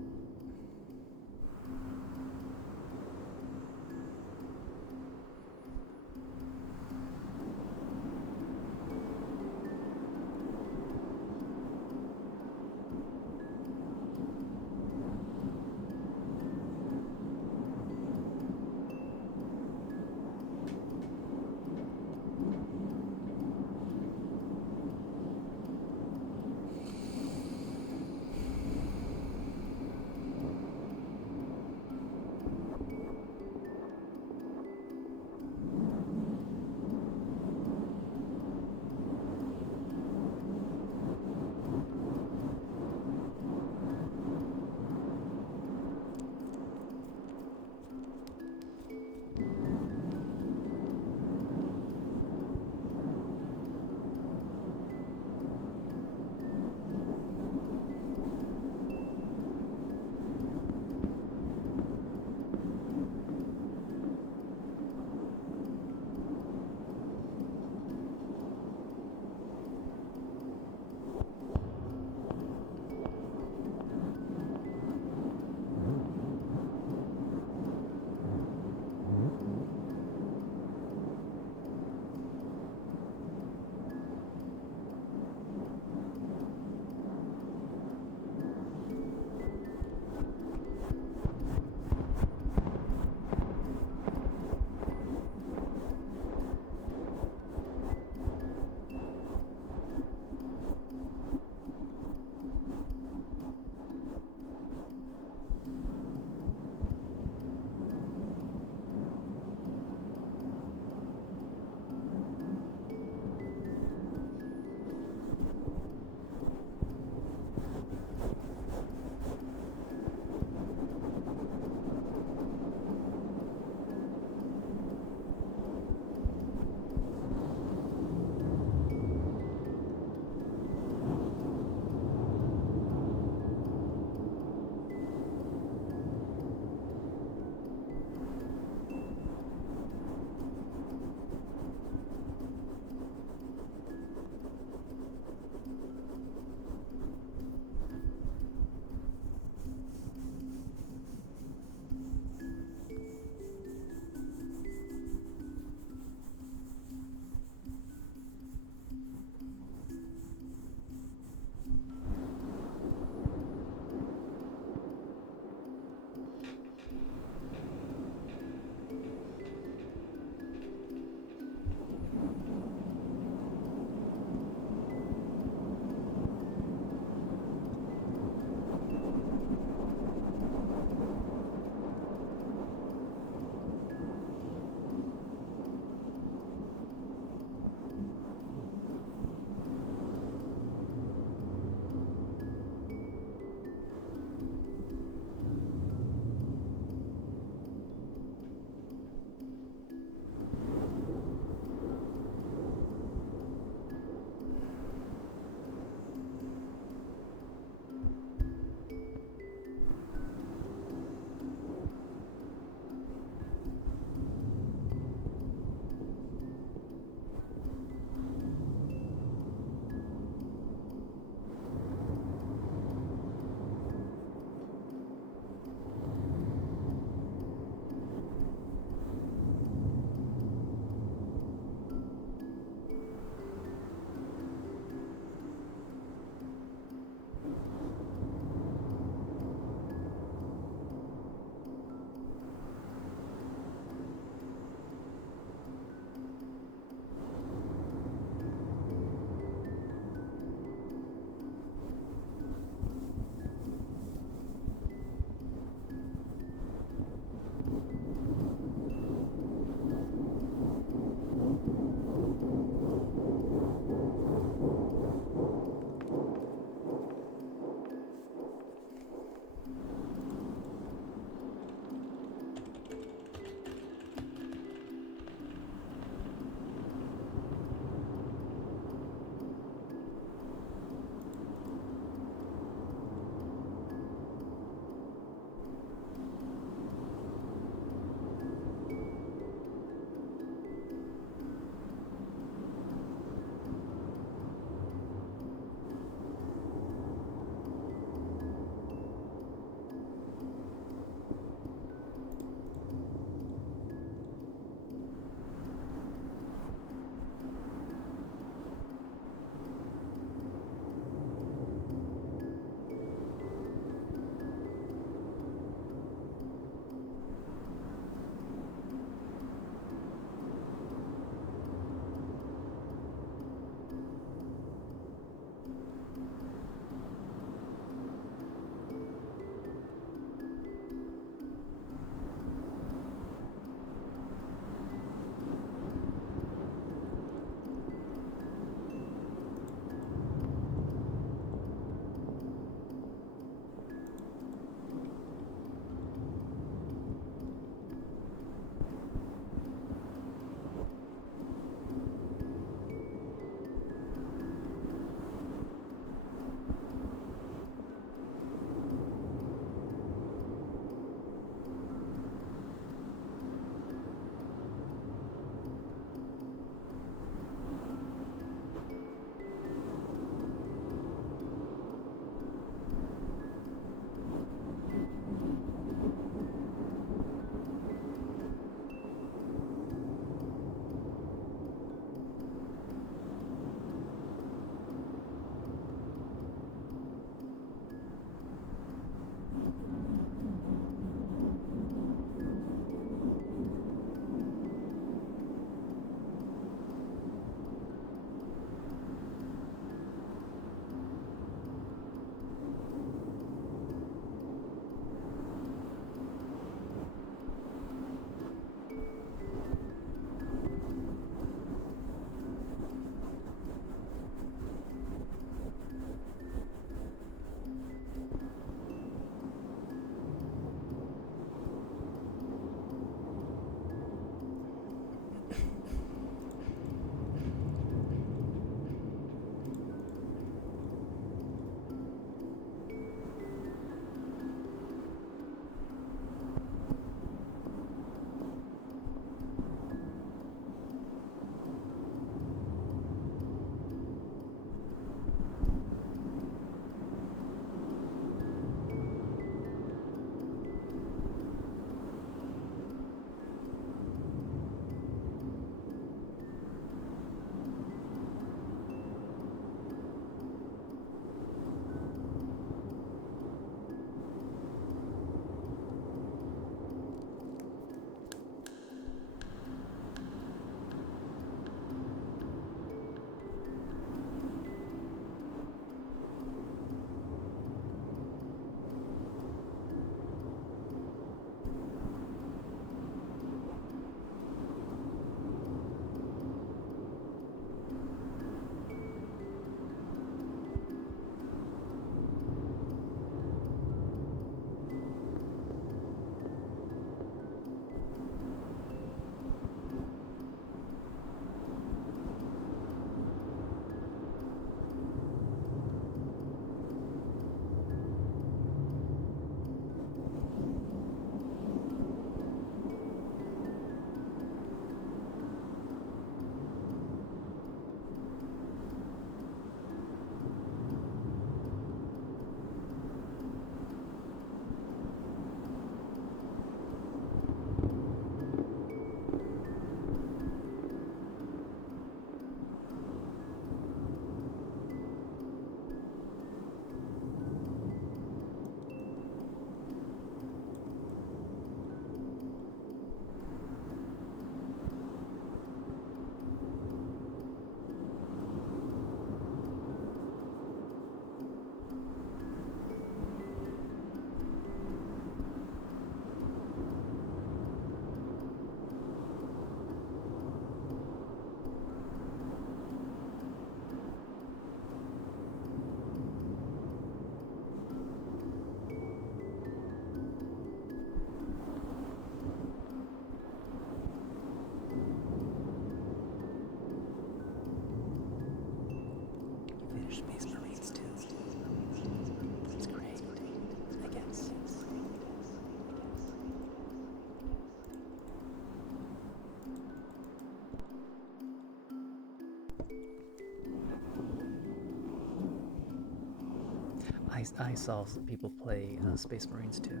I saw some people play Space Marines too.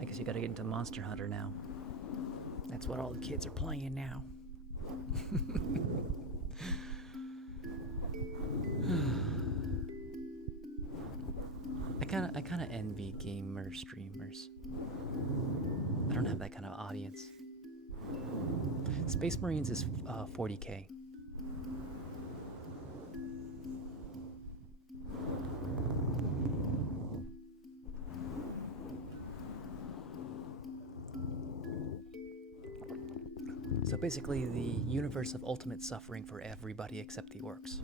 I guess you gotta get into Monster Hunter now. That's what all the kids are playing now. I kind of envy gamer streamers. I don't have that kind of audience. Space Marines is 40K. So basically the universe of ultimate suffering for everybody except the orcs.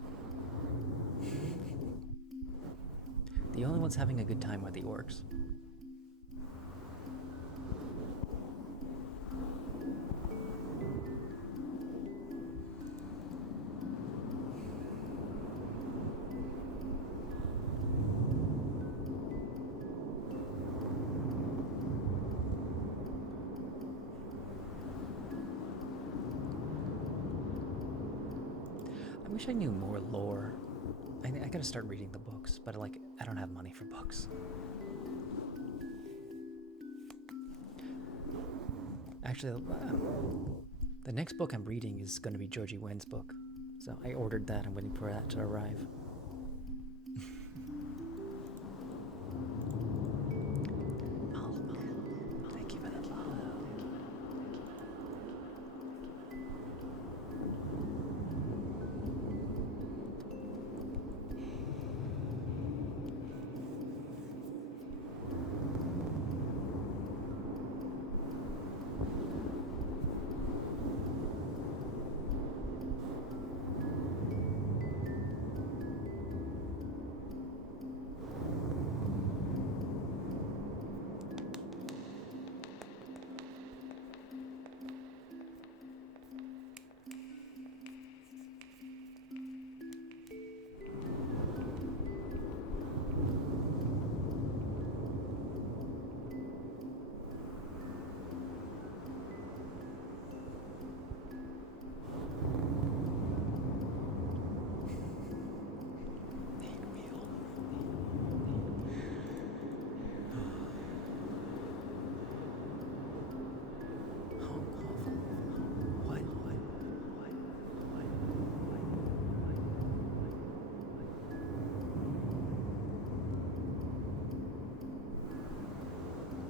The only ones having a good time are the orcs. I wish I knew more lore. I gotta start reading the books, but I don't have money for books. Actually, the next book I'm reading is going to be Georgie Wen's book. So I ordered that. I'm waiting for that to arrive. Thank you for that follow.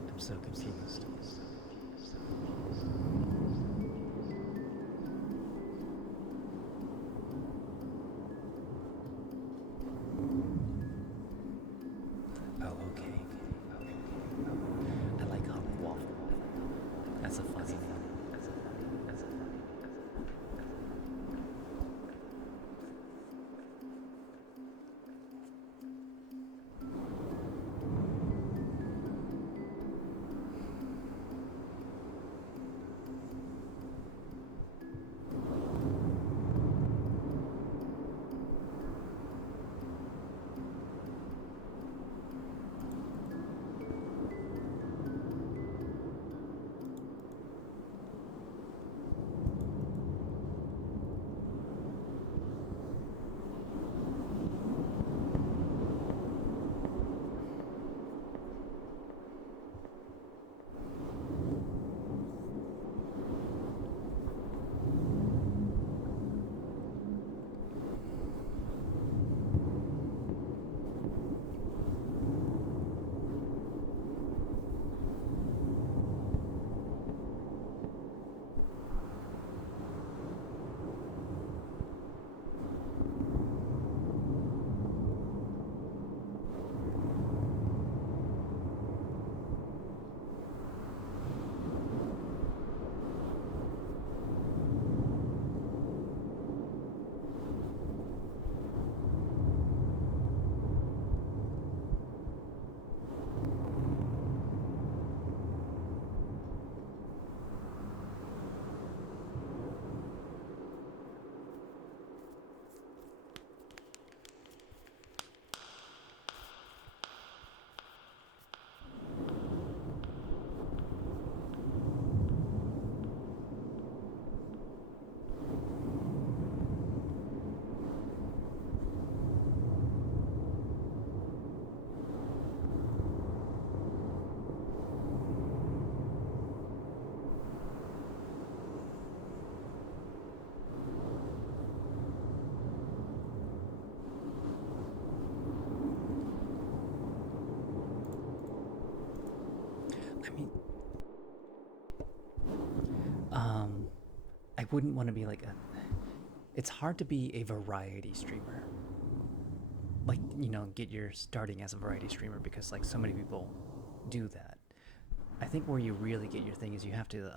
I'm so confused. Oh, okay. I like hollow waffle. That's a funny one. I mean, I wouldn't want to be like a. It's hard to be a variety streamer. Like, you know, get your starting as a variety streamer because like so many people do that. I think where you really get your thing is you have to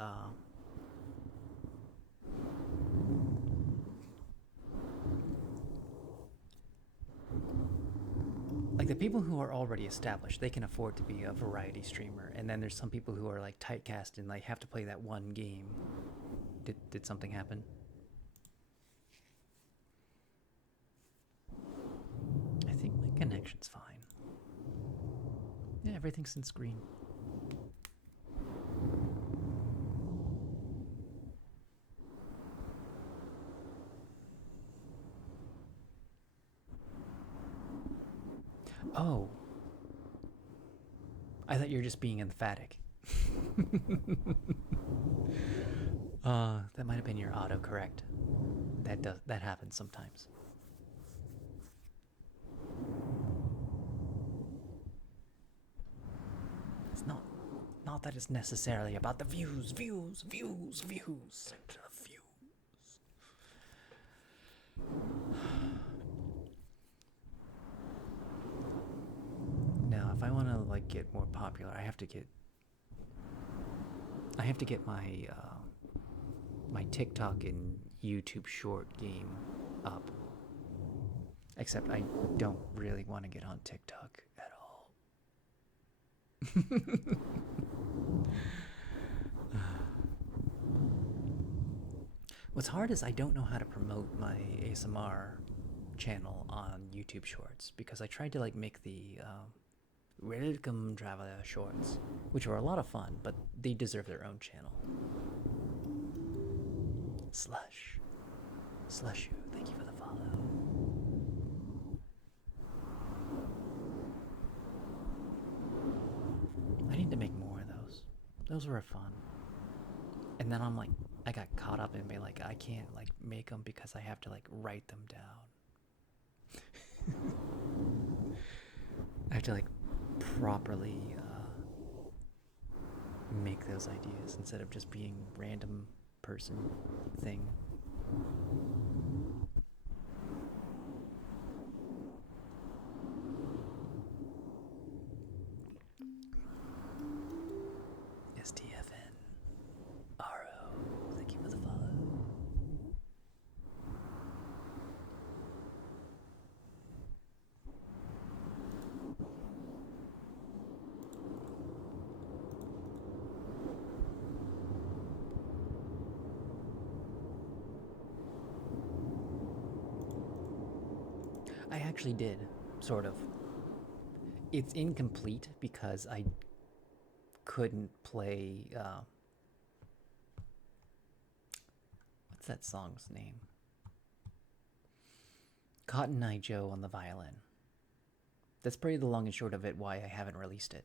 like the people who are already established, they can afford to be a variety streamer, and then there's some people who are like typecast and like have to play that one game. Did something happen? I think my connection's fine. Yeah, everything's in screen. Oh. I thought you were just being emphatic. That might have been your autocorrect. That happens sometimes. It's not that it's necessarily about the views. Now, if I want to like get more popular, I have to get my my TikTok and YouTube short game up. Except I don't really want to get on TikTok at all. What's hard is I don't know how to promote my ASMR channel on YouTube Shorts because I tried to like make the Welcome Traveler shorts, which were a lot of fun, but they deserve their own channel. Slush you, thank you for the follow. I need to make more of those. Those were fun. And then I'm like, I got caught up in being like, I can't like make them because I have to like write them down. I have to like properly make those ideas instead of just being random person thing. STFN RO, thank you for the follow. I actually did, sort of. It's incomplete because I couldn't play, what's that song's name? Cotton Eye Joe on the violin. That's pretty the long and short of it why I haven't released it.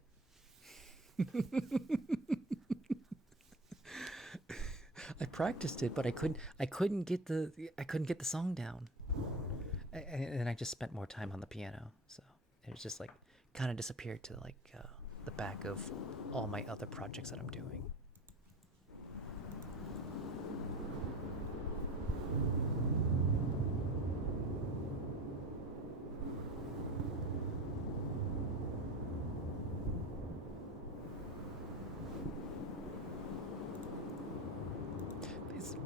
I practiced it, but I couldn't get the song down. And I just spent more time on the piano, so it was just like kind of disappeared to like the back of all my other projects that I'm doing.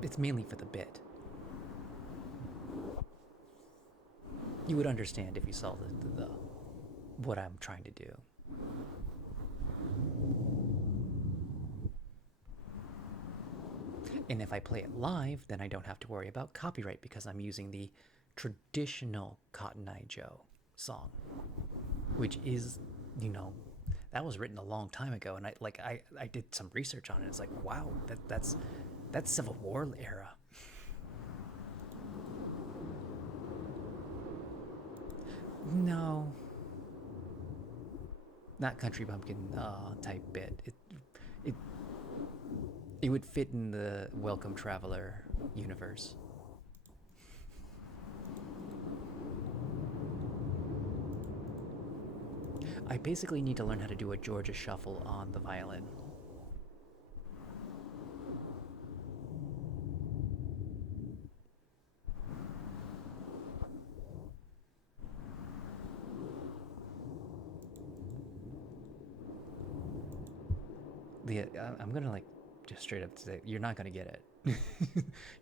It's mainly for the bit. You would understand if you saw the what I'm trying to do. And if I play it live, then I don't have to worry about copyright because I'm using the traditional Cotton Eye Joe song, which is, you know, that was written a long time ago, and I did some research on it. It's like, wow, that's Civil War era. No, not country bumpkin type bit. It would fit in the Welcome Traveler universe. I basically need to learn how to do a Georgia shuffle on the violin I'm gonna like just straight up say you're not gonna get it.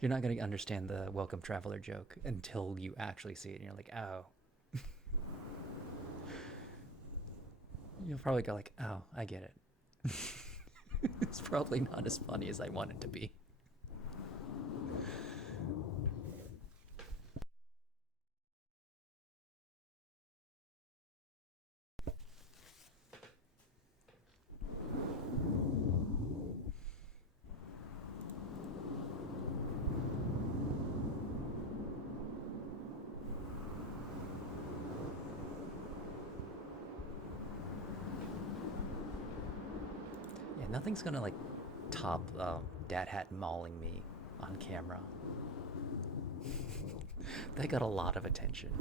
You're not gonna understand the welcome traveler joke until you actually see it, and you're like, oh. You'll probably go like, oh, I get it. It's probably not as funny as I want it to be. Yeah, nothing's gonna like top Dad Hat mauling me on camera. They got a lot of attention.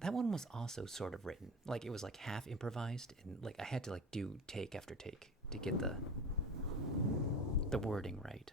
That one was also sort of written. Like it was like half improvised and like I had to like do take after take to get the wording right.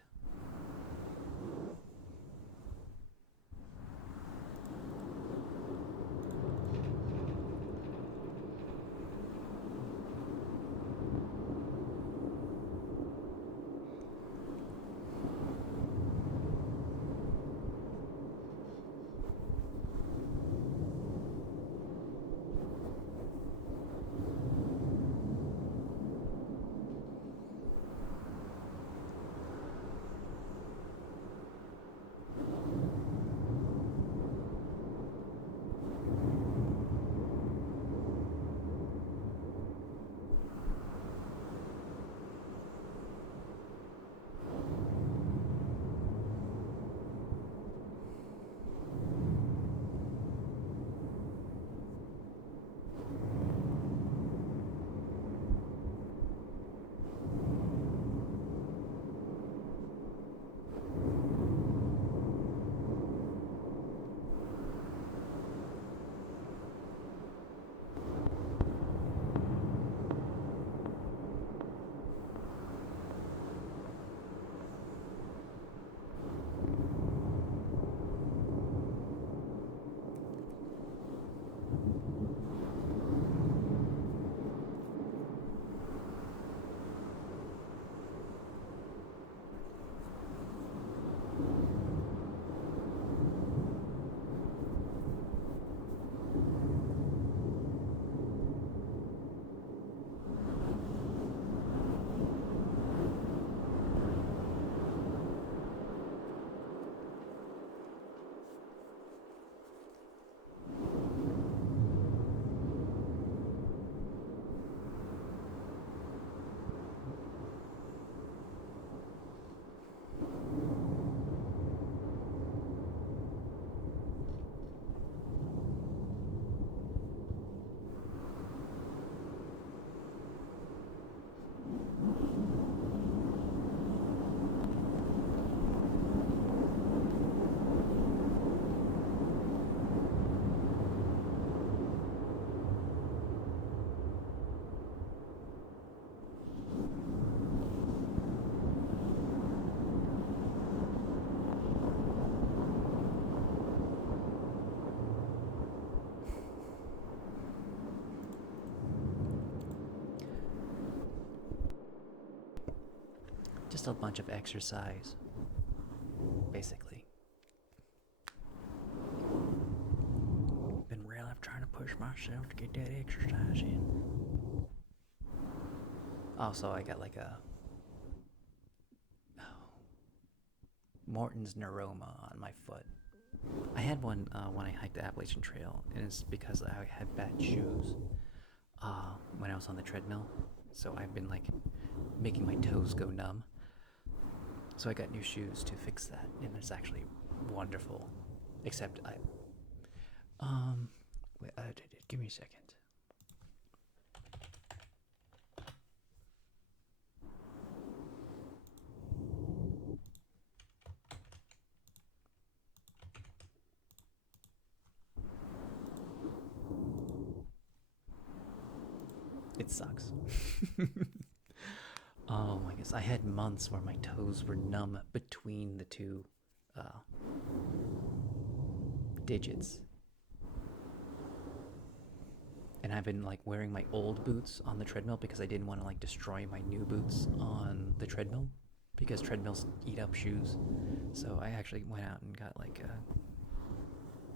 Just a bunch of exercise, basically. Been really trying to push myself to get that exercise in. Also, I got like a Morton's neuroma on my foot. I had one when I hiked the Appalachian Trail, and it's because I had bad shoes when I was on the treadmill. So I've been like making my toes go numb. So I got new shoes to fix that, and it's actually wonderful. Except wait, give me a second. It sucks. Oh my goodness. I had months where my toes were numb between the two digits. And I've been like wearing my old boots on the treadmill because I didn't want to like destroy my new boots on the treadmill, because treadmills eat up shoes. So I actually went out and got like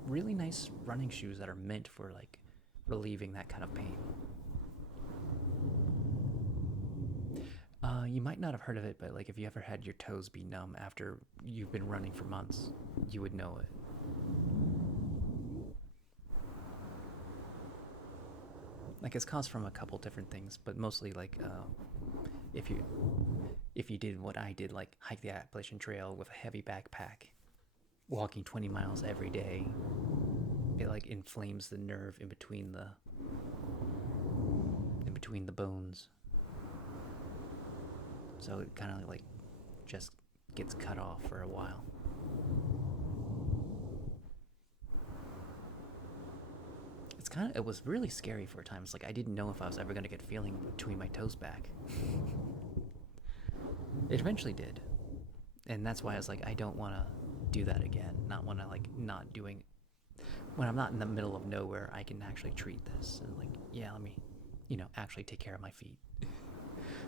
really nice running shoes that are meant for like relieving that kind of pain. You might not have heard of it, but like if you ever had your toes be numb after you've been running for months, you would know it. Like it's caused from a couple different things, but mostly like if you did what I did, like hike the Appalachian Trail with a heavy backpack, walking 20 miles every day, it like inflames the nerve in between the bones. So it kind of like just gets cut off for a while. It was really scary for a time. It's like I didn't know if I was ever going to get feeling between my toes back. It eventually did. And that's why I was like, I don't want to do that again. Not want to like not doing, when I'm not in the middle of nowhere, I can actually treat this. And like, yeah, let me, actually take care of my feet.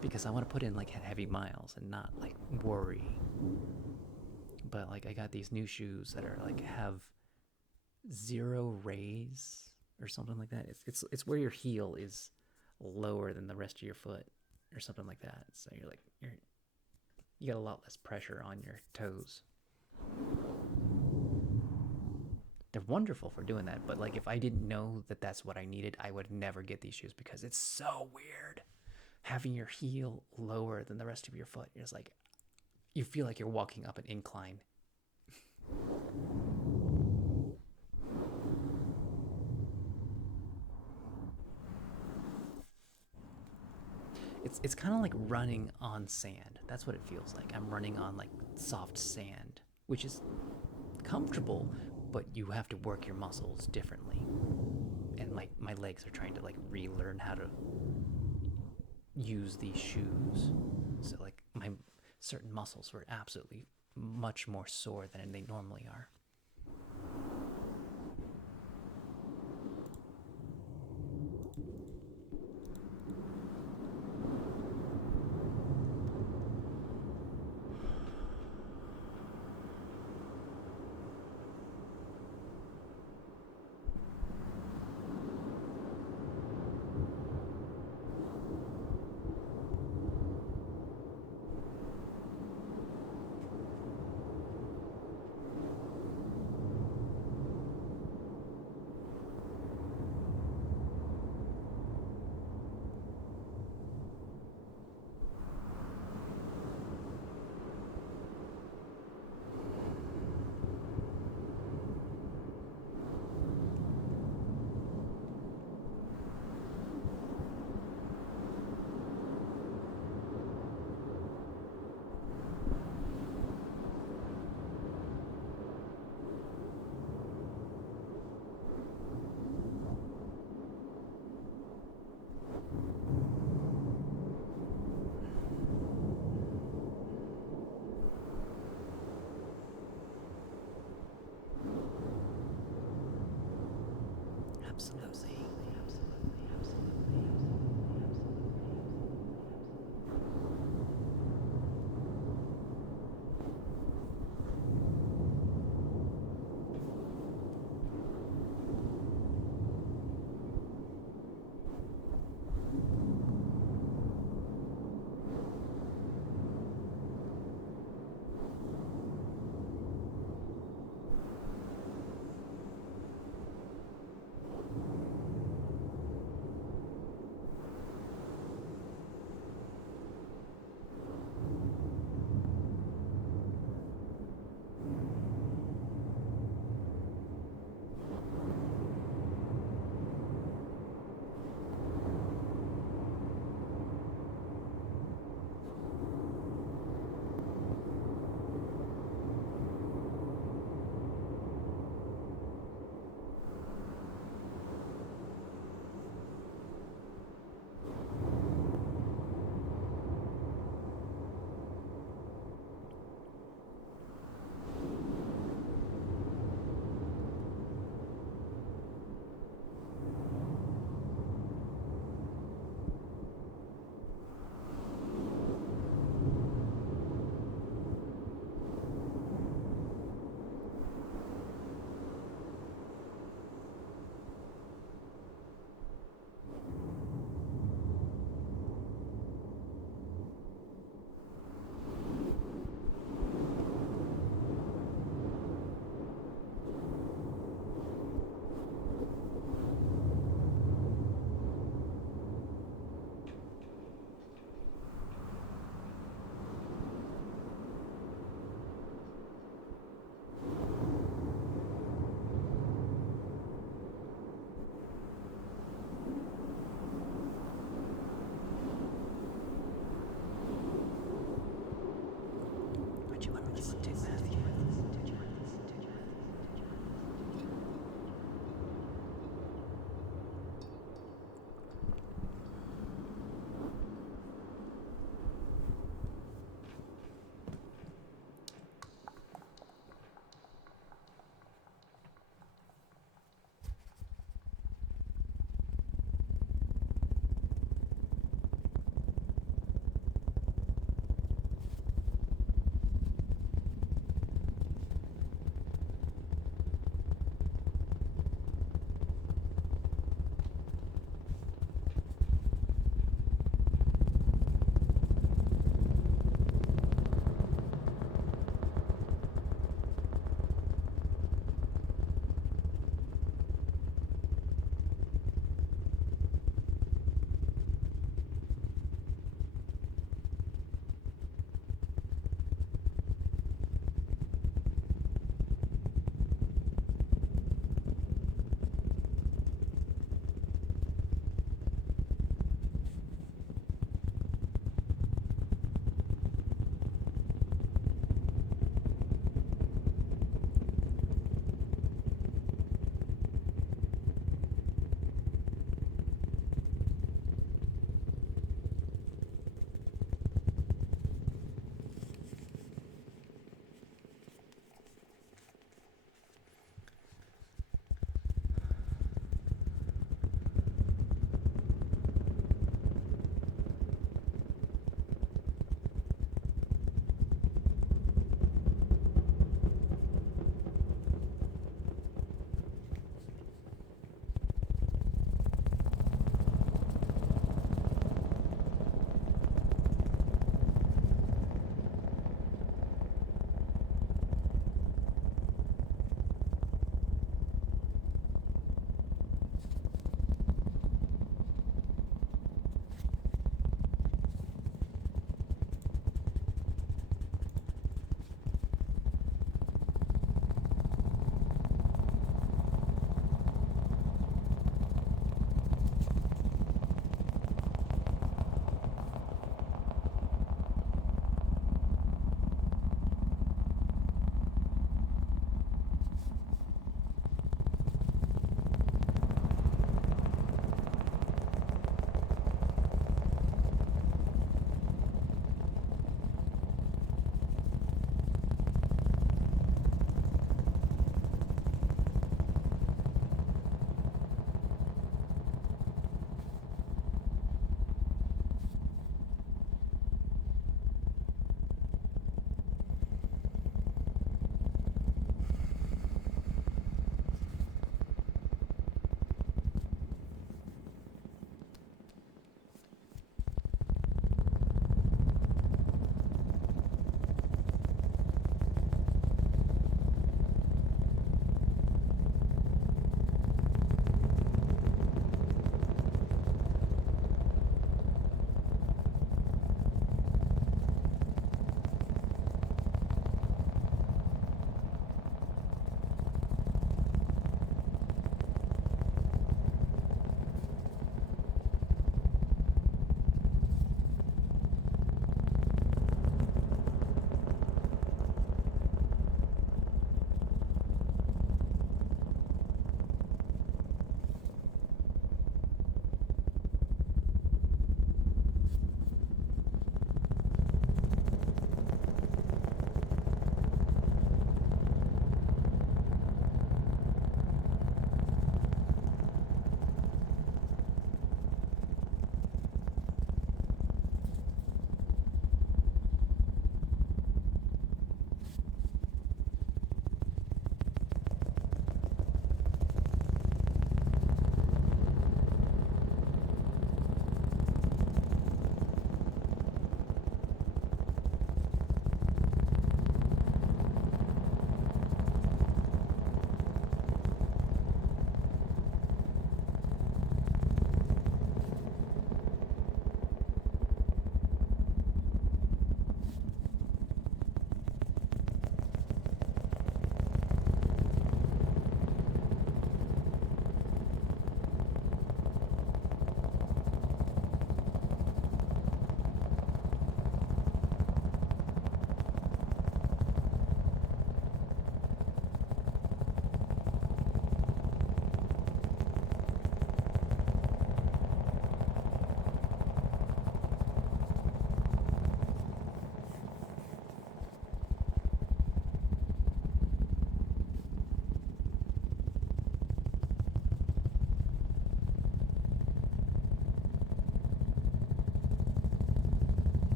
Because I want to put in like heavy miles and not like worry. But like I got these new shoes that are like have 0 raise or something like that. It's where your heel is lower than the rest of your foot or something like that. So you got a lot less pressure on your toes. They're wonderful for doing that, but like if I didn't know that that's what I needed, I would never get these shoes because it's so weird having your heel lower than the rest of your foot. You're just like, you feel like you're walking up an incline. It's kind of like running on sand. That's what it feels like. I'm running on like soft sand, which is comfortable, but you have to work your muscles differently. And my legs are trying to like relearn how to use these shoes. So like my certain muscles were absolutely much more sore than they normally are. Absolutely. listen to, Matthew?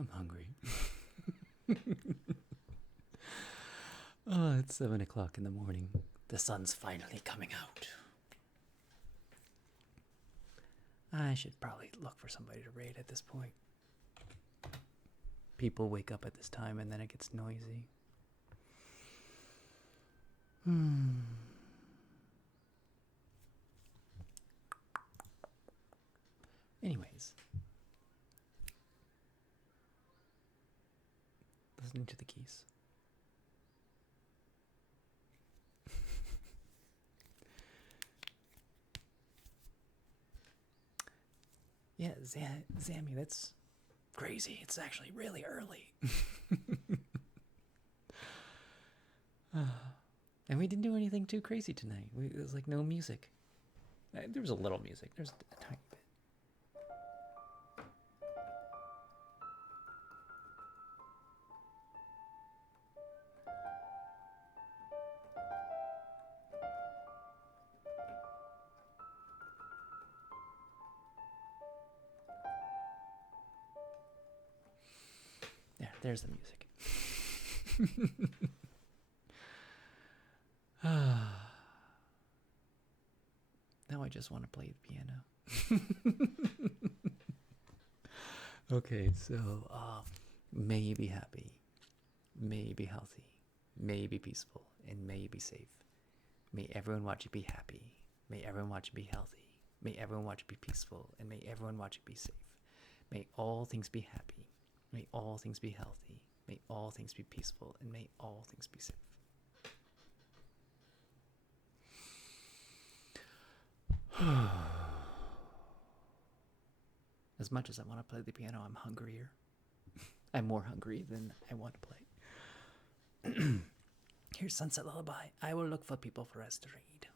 I'm hungry. Oh, it's 7 o'clock in the morning. The sun's finally coming out. I should probably look for somebody to raid at this point. People wake up at this time and then it gets noisy. Anyways. Listening to the keys. Yeah, Zammy, that's crazy. It's actually really early. And we didn't do anything too crazy tonight. It was like no music. There was a little music. There's a tiny bit. There's the music. Now I just want to play the piano. Okay, so may you be happy, may you be healthy, may you be peaceful, and may you be safe. May everyone watch you be happy. May everyone watch you be healthy. May everyone watch you be peaceful, and may everyone watch you be safe. May all things be happy. May all things be healthy. May all things be peaceful, and may all things be safe. As much as I want to play the piano, I'm hungrier. I'm more hungry than I want to play. Here's Sunset Lullaby. I will look for people for us to read.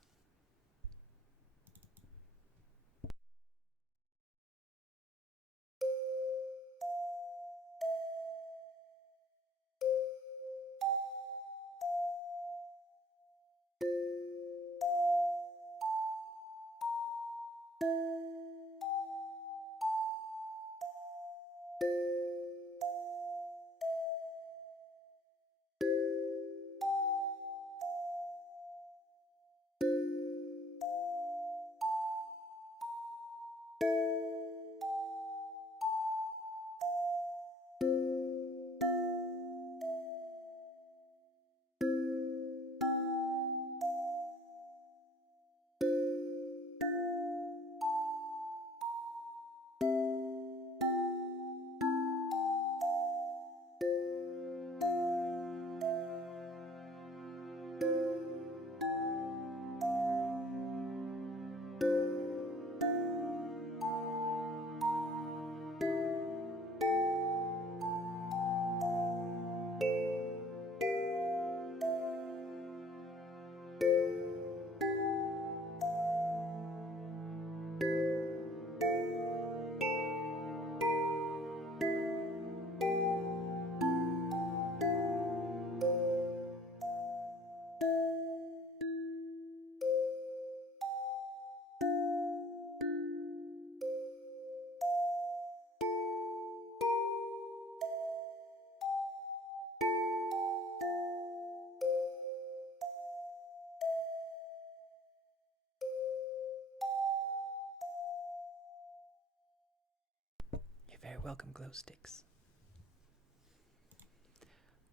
You're very welcome, glow sticks.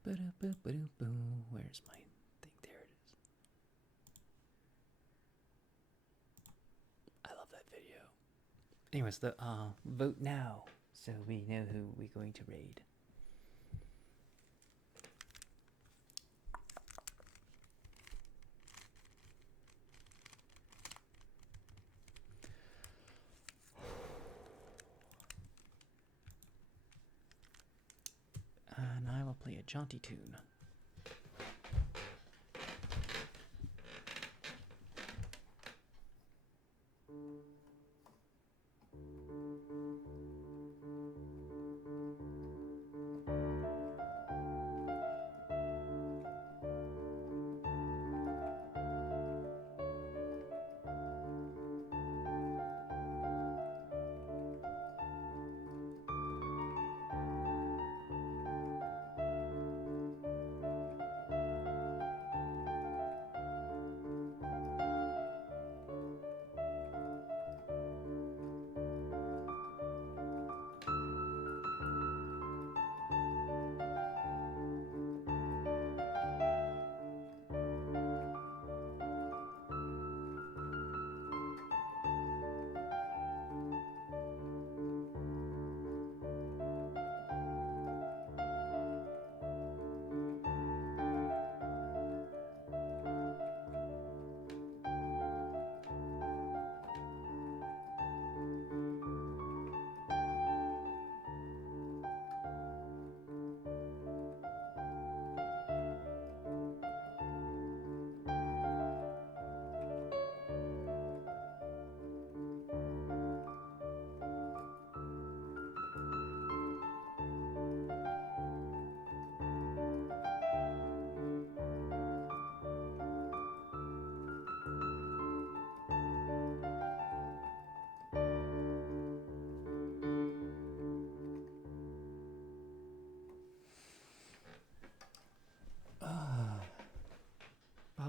Where's my thing? There it is. I love that video. Anyways, the vote now so we know who we're going to raid. And I will play a jaunty tune.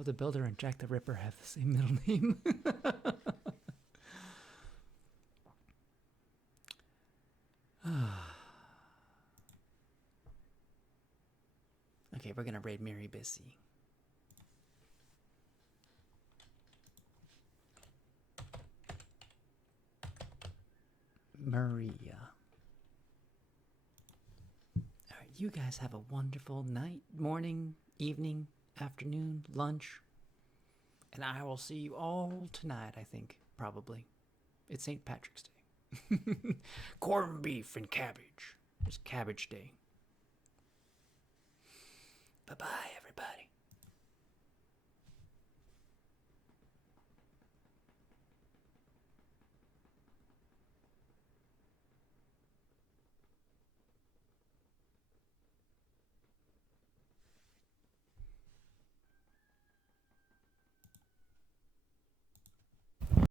how the Builder and Jack the Ripper have the same middle name. Okay, we're gonna raid Mary Bissy. Maria. Alright, you guys have a wonderful night, morning, evening, afternoon, lunch. And I will see you all tonight, I think, probably. It's St. Patrick's Day. Corned beef and cabbage. It's Cabbage Day. Bye-bye, everybody.